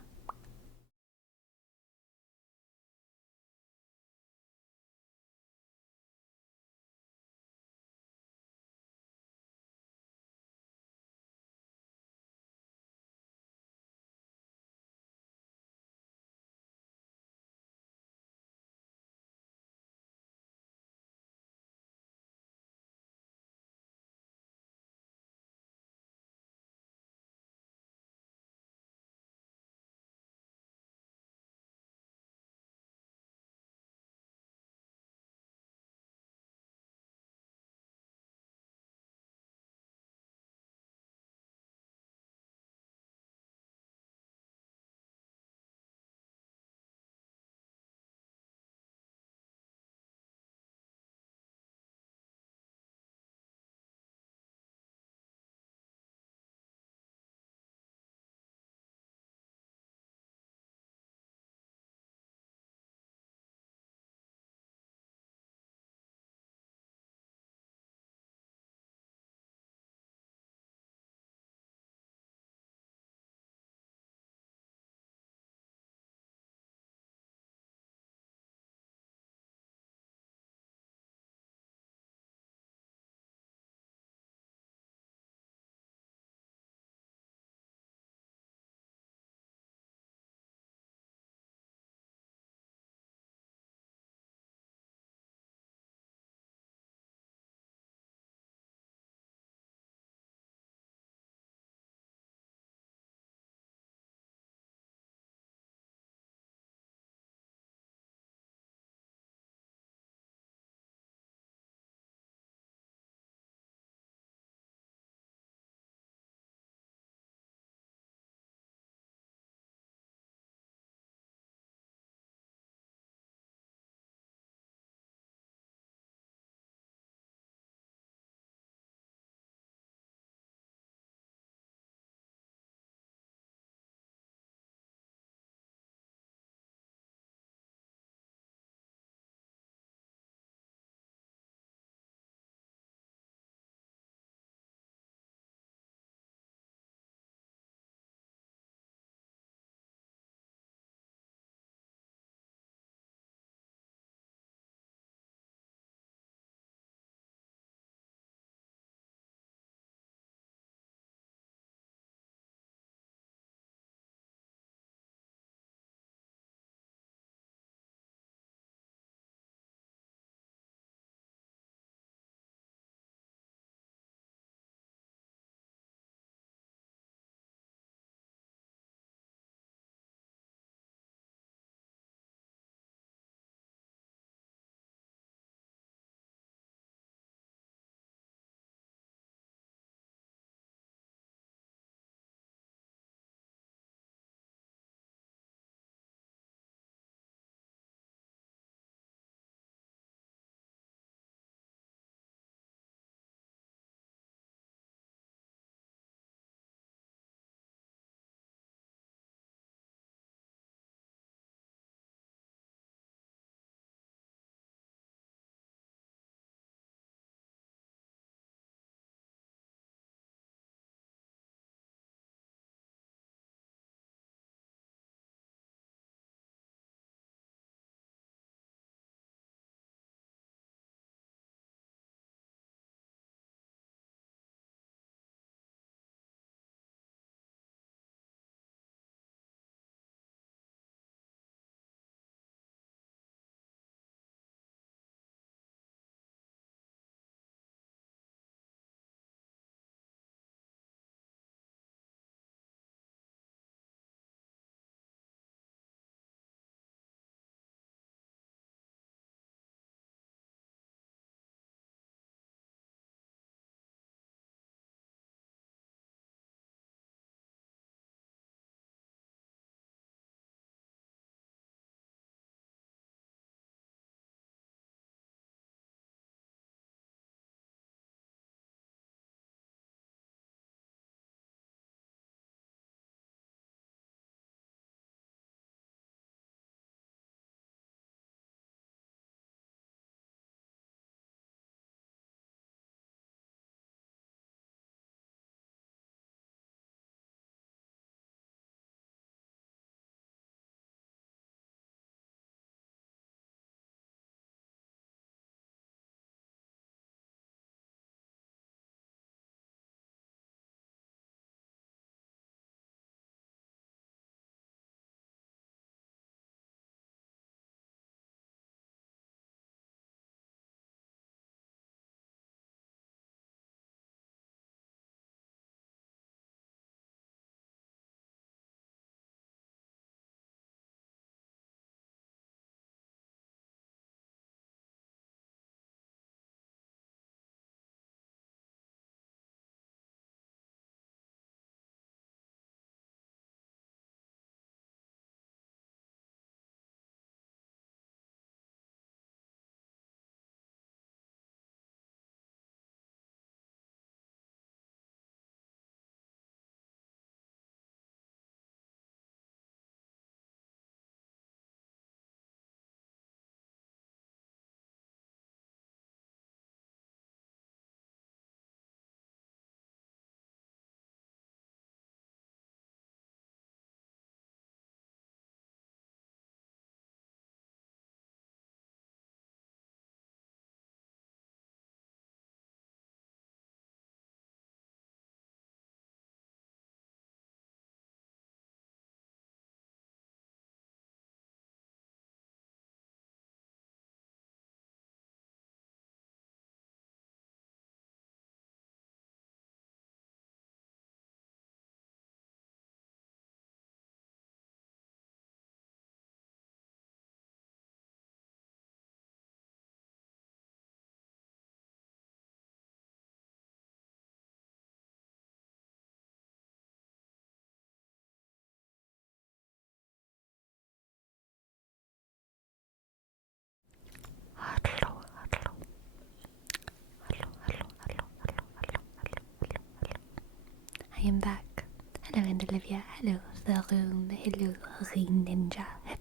Yeah, hello, the room. Hello, Green Ninja. Hello.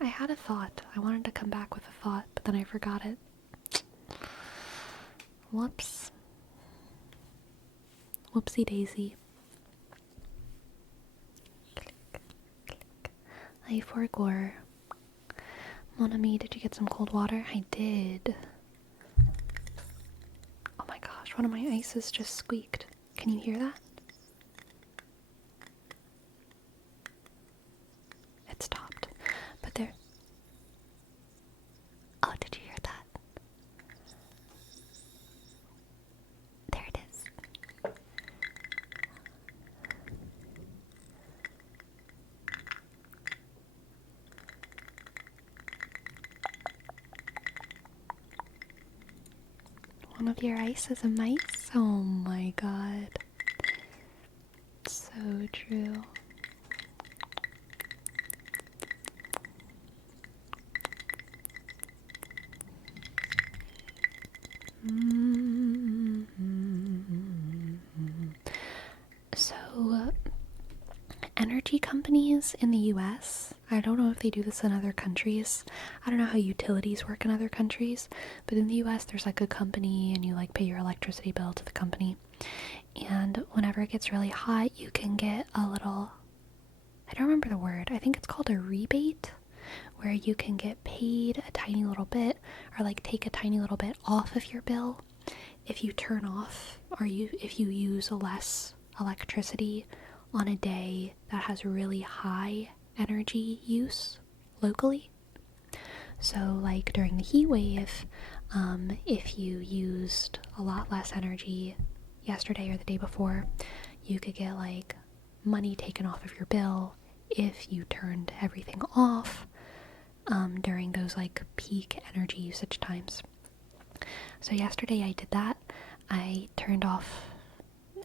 I had a thought. I wanted to come back with a thought, but then I forgot it. Whoops. Whoopsie daisy. I forgot. Mon ami, did you get some cold water? I did. Oh my gosh, one of my ices just squeaked. Can you hear that? It stopped. But there... Oh, did you hear that? There it is. One of your ices a mice? Oh my god. So true. So, energy companies in the US, I don't know if they do this in other countries. I don't know how utilities work in other countries, but in the US there's like a company and you like pay your electricity bill to the company. And whenever it gets really hot, you can get a little, I don't remember the word, I think it's called a rebate, where you can get paid a tiny little bit or like take a tiny little bit off of your bill if you turn off or if you use less electricity on a day that has really high energy use locally. So like during the heat wave, if you used a lot less energy yesterday or the day before, you could get like money taken off of your bill if you turned everything off during those like peak energy usage times. So yesterday I did that. I turned off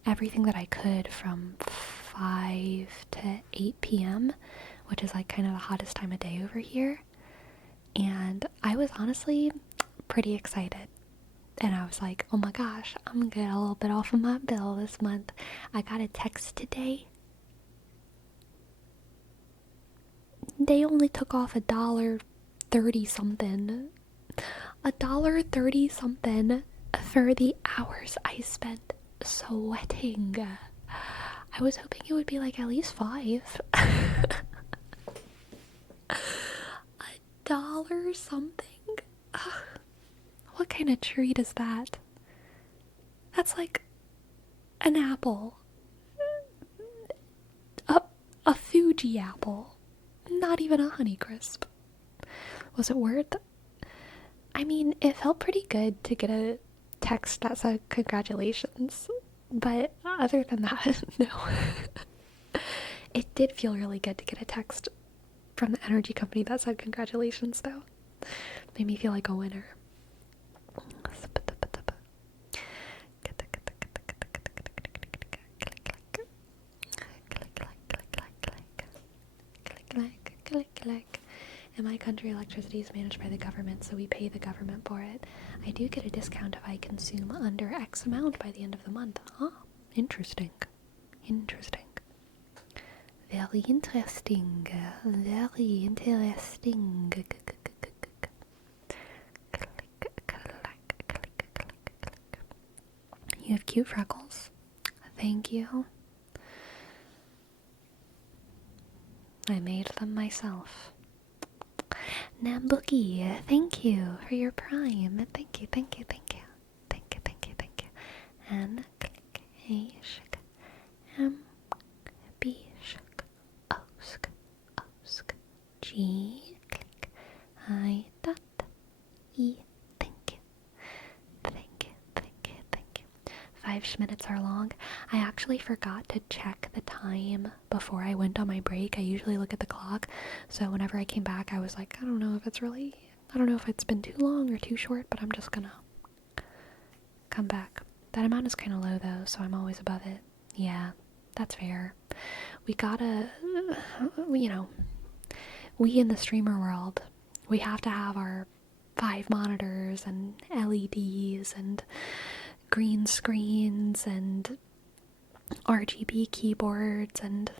everything that I could from 5 to 8 p.m., which is like kind of the hottest time of day over here. And I was honestly pretty excited. And I was like, oh my gosh, I'm gonna get a little bit off of my bill this month. I got a text today. They only took off $1.30 something. $1.30 something for the hours I spent sweating. I was hoping it would be like at least $5. $1 something? Ugh. What kind of treat is that? That's like an apple. A Fuji apple. Not even a Honeycrisp. Was it worth? I mean, it felt pretty good to get a text that said congratulations. But other than that, no. It did feel really good to get a text from the energy company that said congratulations, though. Made me feel like a winner. Click. In my country, electricity is managed by the government, so we pay the government for it. I do get a discount if I consume under X amount by the end of the month. Ah, interesting. Very interesting. You have cute freckles. Thank you. I made them myself. Nambuki, thank you for your prime. Thank you. And click a shik. B shik. Osk. G click. I dot. E. Thank you. 5 minutes are long. I actually forgot to check the time before I went on my break. I usually look at the clock, so whenever I came back I was like, I don't know if it's been too long or too short, but I'm just gonna come back. That amount is kind of low though, so I'm always above it. Yeah, that's fair. We gotta, we in the streamer world, we have to have our 5 monitors and LEDs and green screens and RGB keyboards and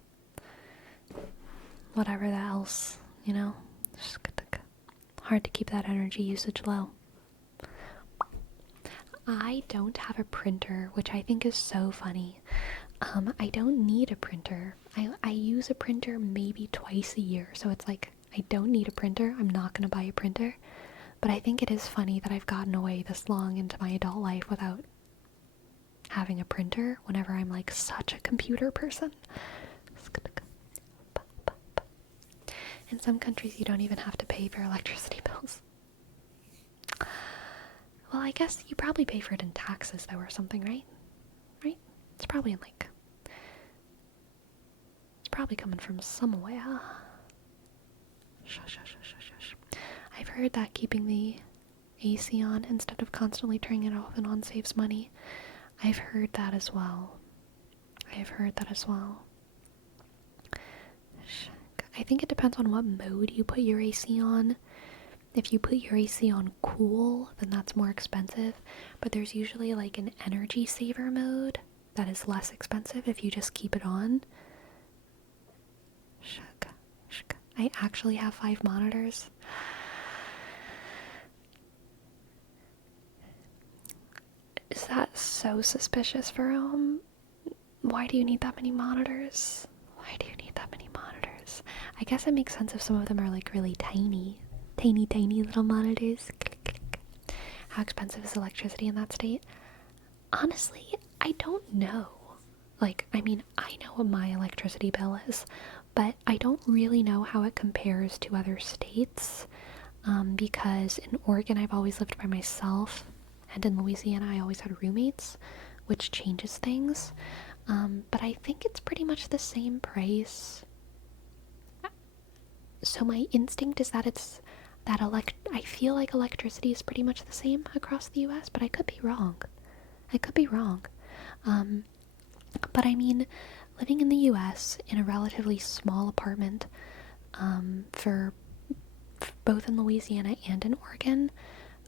whatever else, you know? Just hard to keep that energy usage low. I don't have a printer, which I think is so funny. I don't need a printer. I use a printer maybe twice a year, so it's like I don't need a printer. I'm not going to buy a printer. But I think it is funny that I've gotten away this long into my adult life without having a printer whenever I'm like such a computer person. In some countries, you don't even have to pay for electricity bills. Well, I guess you probably pay for it in taxes, though, or something, right? Right? It's probably in like... It's probably coming from somewhere. Shush. I've heard that keeping the AC on instead of constantly turning it off and on saves money. I've heard that as well. I think it depends on what mode you put your AC on. If you put your AC on cool, then that's more expensive. But there's usually like an energy saver mode that is less expensive if you just keep it on. I actually have 5 monitors. Is that so suspicious for why do you need that many monitors? I guess it makes sense if some of them are like really tiny little monitors. How expensive is electricity in that state? Honestly, I don't know. Like, I mean, I know what my electricity bill is, but I don't really know how it compares to other states, because in Oregon I've always lived by myself, and in Louisiana I always had roommates, which changes things, but I think it's pretty much the same price. So my instinct is that I feel like electricity is pretty much the same across the US, but I could be wrong. But I mean, living in the US in a relatively small apartment, for both in Louisiana and in Oregon,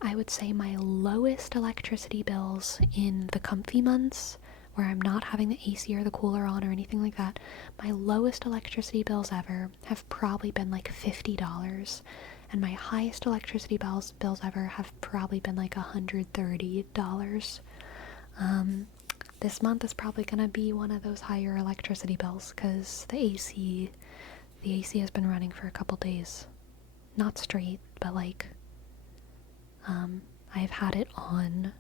I would say my lowest electricity bills in the comfy months, where I'm not having the AC or the cooler on or anything like that, my lowest electricity bills ever have probably been like $50. And my highest electricity bills ever have probably been like $130. This month is probably gonna be one of those higher electricity bills because the AC has been running for a couple days. Not straight, but like, I've had it on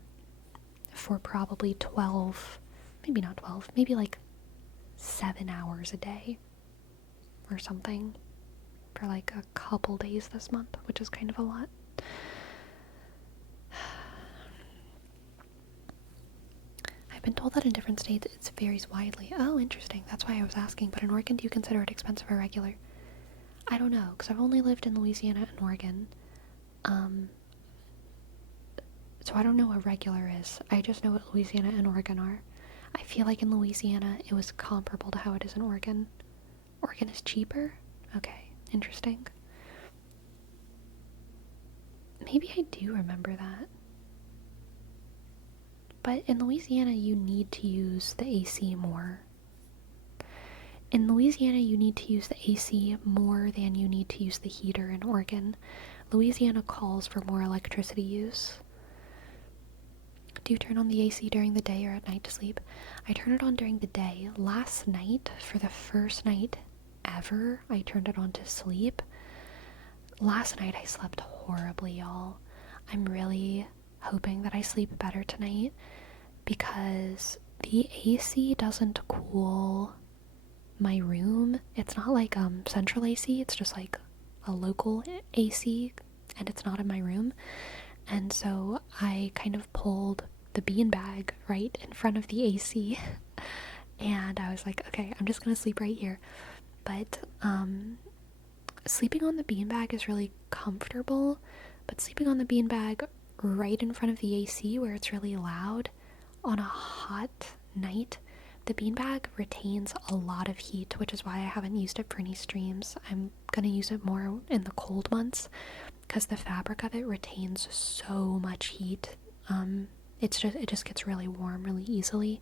for probably 12, maybe not 12, maybe like 7 hours a day or something for like a couple days this month, which is kind of a lot. I've been told that in different states it varies widely. Oh, interesting. That's why I was asking. But in Oregon, do you consider it expensive or regular? I don't know, because I've only lived in Louisiana and Oregon. So I don't know what regular is. I just know what Louisiana and Oregon are. I feel like in Louisiana it was comparable to how it is in Oregon. Oregon is cheaper? Okay, interesting. Maybe I do remember that. But in Louisiana you need to use the AC more. In Louisiana you need to use the AC more than you need to use the heater in Oregon. Louisiana calls for more electricity use. Do you turn on the AC during the day or at night to sleep? I turn it on during the day. Last night, for the first night ever, I turned it on to sleep. Last night I slept horribly, y'all. I'm really hoping that I sleep better tonight because the AC doesn't cool my room. It's not like central AC, it's just like a local AC, and it's not in my room. And so I kind of pulled the beanbag right in front of the AC and I was like, okay, I'm just gonna sleep right here. But sleeping on the beanbag is really comfortable, but sleeping on the beanbag right in front of the AC where it's really loud on a hot night, the beanbag retains a lot of heat, which is why I haven't used it for any streams. I'm gonna use it more in the cold months because the fabric of it retains so much heat. It just gets really warm really easily.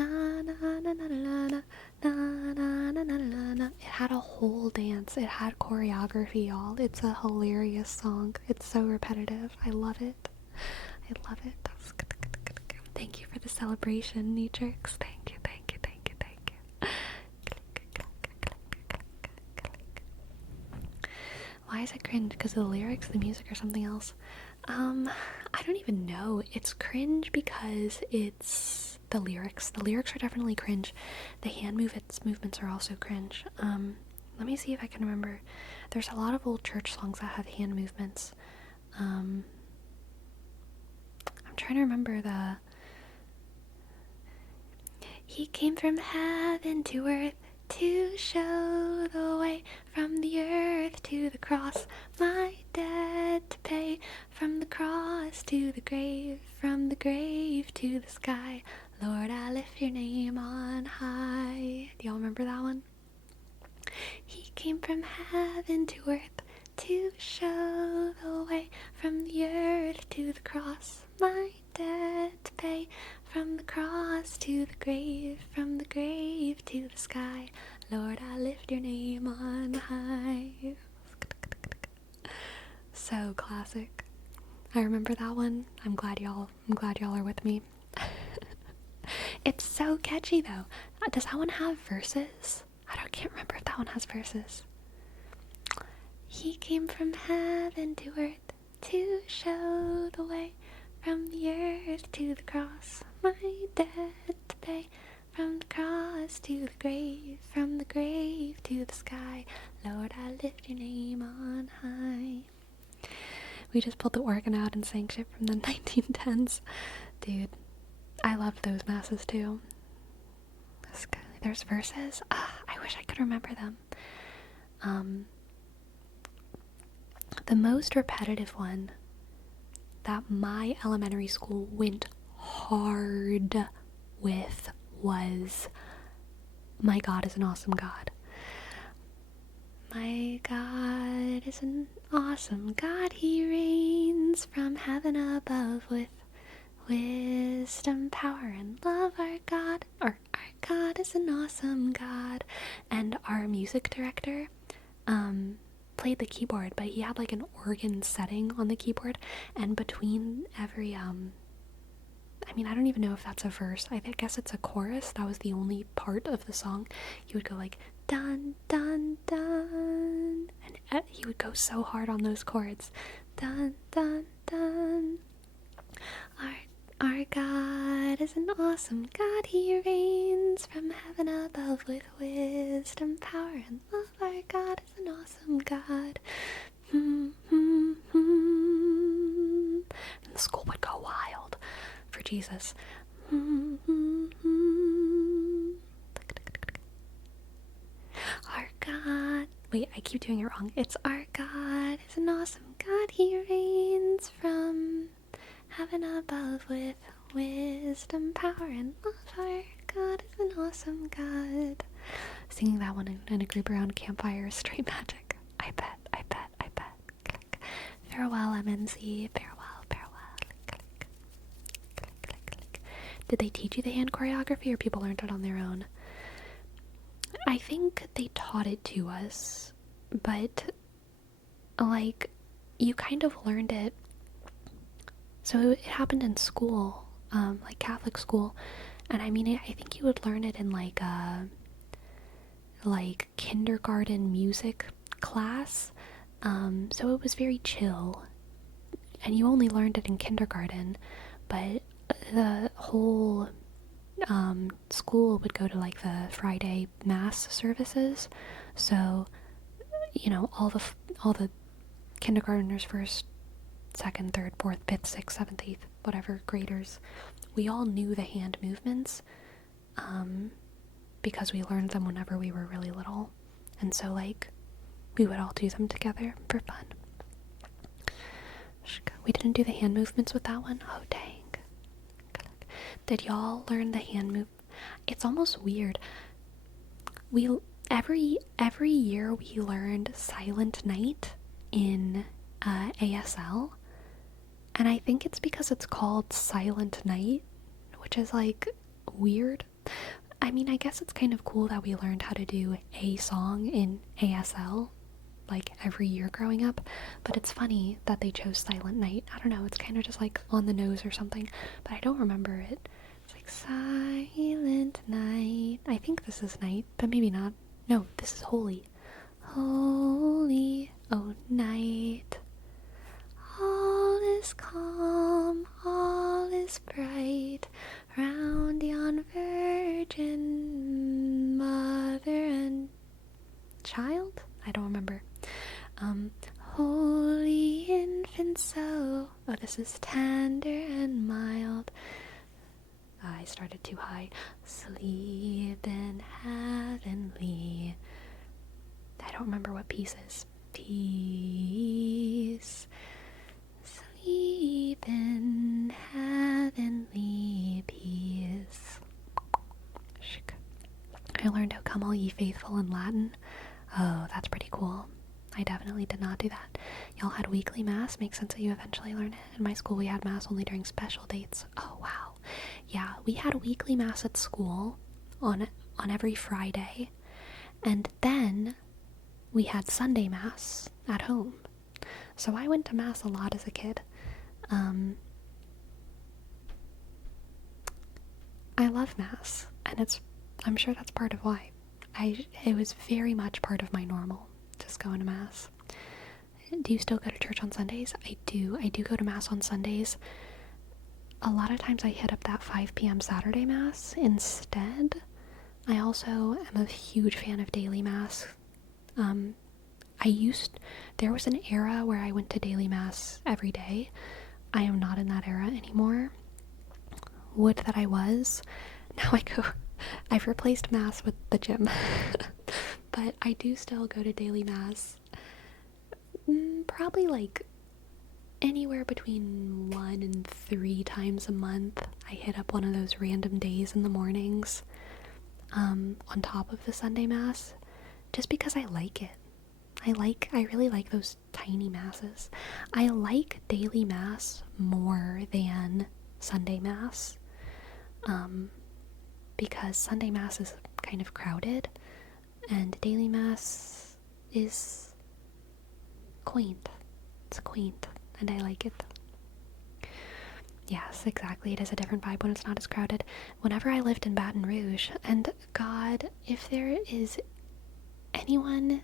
Na na na na na na na na na na na. It had a whole dance. It had choreography, y'all. It's a hilarious song. It's so repetitive. I love it. I love it. Thank you for the celebration, Neatrix. Thank you, thank you, thank you, thank you. Why is it cringe? Because of the lyrics, the music, or something else? I don't even know. It's cringe because it's the lyrics. The lyrics are definitely cringe. The hand movements are also cringe. Let me see if I can remember. There's a lot of old church songs that have hand movements. I'm trying to remember the... He came from heaven to earth to show the way, from the earth to the cross, my debt to pay, from the cross to the grave, from the grave to the sky. Lord, I lift your name on high. Do y'all remember that one? He came from heaven to earth to show the way, from the earth to the cross, my debt to pay, from the cross to the grave, from the grave to the sky. Lord, I lift your name on high. So classic. I remember that one. I'm glad y'all are with me. It's so catchy though. Does that one have verses? Can't remember if that one has verses. He came from heaven to earth to show the way, from the earth to the cross, my debt to pay, from the cross to the grave, from the grave to the sky. Lord, I lift your name on high. We just pulled the organ out and sang shit from the 1910s. Dude, I loved those masses too. There's verses. I wish I could remember them. The most repetitive one that my elementary school went hard with was My God is an Awesome God. My God is an awesome God. He reigns from heaven above with wisdom, power, and love. Our God is an awesome God. And our music director played the keyboard, but he had like an organ setting on the keyboard, and between every I don't even know if that's a verse. I guess it's a chorus. That was the only part of the song. He would go like dun dun dun, and he would go so hard on those chords. Dun dun dun. Our God is an awesome God. He reigns from heaven above with wisdom, power, and love. Our God is an awesome God. And the school would go wild for Jesus. Our God. Wait, I keep doing it wrong. It's our God is an awesome God. He reigns from heaven above with wisdom, power, and love. Our God is an awesome God. Singing that one in a group around a campfire is straight magic. I bet. Click. Farewell, MNC. Farewell. Click. Did they teach you the hand choreography, or people learned it on their own? I think they taught it to us, but like you kind of learned it. So it happened in school, like Catholic school, and I think you would learn it in like kindergarten music class. So it was very chill, and you only learned it in kindergarten, but the whole school would go to like the Friday mass services. So all the kindergartners, first, second, third, fourth, fifth, sixth, seventh, eighth, whatever graders, we all knew the hand movements because we learned them whenever we were really little, and so like we would all do them together for fun. We didn't do the hand movements with that one. Oh dang. Did y'all learn the hand move? It's almost weird. Every year we learned Silent Night in ASL, and I think it's because it's called Silent Night, which is like weird. I mean, I guess it's kind of cool that we learned how to do a song in ASL, like every year growing up, but it's funny that they chose Silent Night. I don't know, it's kind of just like on the nose or something, but I don't remember it. It's like Silent Night. I think this is night, but maybe not. No, this is holy. Holy, oh night. All is calm, all is bright, round yon virgin mother and child? I don't remember. Holy infant so, oh this is tender and mild. I started too high. Sleep in heavenly. I don't remember what peace is. Peace. Sleep in heavenly peace. I learned "O come all ye faithful" in Latin. Oh, that's pretty cool. I definitely did not do that. Y'all had weekly mass. Makes sense that you eventually learn it. In my school, we had mass only during special dates. Oh, wow. Yeah, we had weekly mass at school on every Friday. And then we had Sunday mass at home. So I went to mass a lot as a kid. I love mass, and I'm sure that's part of why. It was very much part of my normal, just going to mass. Do you still go to church on Sundays? I do. I do go to mass on Sundays. A lot of times I hit up that 5 p.m. Saturday mass instead. I also am a huge fan of daily mass. There was an era where I went to daily mass every day. I am not in that era anymore. Would that I was. Now I've replaced mass with the gym. But I do still go to daily mass. Probably like anywhere between 1 and 3 times a month. I hit up one of those random days in the mornings, on top of the Sunday mass, just because I like it. I really like those tiny masses. I like daily mass more than Sunday mass, because Sunday mass is kind of crowded, and daily mass is quaint. It's quaint, and I like it. Yes, exactly. It is a different vibe when it's not as crowded. Whenever I lived in Baton Rouge, and God, if there is anyone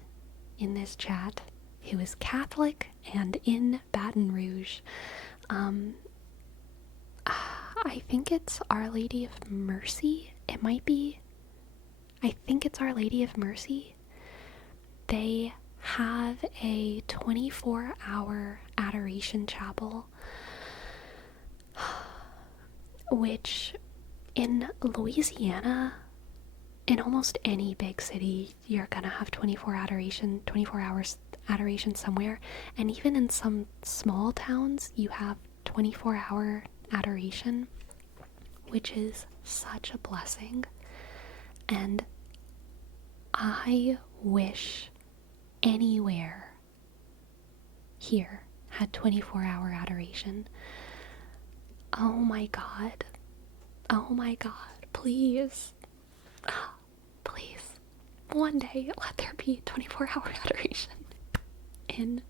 in this chat who is Catholic and in Baton Rouge, I think it's Our Lady of Mercy. It might be. I think it's Our Lady of Mercy. They have a 24-hour adoration chapel, which in Louisiana, in almost any big city, you're gonna have 24 hours adoration somewhere. And even in some small towns, you have 24-hour adoration, which is such a blessing. And I wish anywhere here had 24-hour adoration. Oh my God. Oh my God. Please. Please. One day let there be 24-hour adoration in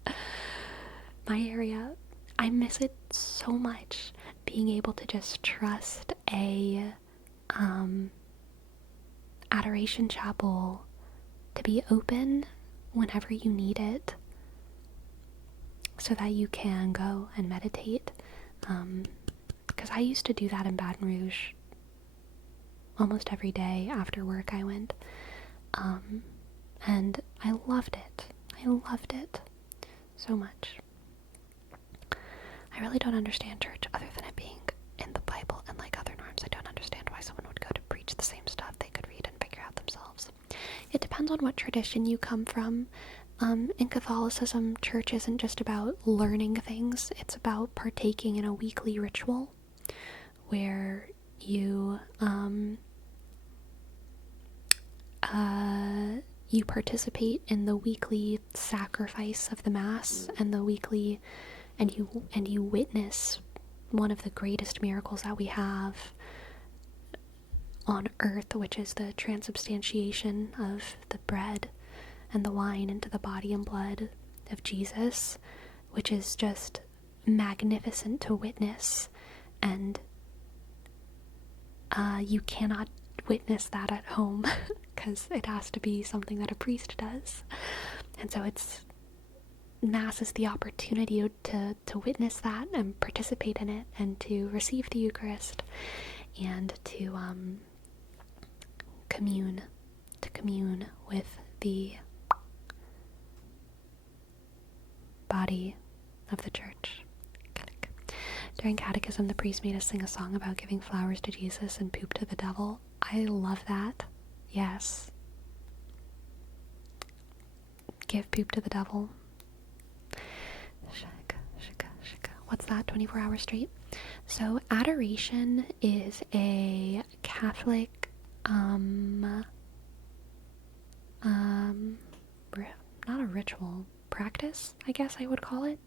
my area. I miss it so much, being able to just trust a adoration chapel to be open whenever you need it, so that you can go and meditate. Because I used to do that in Baton Rouge almost every day after work. I went, and I loved it. I loved it so much. I really don't understand church other than it being in the Bible and like other norms. I don't understand why someone would go to preach the same stuff they could read and figure out themselves. It depends on what tradition you come from. In Catholicism, church isn't just about learning things. It's about partaking in a weekly ritual where you participate in the weekly sacrifice of the Mass and you witness one of the greatest miracles that we have on earth, which is the transubstantiation of the bread and the wine into the body and blood of Jesus, which is just magnificent to witness. And you cannot witness that at home because it has to be something that a priest does. And so Mass is the opportunity to witness that and participate in it and to receive the Eucharist and to commune with the body of the church. During catechism, the priest made us sing a song about giving flowers to Jesus and poop to the devil. I love that. Yes. Give poop to the devil. What's that? 24 hours straight? So adoration is a Catholic not a ritual, practice, I guess I would call it.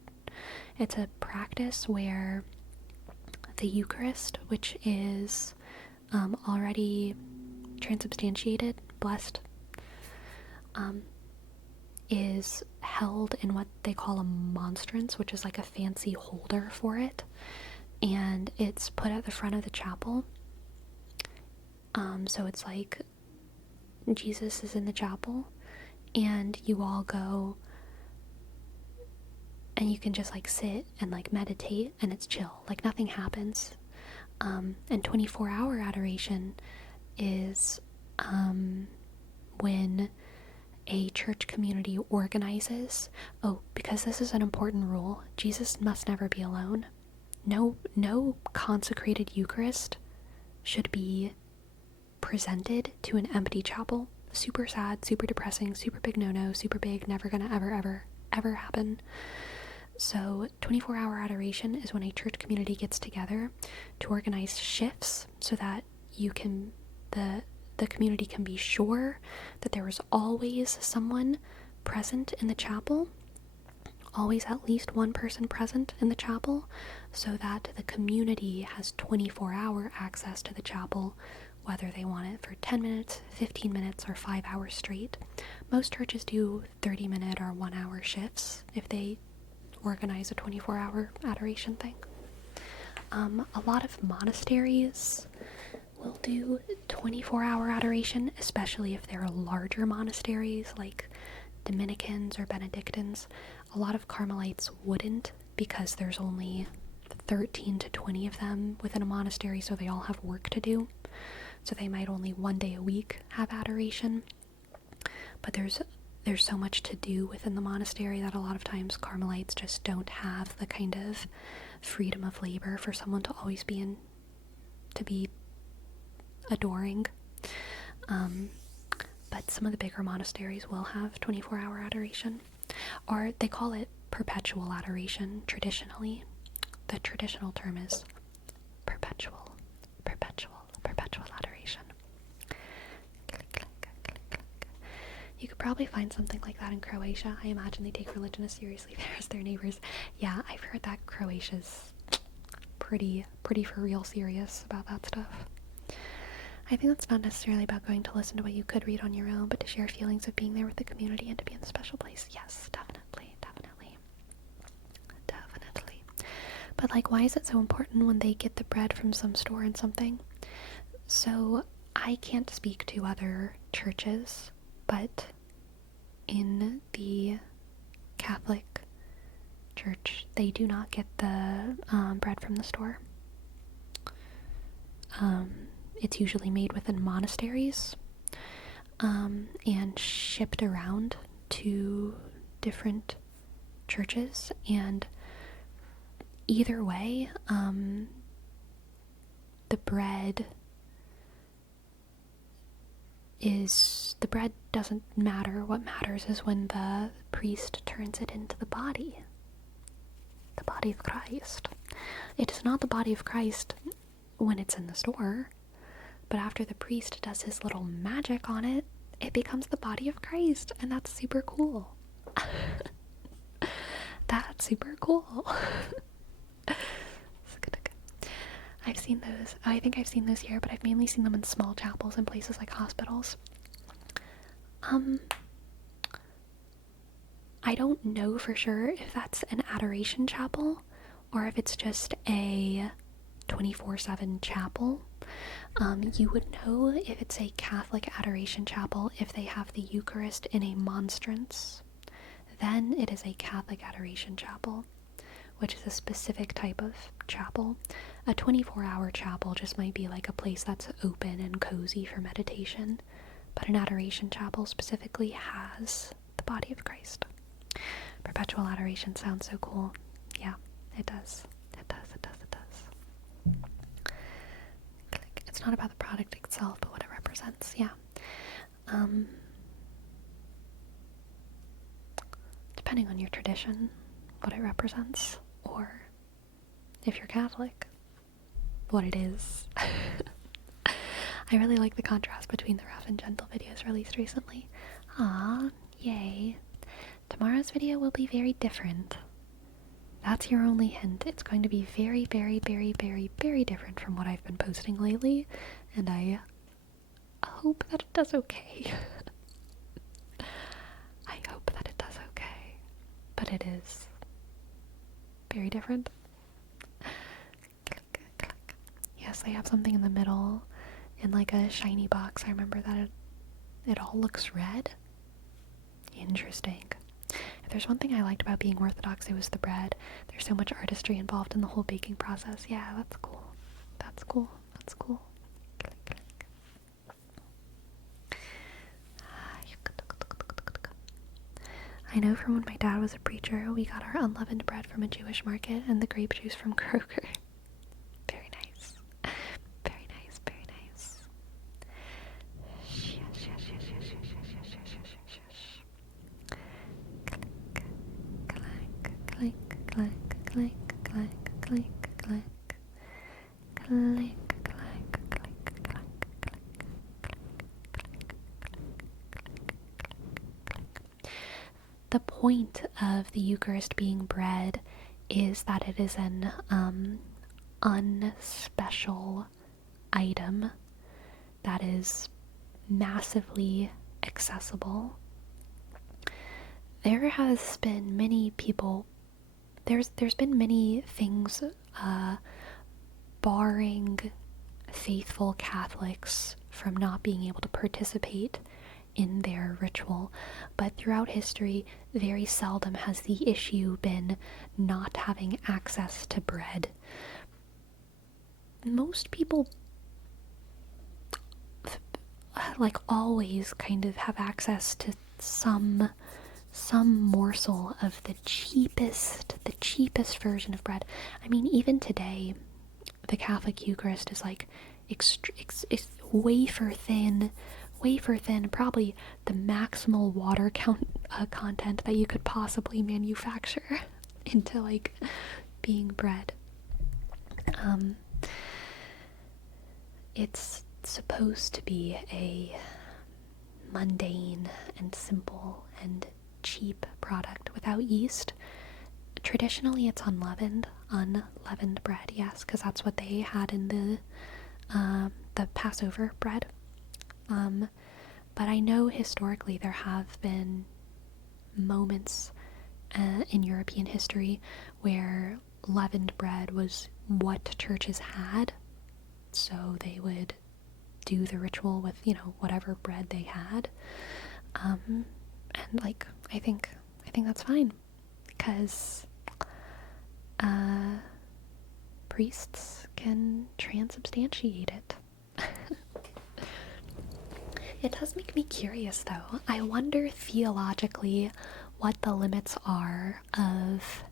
It's a practice where the Eucharist, which is already transubstantiated, blessed, is held in what they call a monstrance, which is like a fancy holder for it, and it's put at the front of the chapel. So it's like Jesus is in the chapel, and you all go and you can just like sit and like meditate, and it's chill, like nothing happens. And 24-hour adoration is when a church community organizes. Oh, because this is an important rule, Jesus must never be alone. No consecrated Eucharist should be presented to an empty chapel. Super sad, super depressing, super big no-no, super big, never gonna ever happen. So 24-hour adoration is when a church community gets together to organize shifts so that the community can be sure that there is always someone present in the chapel, always at least one person present in the chapel, so that the community has 24-hour access to the chapel, whether they want it for 10 minutes, 15 minutes, or 5 hours straight. Most churches do 30-minute or 1-hour shifts if they organize a 24-hour adoration thing. A lot of monasteries will do 24-hour adoration, especially if they're larger monasteries like Dominicans or Benedictines. A lot of Carmelites wouldn't, because there's only 13 to 20 of them within a monastery, so they all have work to do. So they might only one day a week have adoration. But there's so much to do within the monastery that a lot of times Carmelites just don't have the kind of freedom of labor for someone to always be adoring. But some of the bigger monasteries will have 24-hour adoration, or they call it perpetual adoration traditionally. The traditional term is perpetual adoration. You could probably find something like that in Croatia. I imagine they take religion as seriously there as their neighbors. Yeah, I've heard that Croatia's pretty for real serious about that stuff. I think that's not necessarily about going to listen to what you could read on your own, but to share feelings of being there with the community and to be in a special place. Yes, definitely. But like, why is it so important when they get the bread from some store and something? So I can't speak to other churches, but in the Catholic Church, they do not get the bread from the store. It's usually made within monasteries and shipped around to different churches, and either way, the bread doesn't matter. What matters is when the priest turns it into the body of Christ. It is not the body of Christ when it's in the store, but after the priest does his little magic on it, it becomes the body of Christ, and that's super cool. That's super cool. I've seen those. I think I've seen those here, but I've mainly seen them in small chapels in places like hospitals. I don't know for sure if that's an adoration chapel or if it's just a 24/7 chapel. You would know if it's a Catholic adoration chapel if they have the Eucharist in a monstrance. Then it is a Catholic adoration chapel, which is a specific type of chapel. A 24-hour chapel just might be like a place that's open and cozy for meditation, but an adoration chapel specifically has the body of Christ. Perpetual adoration sounds so cool. Yeah, it does. It does. It's not about the product itself, but what it represents. Yeah. Depending on your tradition, what it represents, or if you're Catholic, what it is. I really like the contrast between the rough and gentle videos released recently. Ah, yay. Tomorrow's video will be very different. That's your only hint. It's going to be very, very, very, very, very different from what I've been posting lately, and I hope that it does okay. I hope that it does okay. But it is very different. Click, click. Yes, they have something in the middle in like a shiny box. I remember that it all looks red. Interesting. If there's one thing I liked about being Orthodox, it was the bread. There's so much artistry involved in the whole baking process. Yeah, that's cool. That's cool. That's cool. Click, click. I know from when my dad was a preacher, we got our unleavened bread from a Jewish market and the grape juice from Kroger. Very nice. Very nice, very nice. Clank, clank, clank, clank, clank, clank, clank, clank, clank, clank, The point of the Eucharist being bread is that it is an unspecial item that is massively accessible. There has been many people, there's been many things barring faithful Catholics from not being able to participate in their ritual, but throughout history, very seldom has the issue been not having access to bread. Most people like always kind of have access to some morsel of the cheapest version of bread. I mean, even today, the Catholic Eucharist is like it's wafer thin, probably the maximal water content that you could possibly manufacture into like being bread. It's supposed to be a mundane and simple and cheap product without yeast. Traditionally, it's unleavened bread, yes, because that's what they had in the Passover bread. But I know historically there have been moments in European history where leavened bread was what churches had, so they would do the ritual with, whatever bread they had. And like, I think that's fine, because priests can transubstantiate it. It does make me curious, though. I wonder theologically what the limits are of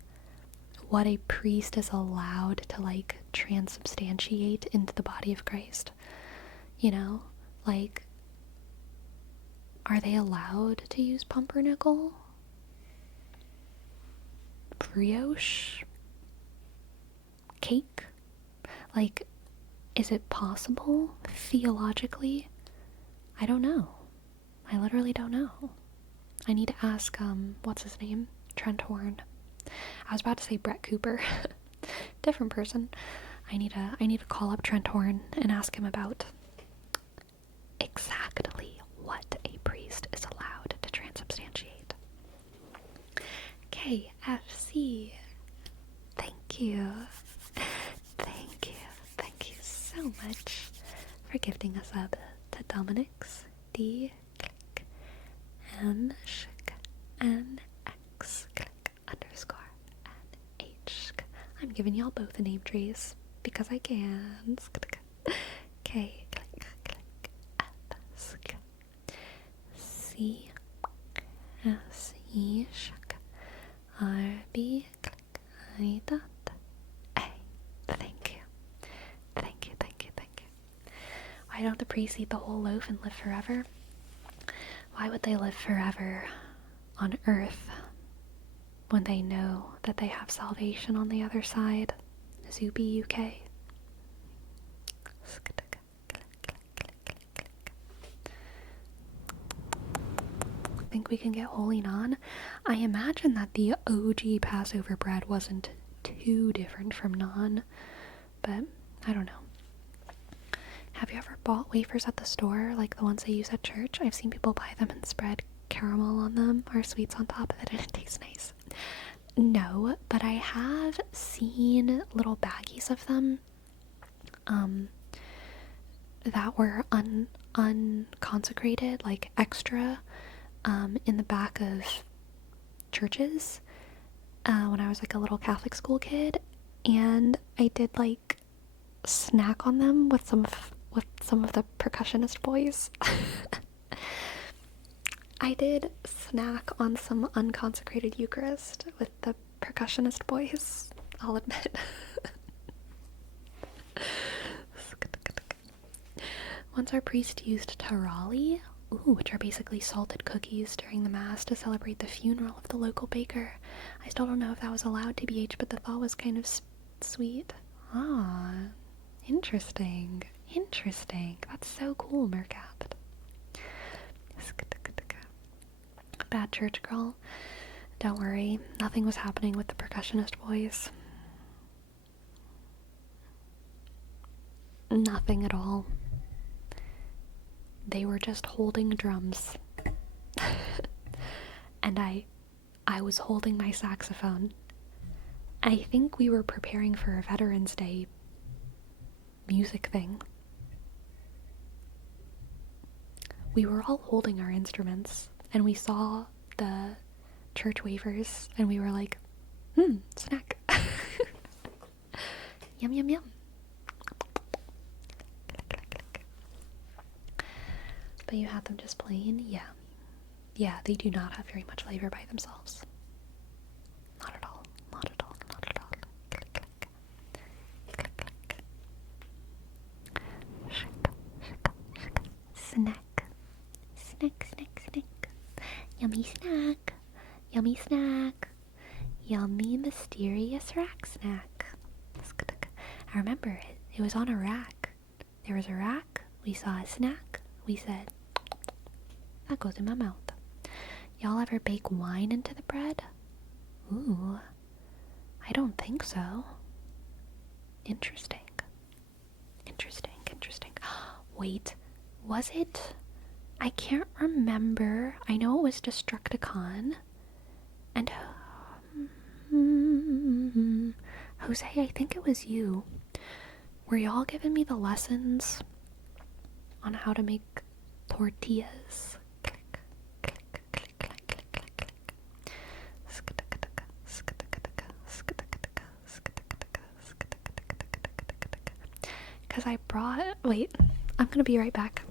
what a priest is allowed to, like, transubstantiate into the body of Christ. Like, are they allowed to use pumpernickel? Brioche? Cake? Like, is it possible theologically? I don't know. I literally don't know. I need to ask, what's his name? Trent Horn. I was about to say Brett Cooper. Different person. I need to call up Trent Horn and ask him about exactly what a priest is allowed to transubstantiate. KFC. Thank you. Thank you so much for gifting us up to Dominic's D click M shk N X click underscore N H. I'm giving y'all both name trees because I can. K click click F sk C S E shk R B click I dot A. Thank you. Why don't the priests eat the whole loaf and live forever? Why would they live forever on earth when they know that they have salvation on the other side? Zuby UK. Think we can get holy naan? I imagine that the OG Passover bread wasn't too different from naan, but I don't know. Have you ever bought wafers at the store, like the ones they use at church? I've seen people buy them and spread caramel on them or sweets on top of it, and it tastes nice. No, but I have seen little baggies of them that were unconsecrated, like extra, in the back of churches when I was like a little Catholic school kid, and I did like snack on them with some of the percussionist boys. I did snack on some unconsecrated Eucharist with the percussionist boys, I'll admit. Once our priest used tarali, which are basically salted cookies during the mass to celebrate the funeral of the local baker. I still don't know if that was allowed, TBH, but the thought was kind of sweet. Ah, interesting. That's so cool, Mercapt. Bad church girl. Don't worry, nothing was happening with the percussionist boys. Nothing at all. They were just holding drums. And I was holding my saxophone. I think we were preparing for a Veterans Day music thing. We were all holding our instruments, and we saw the church wafers, and we were like, snack. Yum, yum, yum. But you had them just plain? Yeah, they do not have very much flavor by themselves. Not at all. Click, click. Click, click. Snack. Yummy snack. Yummy mysterious rack snack. I remember it. It was on a rack. There was a rack. We saw a snack. We said, that goes in my mouth. Y'all ever bake wine into the bread? Ooh, I don't think so. Interesting. Wait, was it? I can't remember. I know it was Destructicon. And Jose, I think it was you. Were y'all giving me the lessons on how to make tortillas? Because I brought... Wait, I'm gonna be right back.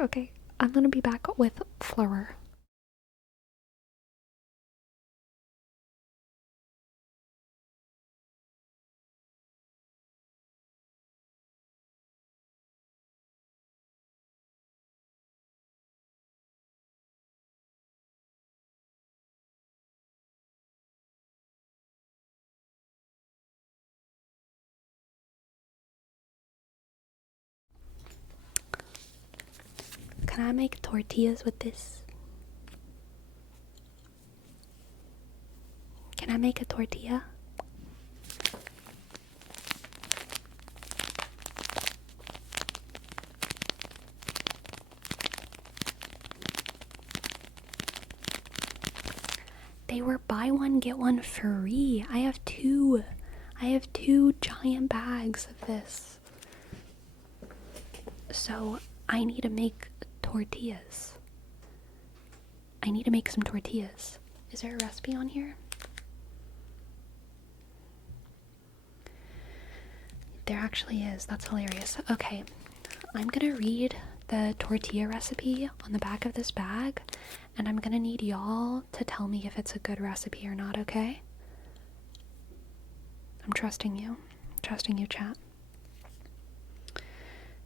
Okay? I'm gonna be back with flour. Can I make tortillas with this? Can I make a tortilla? They were buy one, get one free. I have two. I have 2 giant bags of this. So I need to make tortillas. I need to make some tortillas. Is there a recipe on here? There actually is. That's hilarious. Okay, I'm gonna read the tortilla recipe on the back of this bag, and I'm gonna need y'all to tell me if it's a good recipe or not, okay? I'm trusting you. Trusting you, chat.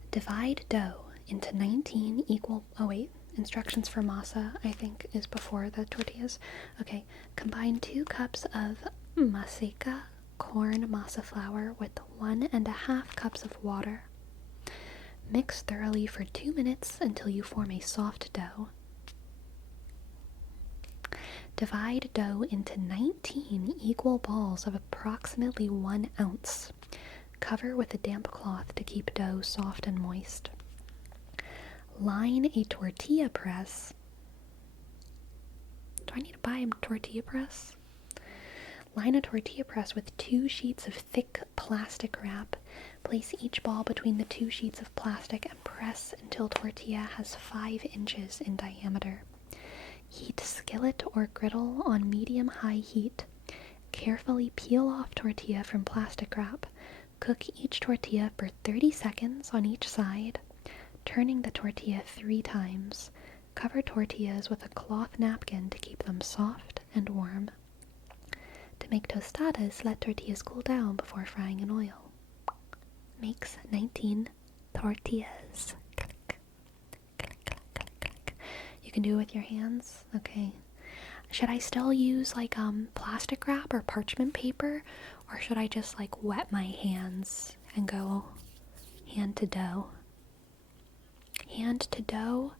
Divide dough into 19 equal... Oh, wait. Instructions for masa, I think, is before the tortillas. Okay. Combine 2 cups of maseca corn masa flour with 1.5 cups of water. Mix thoroughly for 2 minutes until you form a soft dough. Divide dough into 19 equal balls of approximately 1 ounce. Cover with a damp cloth to keep dough soft and moist. Line a tortilla press. Do I need to buy a tortilla press? Line a tortilla press with 2 sheets of thick plastic wrap. Place each ball between the 2 sheets of plastic and press until tortilla has 5 inches in diameter. Heat skillet or griddle on medium-high heat. Carefully peel off tortilla from plastic wrap. Cook each tortilla for 30 seconds on each side, turning the tortilla 3 times. Cover tortillas with a cloth napkin to keep them soft and warm. To make tostadas, let tortillas cool down before frying in oil. Makes 19 tortillas. Click, click, click, click, click. You can do it with your hands? Okay. Should I still use like plastic wrap or parchment paper? Or should I just like wet my hands and go hand to dough? Hand to dough?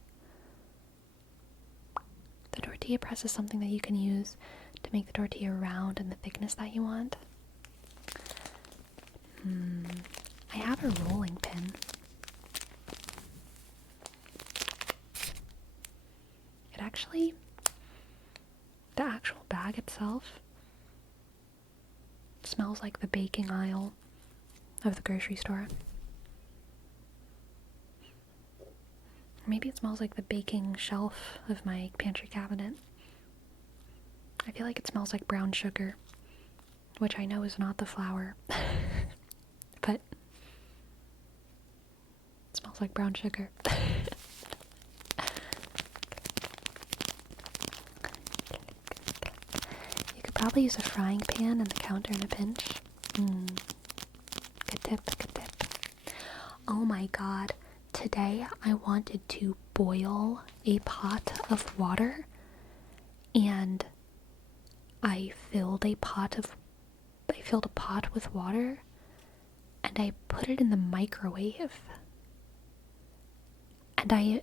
The tortilla press is something that you can use to make the tortilla round and the thickness that you want. I have a rolling pin. It actually, the actual bag itself smells like the baking aisle of the grocery store. Maybe it smells like the baking shelf of my pantry cabinet. I feel like it smells like brown sugar, which I know is not the flour, but it smells like brown sugar. You could probably use a frying pan and the counter in a pinch. Good tip, good tip. Oh my god, today I wanted to boil a pot of water, and I filled a pot with water, and I put it in the microwave. And I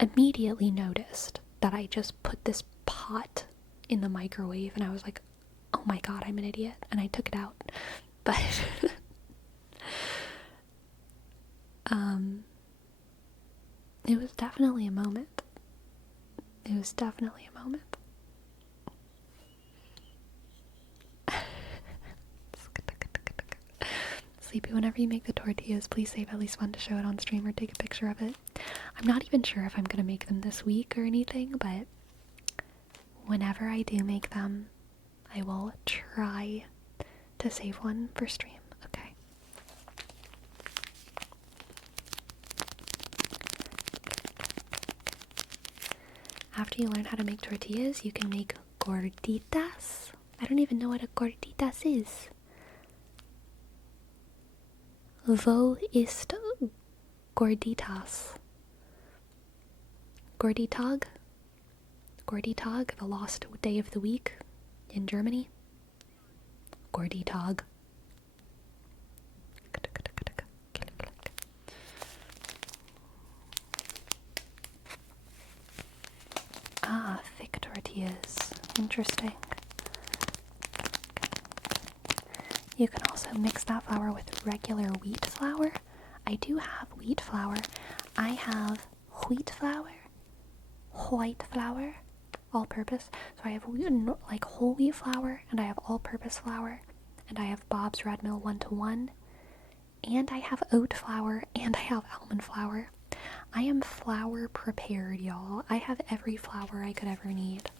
immediately noticed that I just put this pot in the microwave, and I was like, oh my god, I'm an idiot, and I took it out. But it was definitely a moment. It was definitely a moment. Sleepy, whenever you make the tortillas, please save at least one to show it on stream or take a picture of it. I'm not even sure if I'm gonna make them this week or anything, but whenever I do make them, I will try to save one for stream, okay? After you learn how to make tortillas, you can make gorditas. I don't even know what a gorditas is. Wo ist gorditas? Gorditag? Gorditag, the lost day of the week in Germany. Gorditag. Ah, thick tortillas. Interesting. You can also mix that flour with regular wheat flour. I do have wheat flour. I have wheat flour, white flour, all-purpose. So I have like whole wheat flour, and I have all-purpose flour, and I have Bob's Red Mill 1-to-1, and I have oat flour, and I have almond flour. I am flour prepared, y'all. I have every flour I could ever need.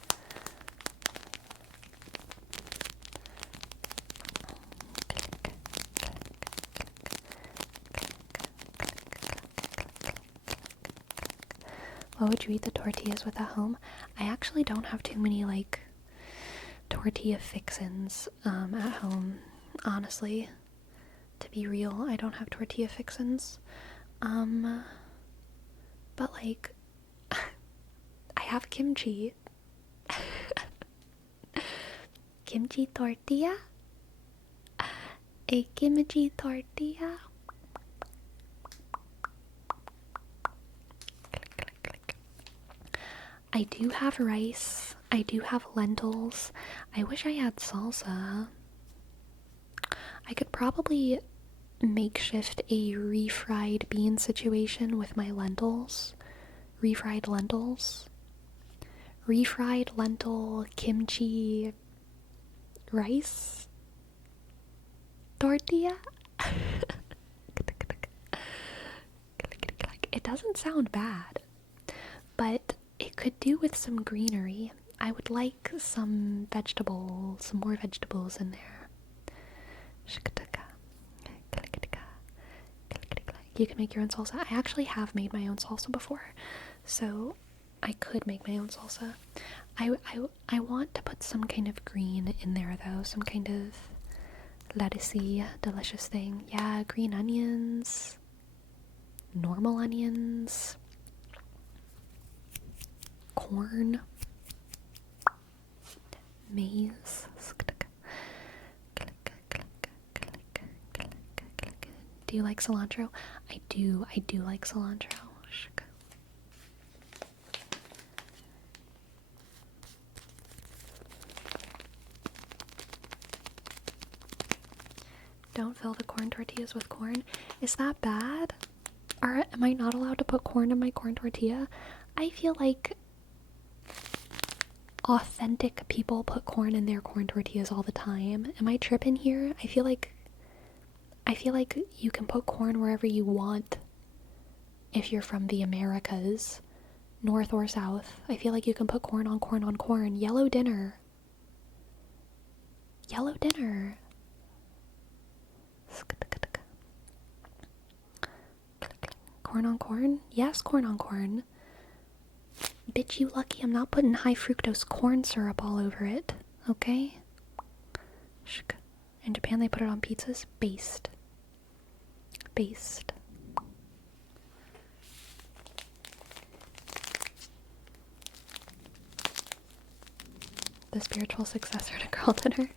What would you eat the tortillas with at home? I actually don't have too many, like, tortilla fixins at home, honestly. To be real, I don't have tortilla fixins. But, like, I have kimchi. Kimchi tortilla? A kimchi tortilla? I do have rice. I do have lentils. I wish I had salsa. I could probably makeshift a refried bean situation with my lentils. Refried lentils. Refried lentil kimchi rice tortilla. It doesn't sound bad, but it could do with some greenery. I would like some vegetables, some more vegetables in there. You can make your own salsa. I actually have made my own salsa before, so I could make my own salsa. I want to put some kind of green in there, though. Some kind of lettucey, delicious thing. Yeah, green onions, normal onions, corn, maize. Do you like cilantro? I do like cilantro. Don't fill the corn tortillas with corn. Is that bad? Am I not allowed to put corn in my corn tortilla? I feel like authentic people put corn in their corn tortillas all the time. Am I tripping here? I feel like you can put corn wherever you want if you're from the Americas, north or south. I feel like you can put corn on corn on corn. Yellow dinner. Yellow dinner. Corn on corn? Yes, corn on corn. Bitch, you lucky I'm not putting high fructose corn syrup all over it. Okay? In Japan they put it on pizzas. Based. The spiritual successor to girl dinner.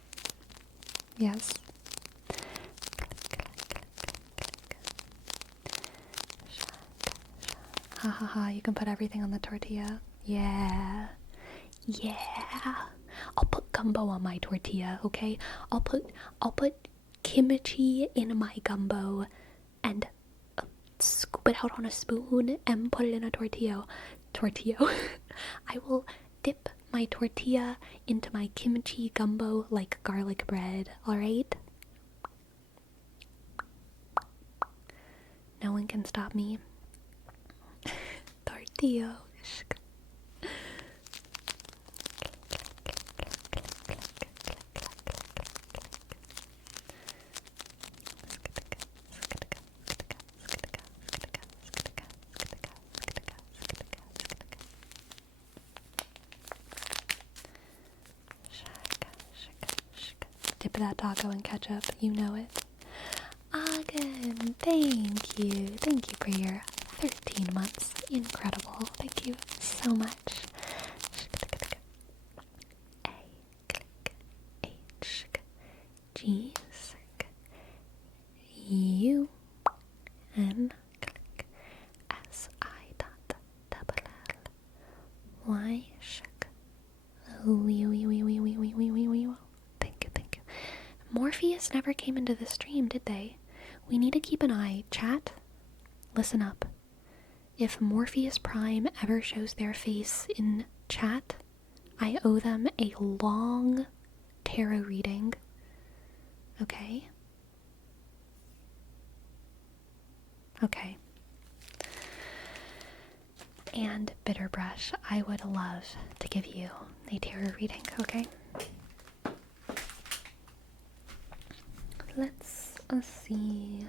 Yes. Ha ha ha, you can put everything on the tortilla. Yeah. I'll put gumbo on my tortilla, okay? I'll put kimchi in my gumbo and scoop it out on a spoon and put it in a tortilla. I will dip my tortilla into my kimchi gumbo like garlic bread, alright? No one can stop me. Tortilla. Dip that taco in ketchup, you know it. Again, thank you for your 13 months. Incredible. Thank you so much. A click H G U N click S I dot double L Y Thank you. Morpheus never came into the stream, did they? We need to keep an eye. Chat, listen up. If Morpheus Prime ever shows their face in chat, I owe them a long tarot reading. Okay? Okay. And Bitter Brush, I would love to give you a tarot reading, okay? Let's see.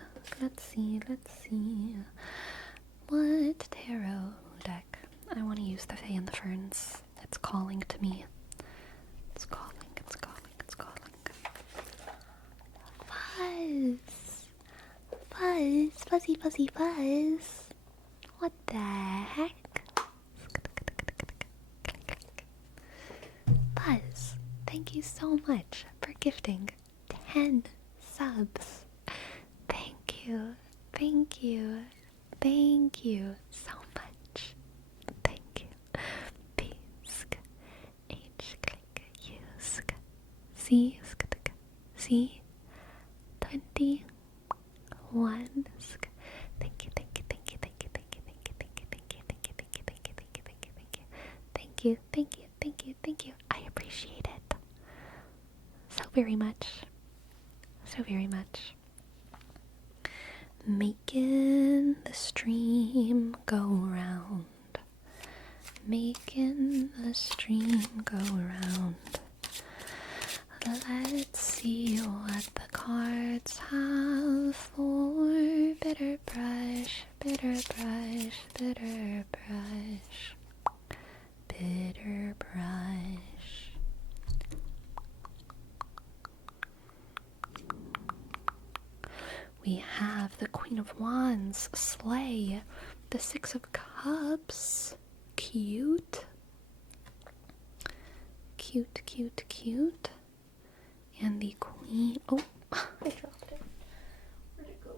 What tarot deck? I want to use the Fae and the Ferns. It's calling to me. It's calling. Fuzz. What the heck? Buzz, thank you so much for gifting 10 subs. Thank you so much. Thank you. Pisk, H, click, Usk, C, 21. Thank you. I appreciate it so very much. Making the stream go round. Let's see what the cards have for Bitter Brush. We have the Queen of Wands, Slay, the Six of Cups, cute, and the Queen, oh, I dropped it. Where'd it go?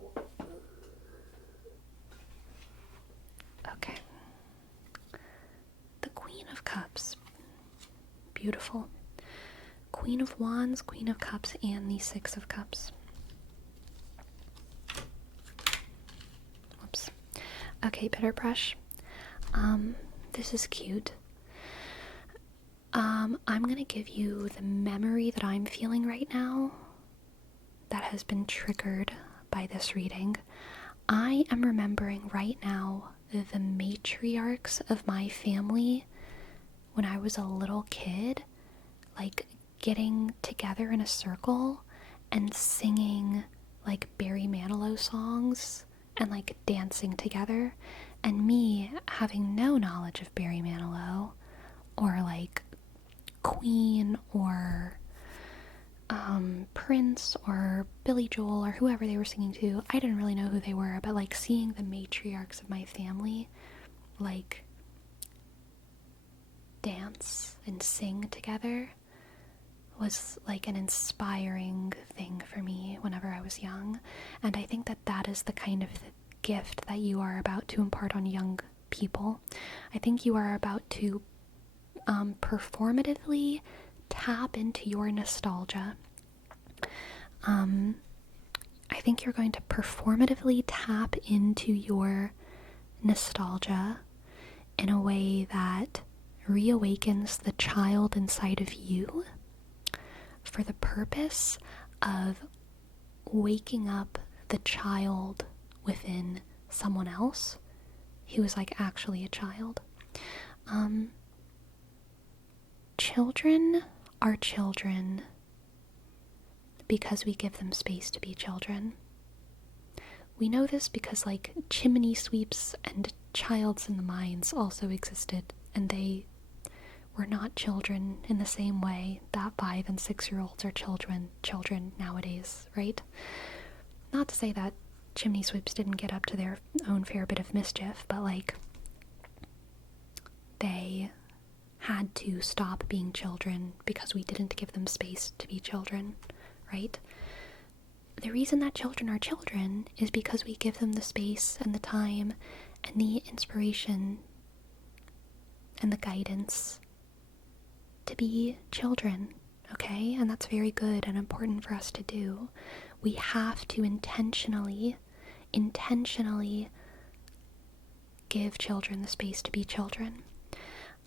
Okay. The Queen of Cups, beautiful. Queen of Wands, Queen of Cups, and the Six of Cups. Whoops. Okay, Bitter Brush. This is cute. I'm gonna give you the memory that I'm feeling right now that has been triggered by this reading. I am remembering right now the matriarchs of my family when I was a little kid, like getting together in a circle and singing like Barry Manilow songs and like dancing together, and me having no knowledge of Barry Manilow or like Queen or Prince or Billy Joel or whoever they were singing to. I didn't really know who they were, but like seeing the matriarchs of my family like dance and sing together was like an inspiring thing for me whenever I was young. And I think that that is the kind of gift that you are about to impart on young people. I think you are about to performatively tap into your nostalgia. I think you're going to performatively tap into your nostalgia in a way that reawakens the child inside of you for the purpose of waking up the child within someone else who is like actually a child. Children are children because we give them space to be children. We know this because like chimney sweeps and childs in the mines also existed, and they were not children in the same way that 5 and 6-year-olds are children nowadays, right? Not to say that chimney sweeps didn't get up to their own fair bit of mischief, but like they had to stop being children because we didn't give them space to be children, right? The reason that children are children is because we give them the space and the time and the inspiration and the guidance to be children, okay? And that's very good and important for us to do. We have to intentionally give children the space to be children.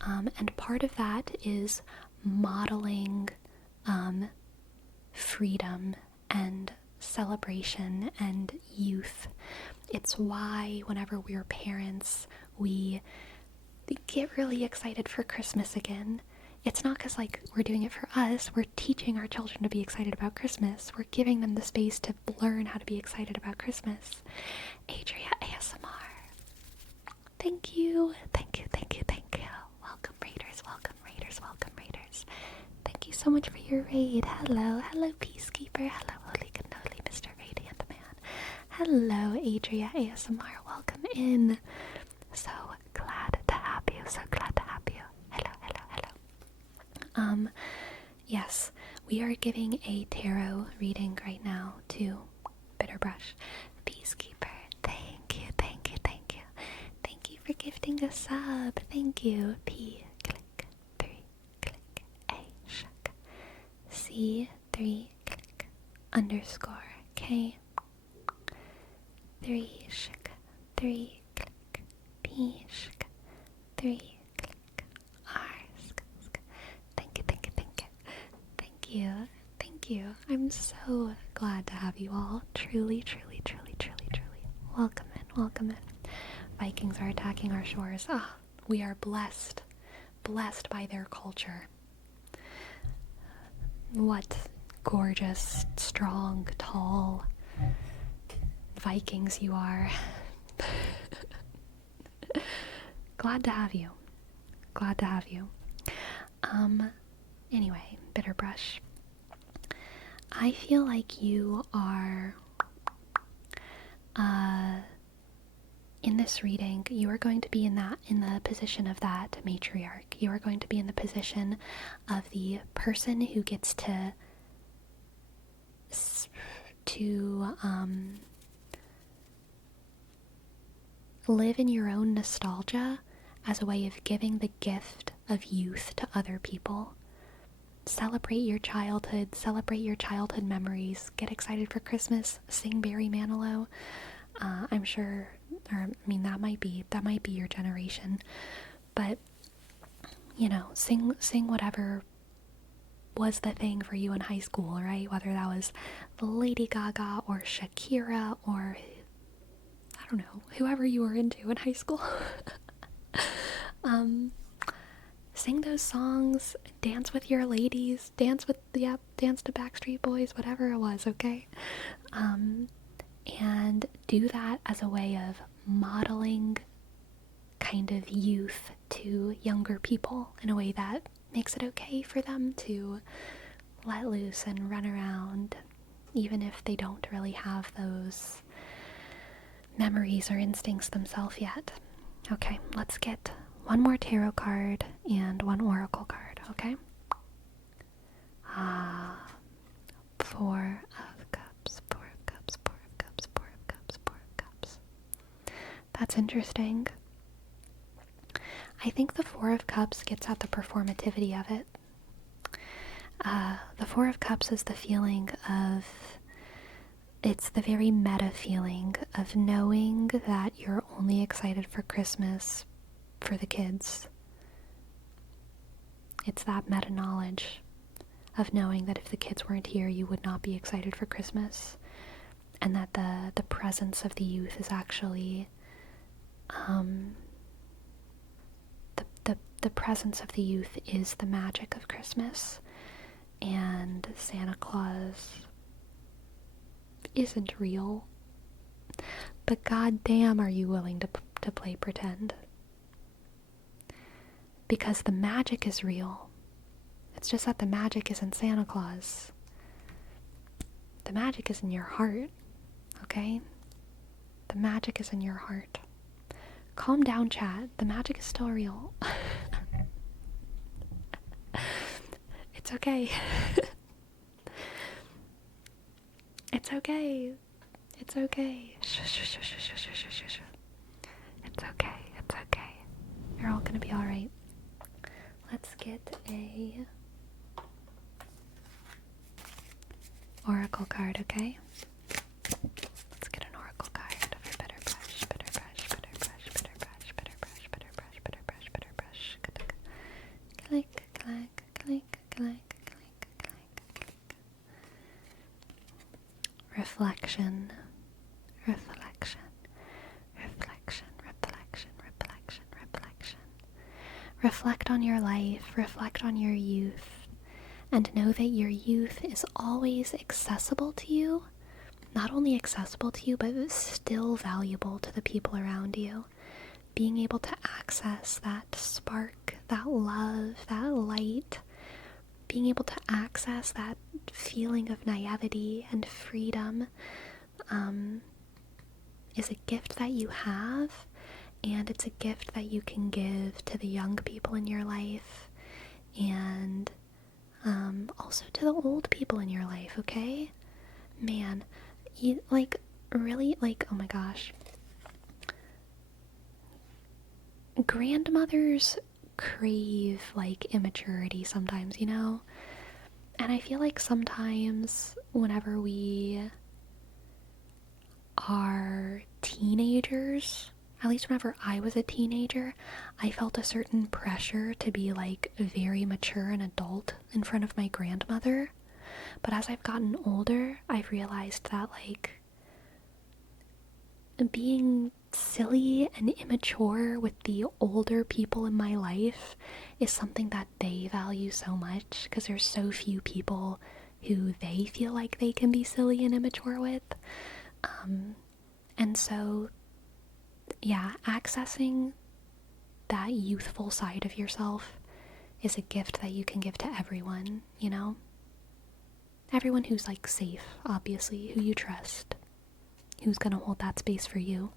And part of that is modeling freedom and celebration and youth. It's why whenever we're parents, we get really excited for Christmas again. It's not because like we're doing it for us, we're teaching our children to be excited about Christmas. We're giving them the space to learn how to be excited about Christmas. Adria ASMR. Thank you. Thank you, thank you, thank you. Welcome raiders, welcome raiders, welcome raiders. Thank you so much for your raid. Hello, hello Peacekeeper. Hello, Holy Cannoli, Mr. Radiant Man. Hello, Adria ASMR. Welcome in. So glad to have you. So glad to have you. Hello, hello, hello. Yes, we are giving a tarot reading right now to Bitterbrush. Peacekeeper. Thank you, thank you, thank you. Thank you for gifting a sub. Thank you. P click 3 click A shuck. C 3 click underscore K 3 shuck 3 click P shuck 3 click R sk sk. Thank you, thank you, thank you. Thank you. Thank you. I'm so glad to have you all. Truly, truly, truly, truly, truly. Welcome in, welcome in. Vikings are attacking our shores. Ah, we are blessed. Blessed by their culture. What gorgeous, strong, tall Vikings you are. Glad to have you. Glad to have you. Anyway, Bitterbrush. I feel like you are, in this reading, you are going to be in the position of that matriarch. You are going to be in the position of the person who gets to live in your own nostalgia as a way of giving the gift of youth to other people. Celebrate your childhood memories, get excited for Christmas, sing Barry Manilow. I'm sure, that might be your generation, but sing whatever was the thing for you in high school, right? Whether that was Lady Gaga or Shakira or I don't know, whoever you were into in high school. Sing those songs, dance with your ladies, dance to Backstreet Boys, whatever it was, okay? And do that as a way of modeling kind of youth to younger people in a way that makes it okay for them to let loose and run around, even if they don't really have those memories or instincts themselves yet. Okay, let's get one more tarot card and one oracle card, okay? Four of Cups, Four of Cups, Four of Cups, Four of Cups, Four of Cups. That's interesting. I think the Four of Cups gets at the performativity of it. The Four of Cups is the feeling of, it's the very meta feeling of knowing that you're only excited for Christmas for the kids. It's that meta knowledge of knowing that if the kids weren't here, you would not be excited for Christmas, and that the presence of the youth is actually the presence of the youth is the magic of Christmas, and Santa Claus isn't real, but goddamn are you willing to play pretend, because the magic is real. It's just that the magic isn't Santa Claus. The magic is in your heart, okay? The magic is in your heart. Calm down, chat. The magic is still real. It's okay. It's okay. It's okay. It's okay. It's okay. You're all gonna be alright. Let's get a oracle card, okay? Let's get an oracle card for Bitterbrush, Bitterbrush, Bitterbrush, Bitterbrush, Bitterbrush, Bitterbrush, Bitterbrush, Bitterbrush. reflection, reflection, reflection, reflection, reflection, reflection. Reflect on your life, reflect on your youth, and know that your youth is always accessible to you. Not only accessible to you, but still valuable to the people around you. Being able to access that spark, that love, that light, being able to access that feeling of naivety and freedom is a gift that you have, and it's a gift that you can give to the young people in your life, and also to the old people in your life, okay? Man, really, oh my gosh. Grandmothers crave, immaturity sometimes, you know? And I feel like sometimes whenever we are teenagers, at least whenever I was a teenager, I felt a certain pressure to be, very mature and adult in front of my grandmother. But as I've gotten older, I've realized that, being silly and immature with the older people in my life is something that they value so much, because there's so few people who they feel like they can be silly and immature with. And so, yeah, accessing that youthful side of yourself is a gift that you can give to everyone, you know? Everyone who's, safe, obviously, who you trust, who's gonna hold that space for you.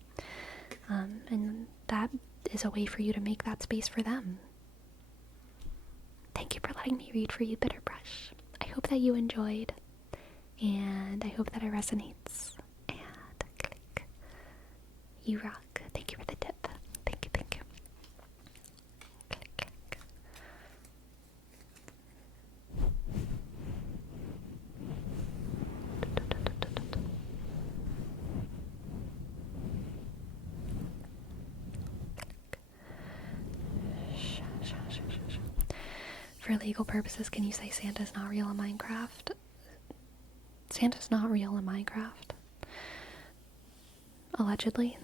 And that is a way for you to make that space for them. Thank you for letting me read for you, Bitterbrush. I hope that you enjoyed, and I hope that it resonates. And click. You rock. Thank you for the tip. Thank you, thank you. Click, click. For legal purposes, can you say Santa's not real in Minecraft? Santa's not real in Minecraft. Allegedly.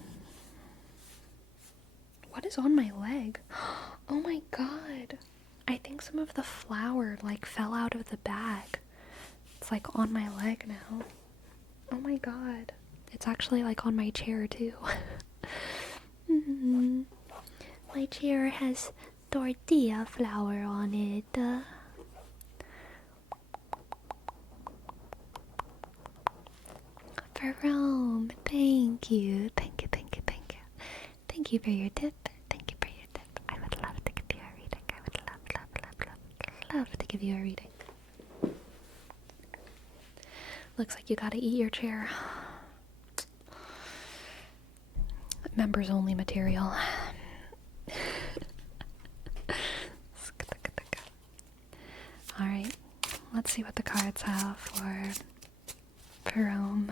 What is on my leg? Oh my god. I think some of the flour, fell out of the bag. It's, on my leg now. Oh my god. It's actually, on my chair, too. My chair has tortilla flour on it. Jerome, thank you. Thank you, thank you, thank you. Thank you for your tip. Thank you for your tip. I would love to give you a reading. I would love to give you a reading. Looks like you gotta eat your chair. Members only material. Alright, let's see what the cards have for Jerome.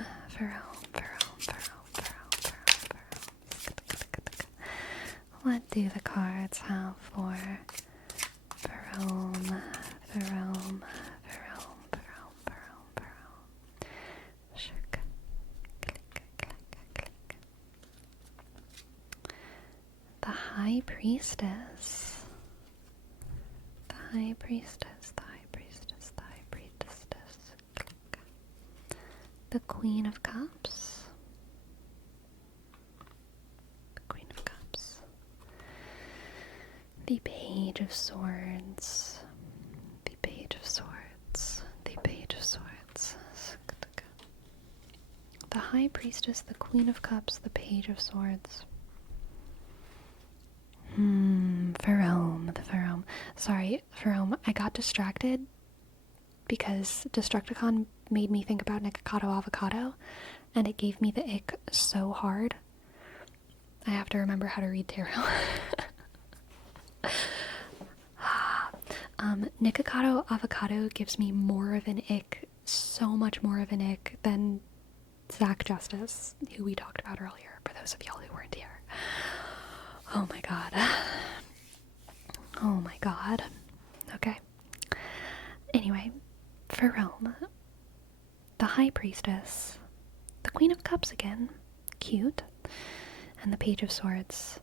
What do the cards have for Jerome? Shook. Click. The High Priestess. The High Priestess. Click. The Queen of Cups. The Page of Swords. The High Priestess, the Queen of Cups, the Page of Swords. Jerome. Sorry, Jerome, I got distracted because Destructicon made me think about Nikocado Avocado, and it gave me the ick so hard. I have to remember how to read tarot. Nikocado Avocado gives me more of an ick, so much more of an ick than Zach Justice, who we talked about earlier, for those of y'all who weren't here. Oh my god. Okay. Anyway, for Rome, the High Priestess the Queen of Cups again. Cute. And the Page of Swords.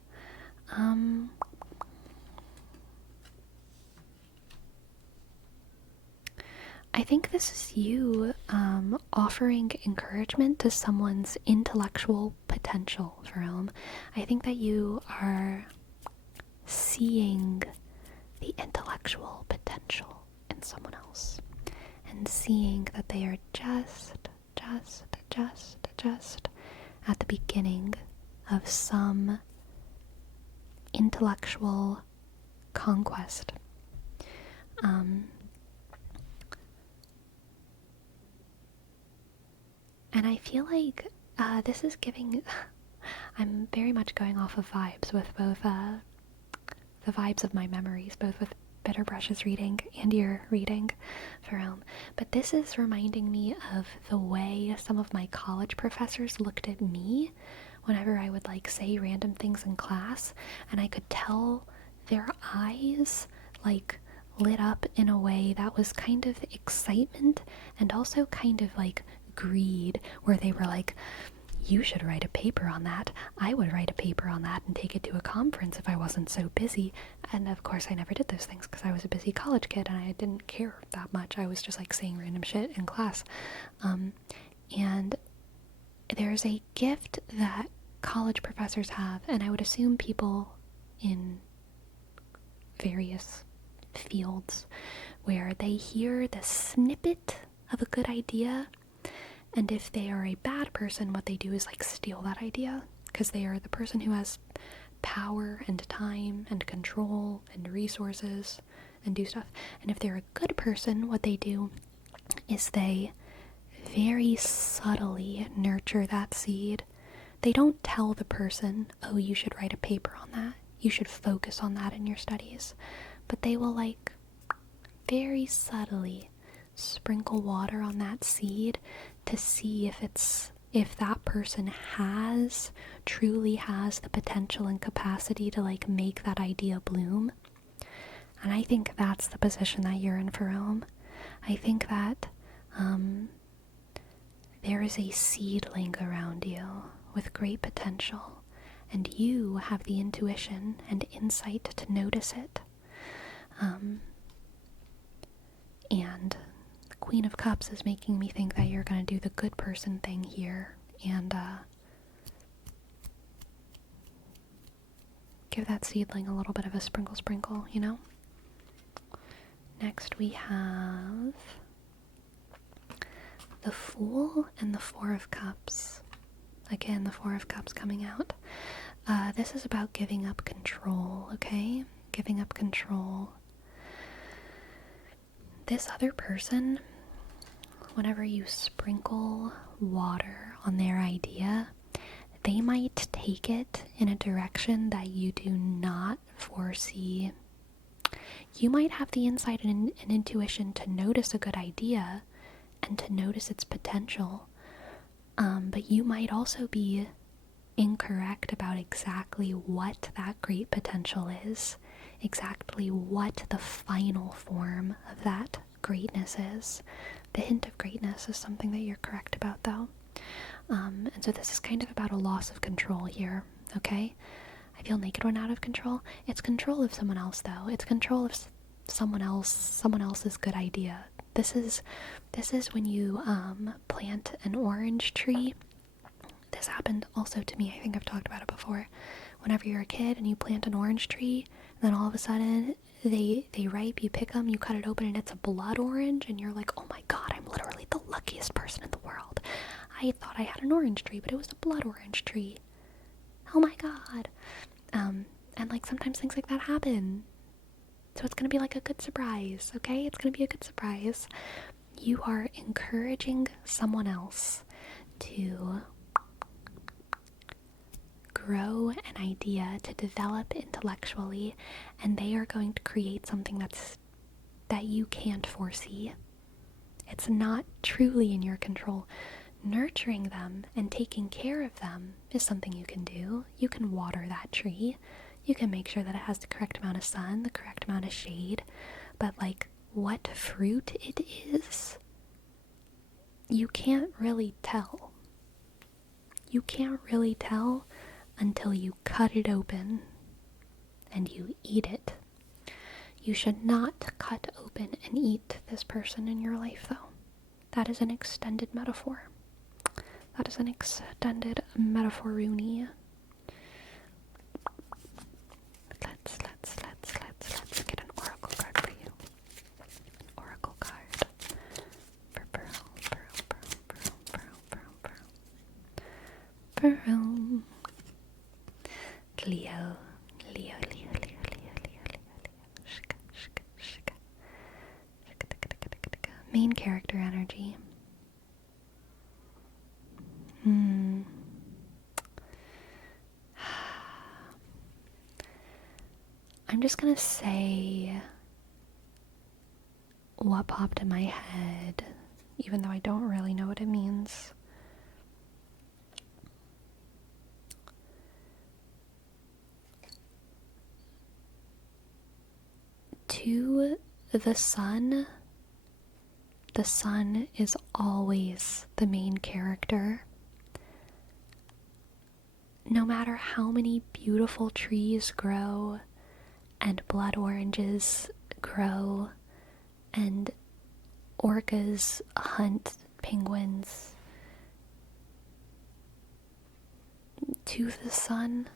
I think this is you offering encouragement to someone's intellectual potential, Jerome. I think that you are seeing the intellectual potential in someone else and seeing that they are just at the beginning of some intellectual conquest. And I feel like this is giving... I'm very much going off of vibes with both the vibes of my memories, both with Bitterbrush's reading and your reading, Jerome. But this is reminding me of the way some of my college professors looked at me whenever I would like say random things in class, and I could tell their eyes like lit up in a way that was kind of excitement and also kind of like greed, where they were like, you should write a paper on that. I would write a paper on that and take it to a conference if I wasn't so busy. And of course I never did those things because I was a busy college kid and I didn't care that much. I was just like saying random shit in class. And there's a gift that college professors have, and I would assume people in various fields, where they hear the snippet of a good idea, and if they are a bad person, what they do is like steal that idea, because they are the person who has power and time and control and resources and do stuff. And if they're a good person, what they do is they very subtly nurture that seed. They don't tell the person, oh, you should write a paper on that, you should focus on that in your studies, but they will like very subtly sprinkle water on that seed to see if that person truly has the potential and capacity to like make that idea bloom. And I think that's the position that you're in, Jerome. I think that there is a seedling around you with great potential, and you have the intuition and insight to notice it. And the Queen of Cups is making me think that you're going to do the good person thing here and give that seedling a little bit of a sprinkle, you know? Next we have the Fool and the Four of Cups. Again, the Four of Cups coming out. This is about giving up control, okay? Giving up control. This other person, whenever you sprinkle water on their idea, they might take it in a direction that you do not foresee. You might have the insight and intuition to notice a good idea and to notice its potential, but you might also be incorrect about exactly what that great potential is, exactly what the final form of that greatness is. The hint of greatness is something that you're correct about, though. And so this is kind of about a loss of control here, okay? I feel naked when out of control. It's control of someone else, though. It's control of someone else's good idea. This is when you plant an orange tree. This happened also to me. I think I've talked about it before. Whenever you're a kid and you plant an orange tree, then all of a sudden they ripe, you pick them, you cut it open, and it's a blood orange, and you're like, oh my god, I'm literally the luckiest person in the world. I thought I had an orange tree, but it was a blood orange tree. Oh my god. And like sometimes things like that happen. So it's gonna be like a good surprise, okay? It's gonna be a good surprise. You are encouraging someone else to grow an idea, to develop intellectually, and they are going to create something that you can't foresee. It's not truly in your control. Nurturing them and taking care of them is something you can do. You can water that tree. You can make sure that it has the correct amount of sun, the correct amount of shade, but like what fruit it is, you can't really tell. You can't really tell until you cut it open and you eat it. You should not cut open and eat this person in your life, though. That is an extended metaphor. That is an extended metaphor-rooney. Let's get an oracle card for you. An oracle card for Pearl. Leo. Main character energy. I'm just gonna say what popped in my head, even though I don't really know what it means. To the sun is always the main character. No matter how many beautiful trees grow, and blood oranges grow, and orcas hunt penguins, to the sun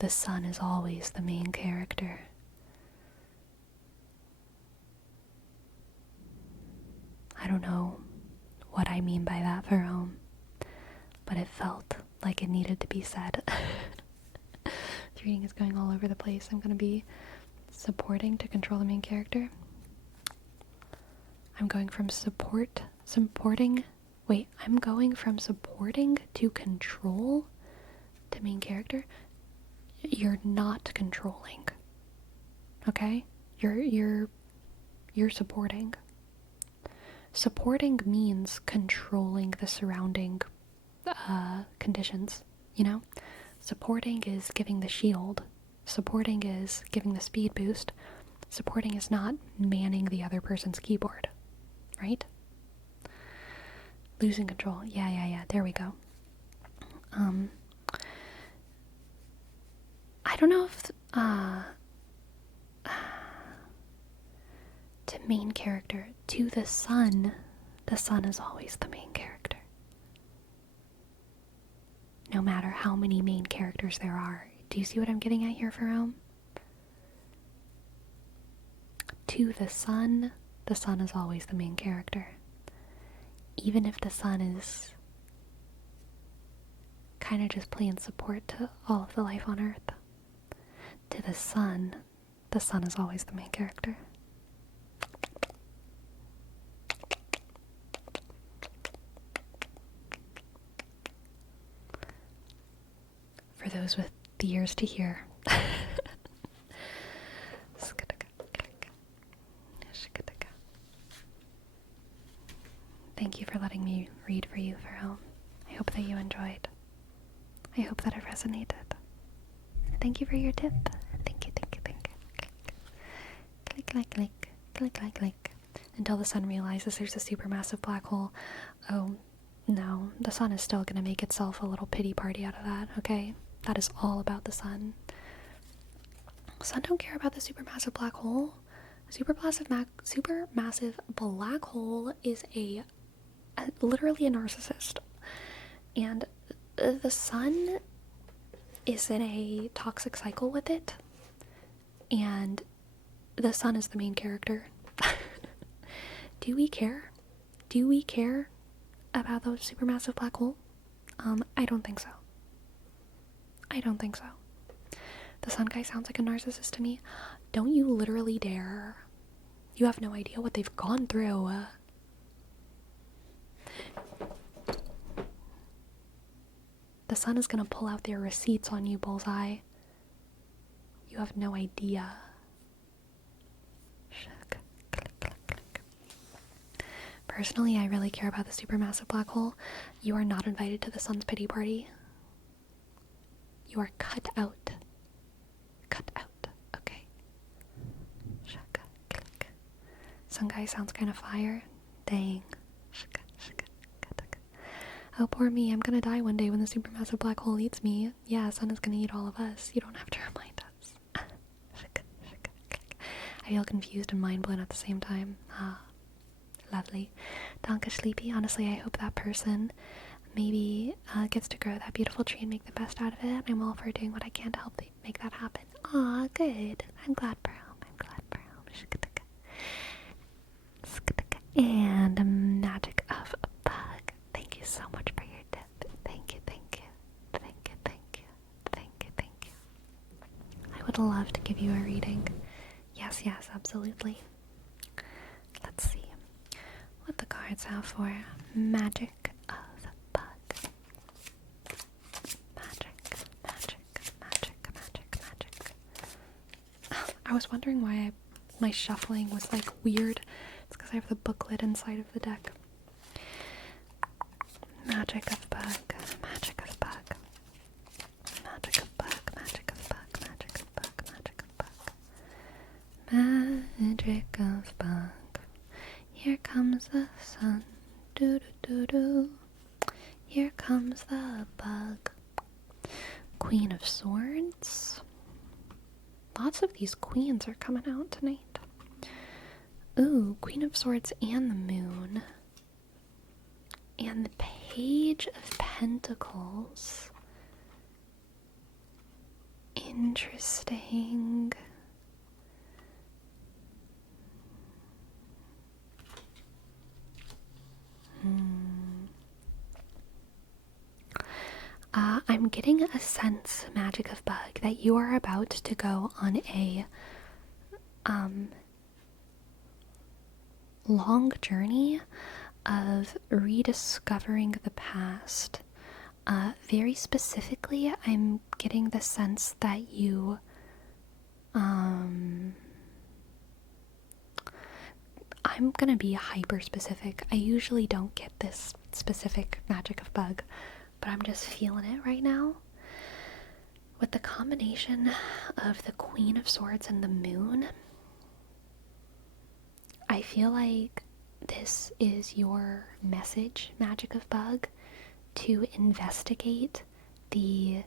is always the main character. I don't know what I mean by that, Verome, but it felt like it needed to be said. This reading is going all over the place. I'm going to be supporting to control the main character. I'm going from supporting to control to main character. You're not controlling. Okay? You're supporting. Supporting means controlling the surrounding conditions, you know? Supporting is giving the shield. Supporting is giving the speed boost. Supporting is not manning the other person's keyboard, right? Losing control. Yeah, there we go. I don't know if to main character, to the sun is always the main character. No matter how many main characters there are. Do you see what I'm getting at here, Verome? To the sun is always the main character. Even if the sun is kind of just playing support to all of the life on Earth. To the sun is always the main character. For those with the ears to hear. Thank you for letting me read for you, Verome. I hope that you enjoyed. I hope that it resonated. Thank you for your tip. Thank you. Click. Until the sun realizes there's a supermassive black hole. Oh, no. The sun is still gonna make itself a little pity party out of that, okay? That is all about the sun. Sun don't care about the supermassive black hole. Supermassive black hole is literally a narcissist. And the sun is in a toxic cycle with it. And the sun is the main character. Do we care? Do we care about the supermassive black hole? I don't think so. The sun guy sounds like a narcissist to me. Don't you literally dare. You have no idea what they've gone through. The sun is gonna pull out their receipts on you, Bullseye. You have no idea. Personally, I really care about the supermassive black hole. You are not invited to the sun's pity party. You are cut out. Okay. Sun guy sounds kind of fire. Dang. Oh, poor me, I'm gonna die one day when the supermassive black hole eats me. Yeah, sun is gonna eat all of us. You don't have to remind us. I feel confused and mind blown at the same time. Ah, lovely. Danke, Sleepy. Honestly, I hope that person maybe gets to grow that beautiful tree and make the best out of it. I'm all for doing what I can to help make that happen. Aw, good. I'm glad, bro. I'm glad, bro. And a magic of a bug. Thank you so much for your tip. Thank you, thank you. Thank you, thank you. Thank you, thank you. I would love to give you a reading. Yes, absolutely. Let's see what the cards have for magic of bug. Magic. I was wondering why my shuffling was like weird. It's because I have the booklet inside of the deck. Magic of bug. Magic of bug. Magic of bug. Magic of bug. Magic of bug. Magic of bug. Magic of bug. Here comes the sun. Doo doo doo doo. Here comes the bug. Queen of Swords. Lots of these queens are coming out tonight. Ooh, Queen of Swords and the Moon. And the Page of Pentacles. Interesting. I'm getting a sense, Magic of Bug, that you are about to go on a long journey of rediscovering the past. Very specifically, I'm getting the sense that you I'm gonna be hyper specific. I usually don't get this specific Magic of Bug, but I'm just feeling it right now. With the combination of the Queen of Swords and the Moon, I feel like this is your message, Magic of Bug, to investigate the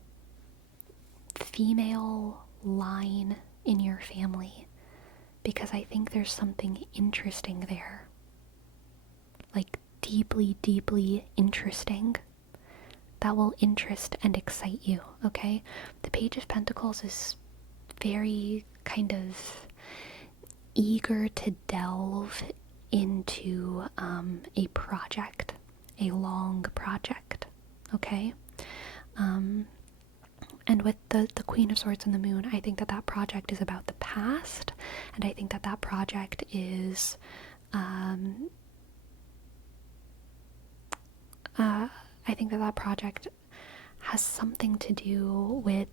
female line in your family, because I think there's something interesting there. Like deeply, deeply interesting. That will interest and excite you, okay? The Page of Pentacles is very kind of eager to delve into a project, a long project, okay? And with the Queen of Swords and the Moon, I think that project is about the past, and I think that project is I think that project has something to do with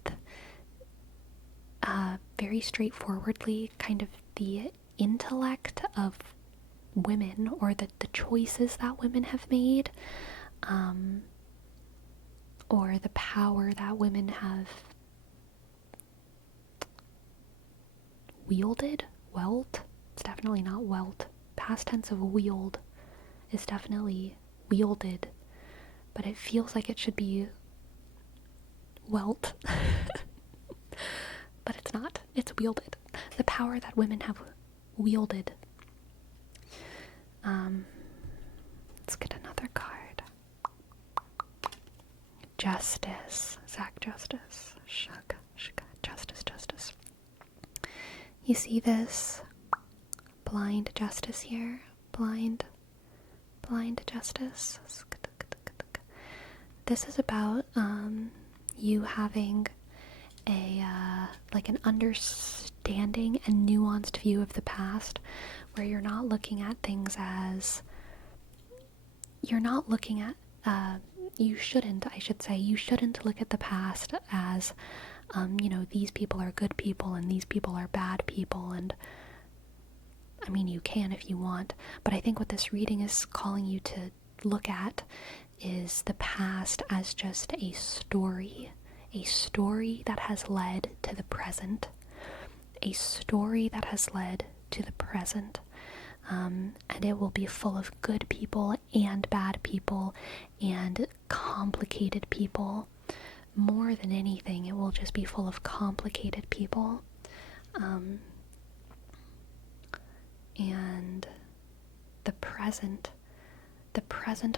very straightforwardly kind of the intellect of women, or the choices that women have made, or the power that women have wielded. It's definitely not welt. Past tense of wield is definitely wielded, but it feels like it should be welt. But it's not. It's wielded. The power that women have wielded. Let's get another card. Justice. Zach Justice. Shug. Justice. You see this blind justice here? Blind justice. This is about you having an understanding and nuanced view of the past, where you're not looking at things as you shouldn't look at the past as these people are good people and these people are bad people. And I mean, you can if you want, but I think what this reading is calling you to look at is the past as just a story that has led to the present, And it will be full of good people and bad people and complicated people. More than anything, it will just be full of complicated people. And the present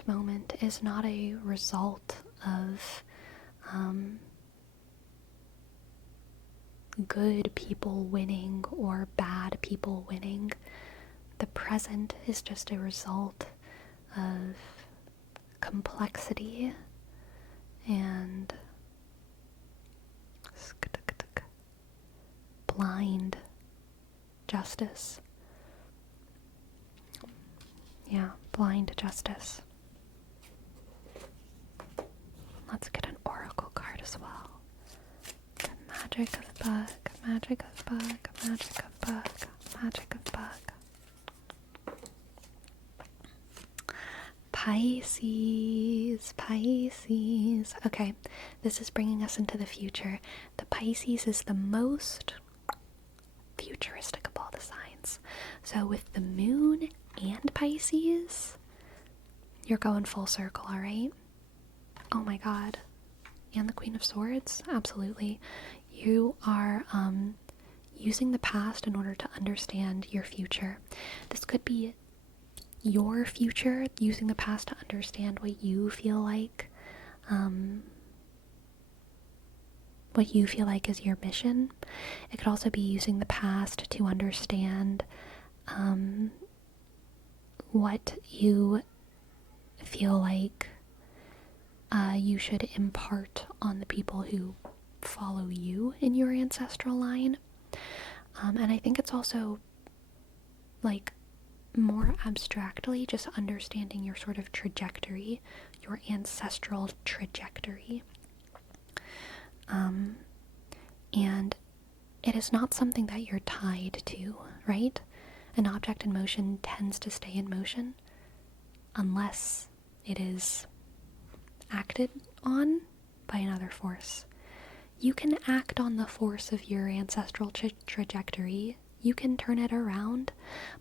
moment is not a result of good people winning or bad people winning. The present is just a result of complexity and blind justice. Yeah, blind justice. Let's get an oracle card as well. The magic of bug, magic of bug, magic of bug, magic of bug. Pisces, Pisces. Okay, this is bringing us into the future. The Pisces is the most futuristic of all the signs. So with the moon and Pisces, you're going full circle, alright? Oh my god. And the Queen of Swords? Absolutely. You are using the past in order to understand your future. This could be your future, using the past to understand what you feel like is your mission. It could also be using the past to understand what you feel like you should impart on the people who follow you in your ancestral line. And I think it's also like more abstractly just understanding your sort of trajectory, your ancestral trajectory. And it is not something that you're tied to, right? An object in motion tends to stay in motion unless it is acted on by another force. You can act on the force of your ancestral trajectory. You can turn it around,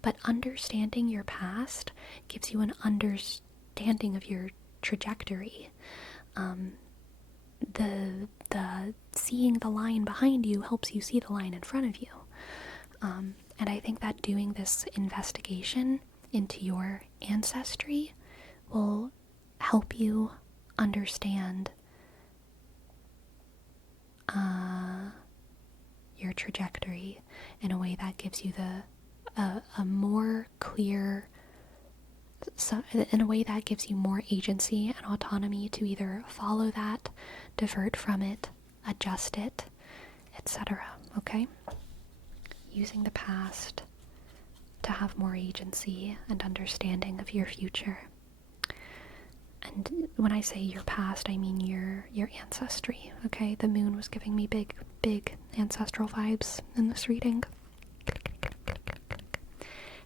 but understanding your past gives you an understanding of your trajectory. The seeing the line behind you helps you see the line in front of you. And I think that doing this investigation into your ancestry will help you understand your trajectory in a way that gives you a more clear, in a way that gives you more agency and autonomy to either follow that, divert from it, adjust it, etc. Okay? Using the past to have more agency and understanding of your future. And when I say your past, I mean your ancestry, okay? The moon was giving me big ancestral vibes in this reading.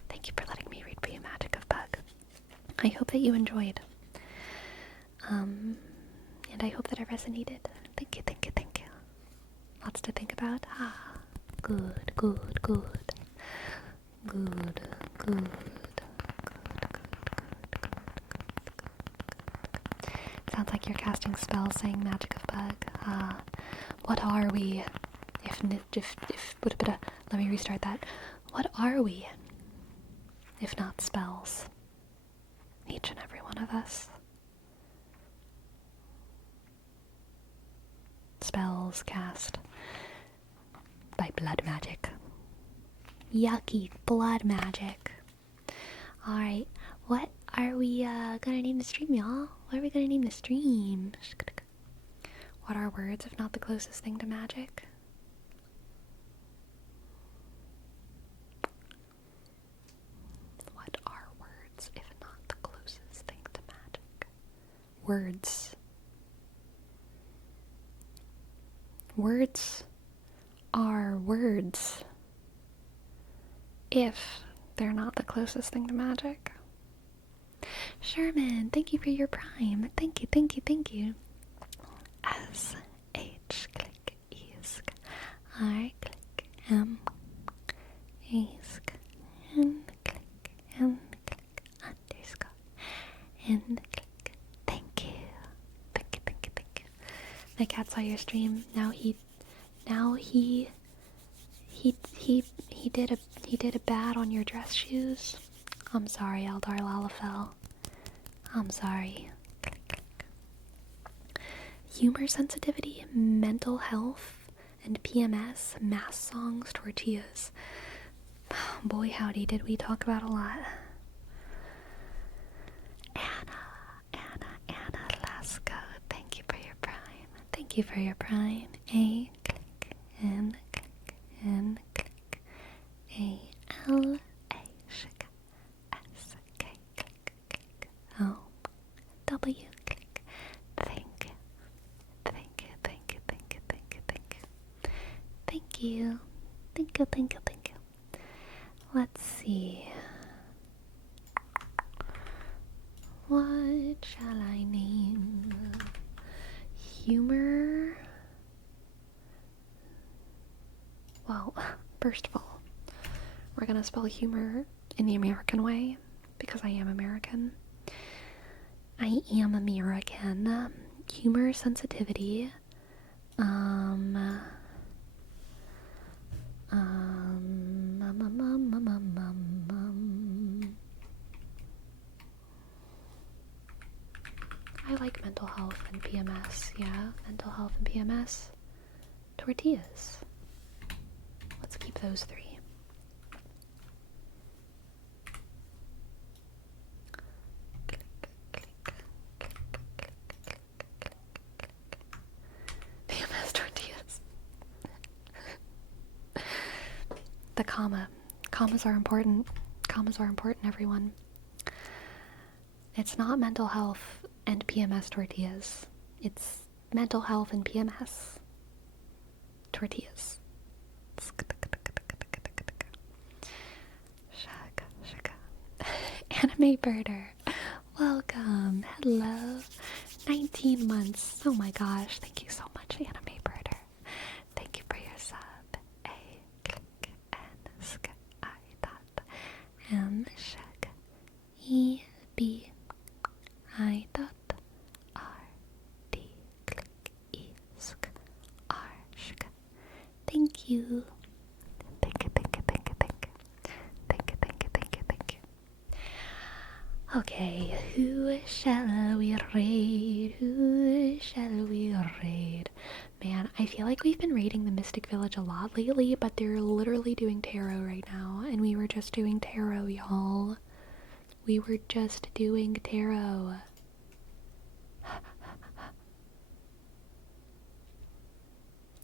Thank you for letting me read for you Magic of Bug. I hope that you enjoyed. And I hope that it resonated. Thank you. Lots to think about. Good. Sounds like you're casting spells saying Magic of Bug. What are we? Let me restart that. What are we if not spells? Each and every one of us. Spells cast by blood magic. Yucky blood magic. Alright, what are we gonna name the stream, y'all? What are we gonna name the stream? What are words if not the closest thing to magic? What are words if not the closest thing to magic? Words. Words are words if they're not the closest thing to magic. Sherman, thank you for your prime. Thank you. S H click isk I click M isk N click and click. Thank you. Thank you, thank you, thank you. My cat saw your stream. Now he did a bad on your dress shoes. I'm sorry, Eldar Lalafell. I'm sorry. Humor sensitivity, mental health, and PMS, mass songs, tortillas. Boy howdy, did we talk about a lot. Anna Lasco, thank you for your prime. Thank you for your prime. A, click, N, click, N, click. A, L, A, shake, S, K, click, click. O, W, click. Thank you. Thank you, thank you, thank you, thank you, thank you. Thank you. Thank you, thank you, thank you. Let's see. What shall I name? Humor? Well, first of all, we're gonna spell humor in the American way, because I am American. I am American. Humor sensitivity. I like mental health and PMS, yeah, mental health and PMS. Tortillas. Let's keep those three. PMS tortillas. The comma. Commas are important. Commas are important, everyone. It's not mental health and PMS tortillas. It's mental health and PMS tortillas. Anime birder, welcome. Hello. 19 months. Oh my gosh, thank you so much, anime birder. Thank you for your sub. A, click, N, sk, I, dot, M, shag, E, B, I, dot, R, D, click, E, sk, R, shag. Thank you. Thank you, thank you, thank you, thank you. Thank you, thank you, thank you, thank you. Okay, who shall we raid? Who shall we raid? Man, I feel like we've been raiding the Mystic Village a lot lately, but they're literally doing tarot right now, and we were just doing tarot, y'all. We were just doing tarot.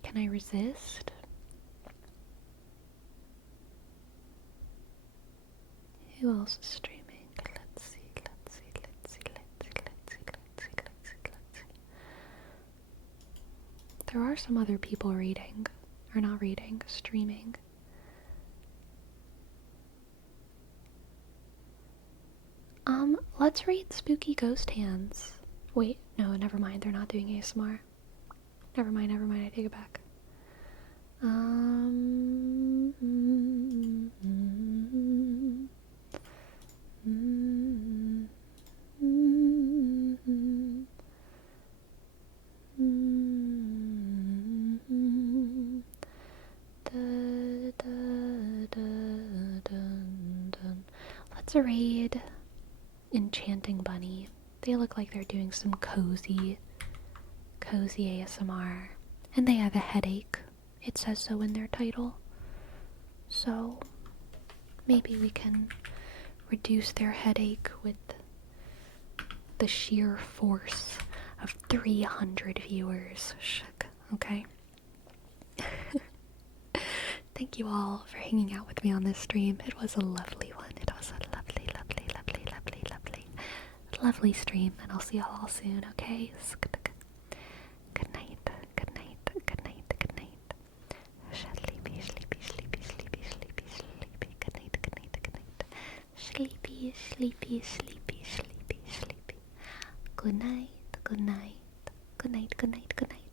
Can I resist? Who else is streaming? Let's see. There are some other people reading. Or not reading, streaming. Let's read Spooky Ghost Hands. Wait, no, never mind, they're not doing ASMR. Never mind, I take it back. Let's raid Enchanting Bunny. They look like they're doing some cozy ASMR. And they have a headache. It says so in their title. So maybe we can reduce their headache with the sheer force of 300 viewers. Shook, okay? Thank you all for hanging out with me on this stream. It was a lovely one. It was a lovely stream, and I'll see y'all all soon, okay? Good night. Sleepy. Good night. Good night.